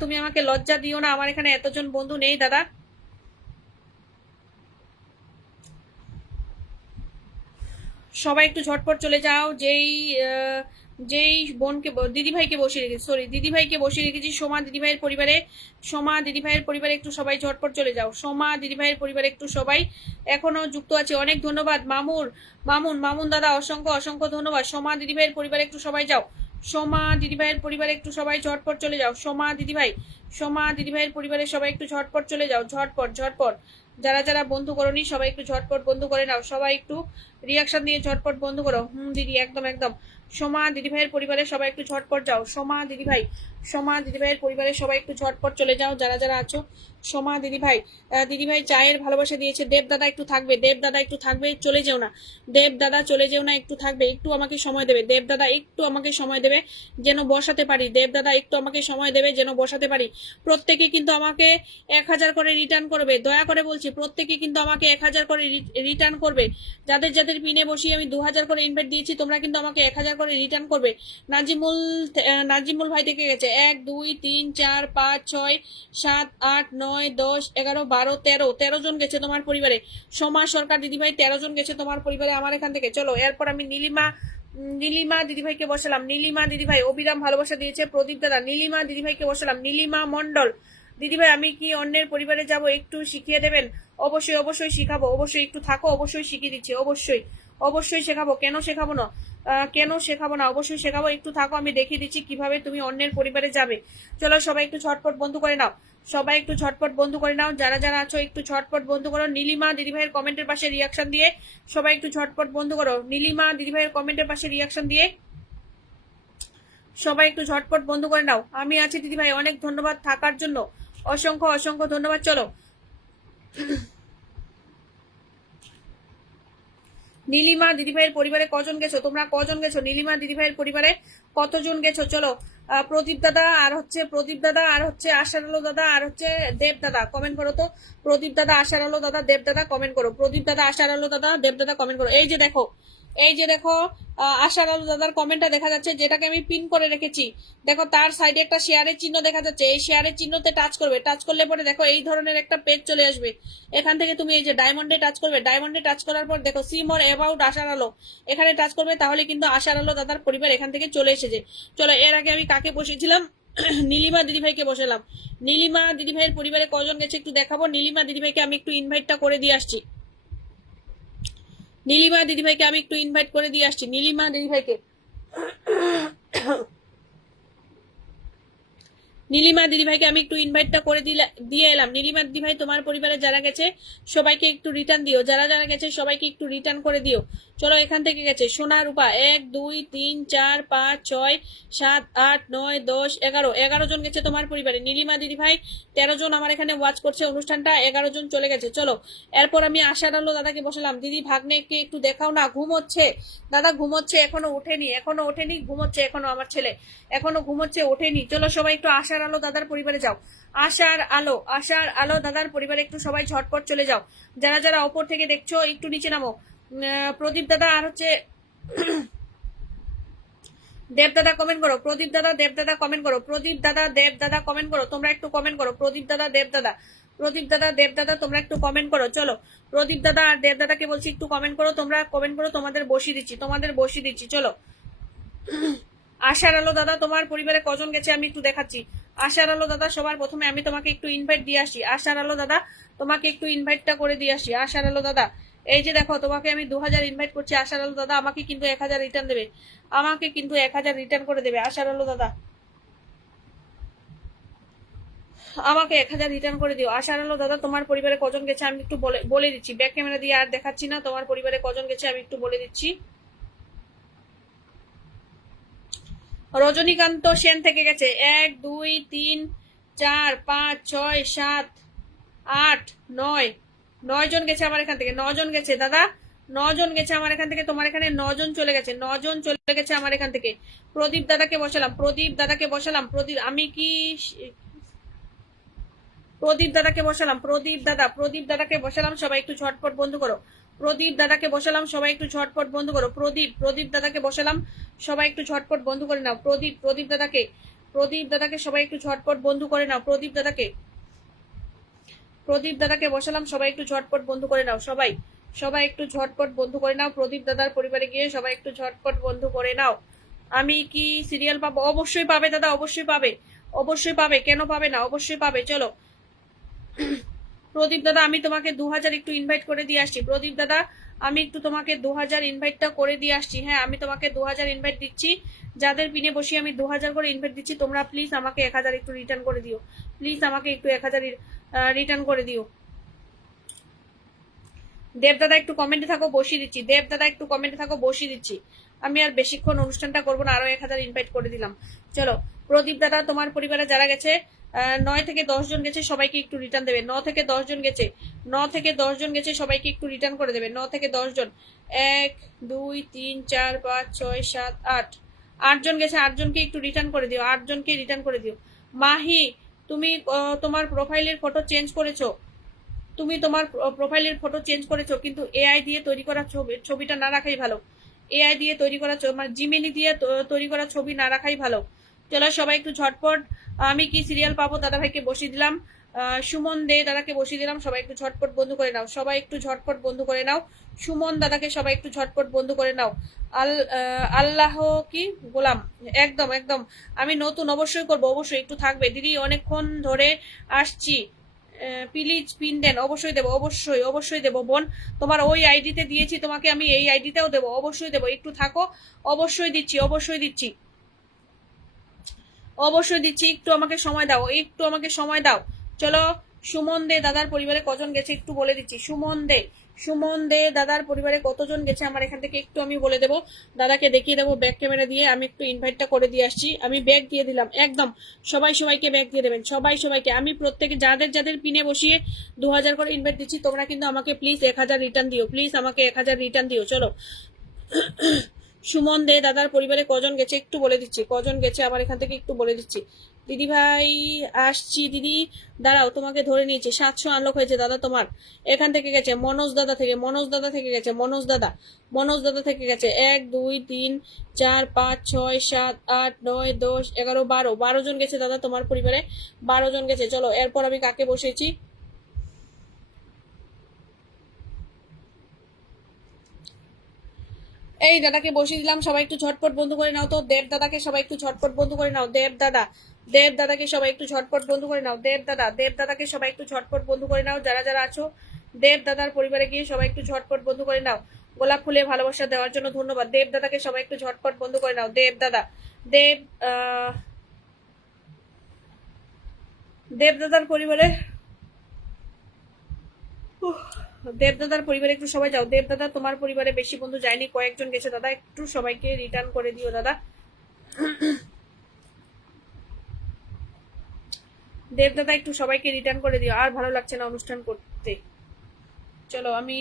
তুমি আমাকে লজ্জা দিও না, আমার এখানে এতজন বন্ধু নেই দাদা। সবাই একটু ঝটপট চলে যাও। যেই বোনকে দিদিভাইকে বসিয়ে রেখেছি, দিদিভাইকে বসিয়ে রেখেছি সোমা দিদিভাইয়ের পরিবারে, সোমা দিদিভাইয়ের পরিবারে একটু সবাই ঝটপট চলে যাও। সোমা দিদিভাইয়ের পরিবারে একটু সবাই এখনো যুক্ত আছে, অনেক ধন্যবাদ। মামুন দাদা অসংখ্য ধন্যবাদ। সোমা দিদিভাইয়ের পরিবারে একটু সবাই যাও, সোমা দিদিভাইয়ের পরিবারে একটু সবাই ঝটপট চলে যাও। সোমা দিদিভাইয়ের পরিবারে সবাই একটু ঝটপট চলে যাও, ঝটপট। যারা যারা বন্ধু করোনি সবাই একটু ঝটপট বন্ধু করে নাও, সবাই একটু রিয়াকশন দিয়ে ঝটপট বন্ধু করো। দিদি একদম একদম। সোমা দিদিভাইয়ের পরিবারে সবাই একটু ঝটপট যাও। সোমা দিদিভাইয়ের পরিবারে সবাই একটু ঝটপট চলে যাও, যারা যারা আছো। সোমা দিদিভাই চায়ের ভালোবাসা দিয়েছে। দেব দাদা একটু থাকবে, চলে যেও না। দেব দাদা চলে যেও না, একটু থাকবে, একটু আমাকে সময় দেবে। দেব দাদা একটু আমাকে সময় দেবে যেন বসাতে পারি, দেব দাদা একটু আমাকে সময় দেবে যেন বসাতে পারি। প্রত্যেকে কিন্তু আমাকে 1000 করে রিটার্ন করবে, দয়া করে বলছি, প্রত্যেকে কিন্তু আমাকে 1000 করে রিটার্ন করবে। যাদের যাদের পিনে বসিয়ে আমি 2000 করে ইনভাইট দিয়েছি, তোমরা কিন্তু আমাকে 1000 করে রিটার্ন করবে। নাজিমুল ভাই থেকে গেছে 1 2 3 4 5 6 7 8 9 10 11 12 13 জন গেছে তোমার পরিবারে। সোমা সরকার দিদিভাই 13 জন গেছে তোমার পরিবারে আমার এখান থেকে। চলো এরপর আমি নীলিমা দিদিভাইকে বসালাম। নীলিমা দিদিভাই অবিরাম ভালোবাসা দিয়েছে। প্রদীপ দাদা নীলিমা দিদিভাইকে বসালাম। নীলিমা মন্ডল দিদিভাই আমি কি অন্যের পরিবারে যাব, একটু শিখিয়ে দেবেন? অবশ্যই শিখাবো, অবশ্যই একটু থাকো, অবশ্যই শিখিয়ে দিচ্ছি, অবশ্যই শেখাবো, কেন শেখাবো না, অবশ্যই শেখাবো, একটু থাকো, আমি দেখিয়ে দিচ্ছি কিভাবে তুমি অন্যের পরিবারে যাবে। চলো সবাই একটু ঝটপট বন্ধু করে নাও, যারা যারা আছো একটু ঝটপট বন্ধু করো। নীলিমা দিদিভাইয়ের কমেন্টের পাশে রিয়াকশন দিয়ে সবাই একটু ঝটপট বন্ধু করো। নীলিমা দিদিভাইয়ের কমেন্টের পাশে রিয়াকশন দিয়ে সবাই একটু ঝটপট বন্ধু করে নাও। আমি আছি দিদিভাই, অনেক ধন্যবাদ থাকার জন্য, অসংখ্য ধন্যবাদ। চলো নীলিমা দিদিভাইয়ের পরিবারে কজন গেছো তোমরা, কজন গেছো নীলিমা দিদিভাইয়ের পরিবারে কতজন গেছো? চলো প্রদীপ দাদা আর হচ্ছে আশার আলো দাদা আর হচ্ছে দেব দাদা কমেন্ট করো তো। প্রদীপ দাদা, আশার আলো দাদা, দেব দাদা কমেন্ট করো। প্রদীপ দাদা, আশার আলো দাদা, দেব দাদা কমেন্ট করো। এই যে দেখো আশার আলো দাদার কমেন্টটা দেখা যাচ্ছে, যেটাকে আমি পিন করে রেখেছি। দেখো তার সাইডে একটা শেয়ারের চিহ্ন দেখা যাচ্ছে, এই শেয়ারের চিহ্নতে টাচ করবে। টাচ করলে পরে দেখো এই ধরনের একটা পেজ চলে আসবে। এখান থেকে তুমি এই যে ডায়মন্ডে টাচ করবে। ডায়মন্ডে টাচ করার পর দেখো সি মোর অ্যাবাউট আশার আলো, এখানে টাচ করবে। তাহলে কিন্তু আশার আলো দাদার পরিবার এখান থেকে চলে এসেছে। চলো এর আগে আমি কাকে বসেছিলাম? নীলিমা দিদিভাইকে বসালাম। নীলিমা দিদিভাইয়ের পরিবারে কজন গেছে একটু দেখাবো। নীলিমা দিদিভাইকে আমি একটু ইনভাইটটা করে দিয়ে আসছি। নীলিমা দিদিভাইকে আমি একটু ইনভাইট করে দিয়ে আসছি। নীলিমা দিদিভাইকে আমি একটু ইনভাইটটা করে দিয়ে এলাম। নীলিমা দিদিভাই তোমার পরিবারে যারা গেছে সবাইকে একটু রিটার্ন দিও, যারা যারা গেছে সবাইকে একটু রিটার্ন করে দিও। চলো এখান থেকে গেছে সোনা রূপা 1 2 3 4 5 6 7 8 9 10 11 জন গেছে তোমার পরিবারে। নীলিমা দিদিভাই 13 জন আমার এখানে ওয়াচ করছে অনুষ্ঠানটা, 11 জন চলে গেছে। চলো এরপর আমি আশার আলো দাদাকে বসালাম। দিদি ভাগ্নেকে একটু দেখাও না, ঘুমোচ্ছে দাদা, ঘুমোচ্ছে, এখনো ওঠেনি, ঘুমোচ্ছে এখনো, আমার ছেলে এখনো ঘুমোচ্ছে, ওঠেনি। চলো সবাই একটু আশার আলো দাদার পরিবারে যাও। আশার আলো দাদার পরিবারে একটু সবাই ঝটপট চলে যাও। যারা যারা ওপর থেকে দেখছো একটু নিচে নামো। প্রদীপ দাদা আর হচ্ছে দেব দাদা কমেন্ট করো। প্রদীপ দাদা, দেব দাদা কমেন্ট করো। প্রদীপ দাদা, দেব দাদা কমেন্ট করো। তোমরা একটু কমেন্ট করো। প্রদীপ দাদা, দেব দাদা, দেব দাদা তোমরা একটু কমেন্ট করো। চলো প্রদীপ দাদা আর দেব দাদাকে বলছি একটু কমেন্ট করো। তোমরা কমেন্ট করো, তোমাদের বসিয়ে দিচ্ছি। চলো আশার আলো দাদা তোমার পরিবারে কজন গেছে আমি একটু দেখাচ্ছি। আশার আলো দাদা সবার প্রথমে আমি তোমাকে একটু ইনভাইট দিয়ে আসি। আশার আলো দাদা তোমাকে একটু ইনভাইটটা করে দিয়ে আসি। আশার আলো দাদা এই যে দেখো, তোমাকে আমি 2000 ইনভাইট করছি। আশার আলো দাদা আমাকে কিন্তু 1000 রিটার্ন দেবে, করে দেবে। আশার আলো দাদা আমাকে 1000 রিটার্ন করে দিও। আশার আলো দাদা তোমার পরিবারে কজন গেছে আমি একটু বলে দিচ্ছি। ব্যাক ক্যামেরা দিয়ে আর দেখাচ্ছি না, তোমার পরিবারে কজন গেছে আমি একটু বলে দিচ্ছি। রজনীকান্ত সেন থেকে গেছে 1 2 3 4 5 6 7 8 9 জন গেছে আমার এখান থেকে। 9 জন গেছে দাদা, 9 জন গেছে আমার এখান থেকে। তোমার এখানে 9 জন চলে গেছে, 9 জন চলে গেছে আমার এখান থেকে। প্রদীপ দাদাকে বসালাম। আমি কি প্রদীপ দাদাকে বসালাম। সবাই একটু ঝটপট বন্ধু করো। প্রদীপ দাদাকে বসালাম, সবাই একটু ঝটপট বন্ধু করো। প্রদীপ দাদাকে বসালাম, সবাই একটু ঝটপট বন্ধু করে নাও। প্রদীপ দাদাকে সবাই একটু ঝটপট বন্ধু করে নাও। প্রদীপ দাদাকে বসালাম, সবাই একটু ঝটপট বন্ধু করে নাও। সবাই একটু ঝটপট বন্ধু করে নাও। প্রদীপ দাদার পরিবারে গিয়ে সবাই একটু ঝটপট বন্ধু করে নাও। আমি কি সিরিয়াল পাবো? অবশ্যই পাবে দাদা, অবশ্যই পাবে, কেন পাবে না, অবশ্যই পাবে। চলো প্রদীপ দাদা আমি তোমাকে 2000 একটু ইনভাইট করে দিয়ে আসছি। প্রদীপ দাদা আমি একটু তোমাকে 2000 ইনভাইটটা করে দিয়ে আসছি। হ্যাঁ আমি তোমাকে 2000 ইনভাইট দিচ্ছি। যাদের পিনে বসি আমি 2000 করে ইনভাইট দিচ্ছি। তোমরা প্লিজ আমাকে 1000 একটু রিটার্ন করে দিও। রিটার্ন করে দিও। দেবদাদা একটু কমেন্টে থাকো, বসিয়ে দিচ্ছি। আমি আর বেশিক্ষণ অনুষ্ঠানটা করবো না, আরো 1000 ইনভাইট করে দিলাম। চলো প্রদীপ দাদা তোমার পরিবারে যারা গেছে 9 থেকে 10 জন গেছে, সবাইকে একটু রিটার্ন দেবে। 9 থেকে 10 জন গেছে, সবাইকে একটু রিটার্ন করে দেবে। 9 থেকে 10 জন, 1 2 3 4 5 6 7 8 8 জন গেছে। 8 জনকে একটু রিটার্ন করে দিও। 8 জনকে রিটার্ন করে দিও। মাহি তুমি তোমার প্রোফাইলের ফটো চেঞ্জ করেছো। কিন্তু এআই দিয়ে তৈরি করা ছবিটা না রাখাই ভালো। এআই দিয়ে তৈরি করা মানে জিমিনি দিয়ে তৈরি করা ছবি না রাখাই ভালো। চলো সবাই একটু ঝটপট, আমি কি সিরিয়াল পাবো দাদা ভাইকে বসিয়ে দিলাম, সুমন দে দাদাকে বসিয়ে দিলাম, সবাই একটু ঝটপট বন্ধু করে নাও, সবাই একটু ঝটপট বন্ধু করে নাও, সুমন দাদাকে সবাই একটু ঝটপট বন্ধু করে নাও। আল্লাহ কি গোলাম, একদম একদম, আমি নতুন অবশ্যই করবো, অবশ্যই একটু থাকবে দিদি, অনেকক্ষণ ধরে আসছি, প্লিজ পিন দেন, অবশ্যই দেবো, অবশ্যই অবশ্যই দেবো বোন, তোমার ওই আইডিতে দিয়েছি তোমাকে, আমি এই আইডিতেও দেবো, অবশ্যই দেবো, একটু থাকো, অবশ্যই দিচ্ছি, অবশ্যই দিচ্ছি, অবশ্যই দিচ্ছি, একটু আমাকে সময় দাও, একটু আমাকে সময় দাও। চলো, সুমন দে দাদার পরিবারে কজন গেছে একটু বলে দিচ্ছি, সুমন দে দাদার পরিবারে কতজন গেছে আমার এখান থেকে একটু আমি বলে দেবো, দাদাকে দেখিয়ে দেবো ব্যাক ক্যামেরা দিয়ে, আমি একটু ইনভাইটটা করে দিয়ে আসছি, আমি ব্যাগ দিয়ে দিলাম একদম, সবাই সবাইকে ব্যাগ দিয়ে দেবেন, সবাই সবাইকে, আমি প্রত্যেকে যাদের যাদের পিনে বসিয়ে 2000 করে ইনভাইট দিচ্ছি, তোমরা কিন্তু আমাকে প্লিজ 1000 রিটার্ন দিও, প্লিজ আমাকে 1000 রিটার্ন দিও। চলো, সুমন দে দাদার পরিবারে কজন গেছে একটু বলে দিচ্ছি, কজন গেছে আমার এখান থেকে একটু বলে দিচ্ছি। দিদি ভাই আসছি দিদি, দাঁড়াও তোমাকে ধরে নিয়েছি, 700 আনলক হয়েছে দাদা তোমার এখান থেকে গেছে, মনোজ দাদা থেকে, মনোজ দাদা থেকে গেছে, মনোজ দাদা থেকে গেছে, 1 2 3 4 5 6 7 8 9 10 11 12 12 জন গেছে দাদা তোমার পরিবারে, 12 জন গেছে। চলো এরপর আমি কাকে বসেছি, এই দাদাকে বসিয়ে দিলাম, সবাই একটু ঝটপট বন্ধু করে নাও তো, দেব দাদাকে সবাই একটু ঝটপট বন্ধু করে নাও, দেব দাদাকে সবাই একটু ঝটপট বন্ধু করে নাও, দেব দাদাকে সবাই একটু ঝটপট বন্ধু করে নাও, যারা যারা আছো দেব দাদার পরিবারে গিয়ে সবাই একটু ঝটপট বন্ধু করে নাও, গোলাপ ফুলে ভালোবাসা দেওয়ার জন্য ধন্যবাদ, দেব দাদাকে সবাই একটু ঝটপট বন্ধু করে নাও, দেব দাদা, দেব দেব দাদার পরিবারে, দেবদাদার পরিবারে একটু সবাই যাও, দেবদাদা তোমার পরিবারে বেশি বন্ধু যায়নি, কয়েকজন গেছে দাদা, একটু সবাইকে রিটার্ন করে দিও দাদা, দেবদাদা একটু সবাইকে রিটার্ন করে দিও, আর ভালো লাগছে না অনুষ্ঠান করতে। চলো আমি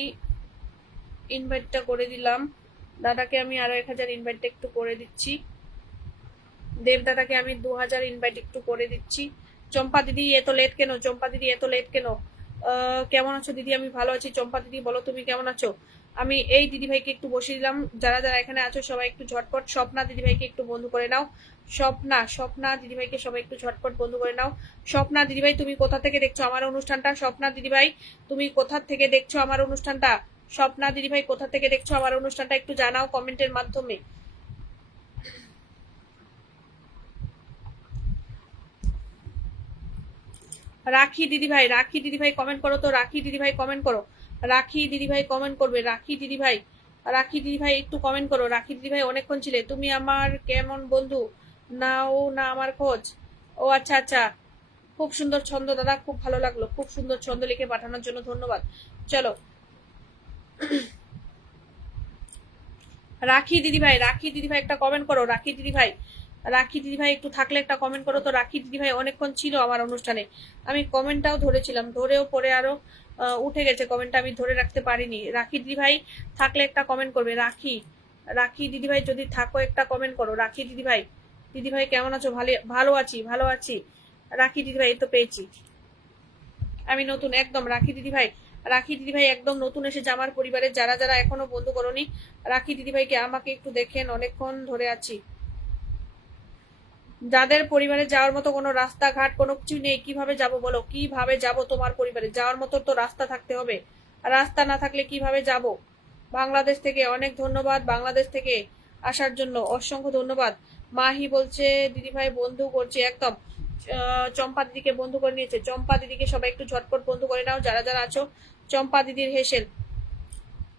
ইনভাইটটা করে দিলাম, দাদাকে আমি আরো 1000 ইনভাইটটা একটু করে দিচ্ছি, দেবদাদাকে আমি 2000 ইনভাইট একটু করে দিচ্ছি। চম্পা দিদি এত লেট কেন, চম্পা দিদি এত লেট কেন, কেমন আছো দিদি, আমি ভালো আছি, চম্পা দিদি বলো তুমি কেমন আছো। আমি এই দিদি ভাইকে একটু বসিয়ে দিলাম, যারা যারা এখানে আছো সবাই একটু ঝটপট, স্বপ্না দিদি ভাইকে একটু বন্ধু করে নাও, স্বপ্না দিদি ভাইকে সবাই একটু ঝটপট বন্ধু করে নাও। স্বপ্না দিদি ভাই তুমি কোথা থেকে দেখছো আমার অনুষ্ঠানটা, স্বপ্না দিদি ভাই তুমি কোথা থেকে দেখছো আমার অনুষ্ঠানটা, স্বপ্না দিদি ভাই কোথা থেকে দেখছো আমার অনুষ্ঠানটা একটু জানাও কমেন্টের মাধ্যমে। রাখি দিদি ভাই কমেন্ট করো তো, রাখি দিদি ভাই কমেন্ট করো, রাখি দিদি ভাই কমেন্ট করবে, রাখি দিদি ভাই একটু কমেন্ট করো, রাখি দিদি ভাই অনেকক্ষণ ছিলে, তুমি আমার কেমন বন্ধু, নাও না আমার খোঁজ, ও আচ্ছা আচ্ছা, খুব সুন্দর ছন্দ দাদা, খুব ভালো লাগলো, খুব সুন্দর ছন্দ লিখে পাঠানোর জন্য ধন্যবাদ। চলো, রাখি দিদি ভাই একটা কমেন্ট করো, রাখি দিদি ভাই একটু থাকলে একটা কমেন্ট করো তো, রাখি দিদি ভাই অনেকক্ষণ ছিল আমার অনুষ্ঠানে, আমি কমেন্টটাও ধরেছিলাম, ধরেও পরে আরো উঠে গেছে কমেন্টটা, আমি ধরে রাখতে পারিনি, রাখি দিদি ভাই থাকলে একটা কমেন্ট করবে, রাখি দিদি ভাই যদি থাকো একটা কমেন্ট করো, রাখি দিদি ভাই কেমন আছো, ভালো আছি, রাখি দিদি ভাই তো পেয়েছি, আমি নতুন একদম, রাখি দিদি ভাই একদম নতুন এসেছে আমার পরিবারের, যারা যারা এখনো বন্ধু করনি রাখি দিদি ভাইকে আমাকে একটু দেখেন, অনেকক্ষণ ধরে আছি, যাদের পরিবারে যাওয়ার মতো কোনো রাস্তাঘাট কোনো কিছু নেই, কিভাবে যাব বলো, কিভাবে যাব, তোমার পরিবারে যাওয়ার মতো তো রাস্তা থাকতে হবে, রাস্তা না থাকলে কিভাবে যাব। বাংলাদেশ থেকে অনেক ধন্যবাদ, বাংলাদেশ থেকে আসার জন্য অসংখ্য ধন্যবাদ। মাহি বলছে দিদি ভাই বন্ধু করছি, একদম, চম্পা দিদিকে বন্ধু করে নিয়েছে, চম্পা দিদিকে সবাই একটু ঝটপট বন্ধু করে নাও, যারা যারা আছো। চম্পা দিদির হেসেল,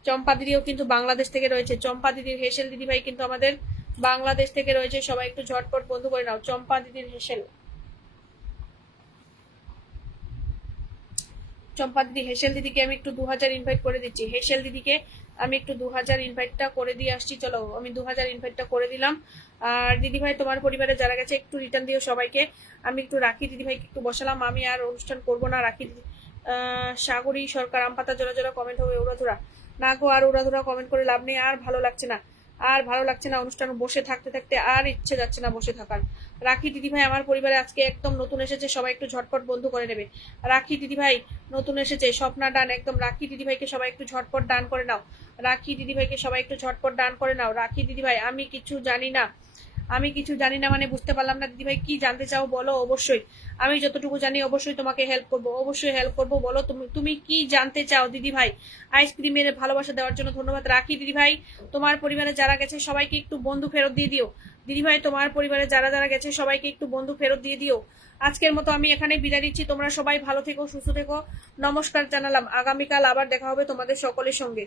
চম্পা দিদিও কিন্তু বাংলাদেশ থেকে রয়েছে, চম্পা দিদির হেসেল দিদি ভাই কিন্তু আমাদের বাংলাদেশ থেকে রয়েছে, সবাই একটু ঝটপট বন্ধু করে নাও, চম্পা দিদির হেসেল, চম্পা দিদি হেসেল দিদিকে আমি একটু 2000 ইনভাইট করে দিচ্ছি, হেসেল দিদিকে আমি একটু 2000 ইনভাইটটা করে দিয়ে আসছি। চলো আমি 2000 ইনভাইটটা করে দিলাম, আর দিদি ভাই তোমার পরিবারে যারা গেছে একটু রিটার্ন দিও সবাইকে, আমি একটু রাখি দিদি ভাইকে একটু বসালাম, আমি আর অনুষ্ঠান করব না, রাখি দিদি। সাগরী সরকার, আমপাতা জোড়া জোড়া কমেন্ট হবে উড়াধুরা, না গো আর উড়াধুরা কমেন্ট করে লাভ নেই, আর ভালো লাগছে না, আর ভালো লাগছে না অনুষ্ঠান বসে থাকতে থাকতে, আর ইচ্ছে যাচ্ছে না বসে থাকার। রাখি দিদিভাই আমার পরিবারে আজকে একদম নতুন এসেছে, সবাই একটু ঝটপট বন্ধু করে নেবে। রাখি দিদিভাই নতুন এসেছে, স্বপ্না ডান একদম। রাখি দিদিভাইকে সবাই একটু ঝটপট ডান করে নাও। রাখি দিদিভাইকে সবাই একটু ঝটপট ডান করে নাও। রাখি দিদিভাই আমি কিছু জানি না, আমি কিছু জানি না মানে বুঝতে পারলাম না দিদিভাই, কি জানতে চাও বলো। অবশ্যই আমি যতটুকু জানি অবশ্যই তোমাকে হেল্প করব, অবশ্যই হেল্প করব। বলো তুমি তুমি কি জানতে চাও দিদিভাই। আইসক্রিমের ভালোবাসা দেওয়ার জন্য ধন্যবাদ। রাখি দিদিভাই তোমার পরিবারে যারা গেছে সবাইকে একটু বন্ধু ফেরত দিয়ে দিও। দিদিভাই তোমার পরিবারে যারা যারা গেছে সবাইকে একটু বন্ধু ফেরত দিয়ে দিও। আজকের মতো আমি এখানে বিদায় নিচ্ছি, তোমরা সবাই ভালো থেকো, সুস্থ থেকো। নমস্কার জানালাম, আগামীকাল আবার দেখা হবে তোমাদের সকলের সঙ্গে।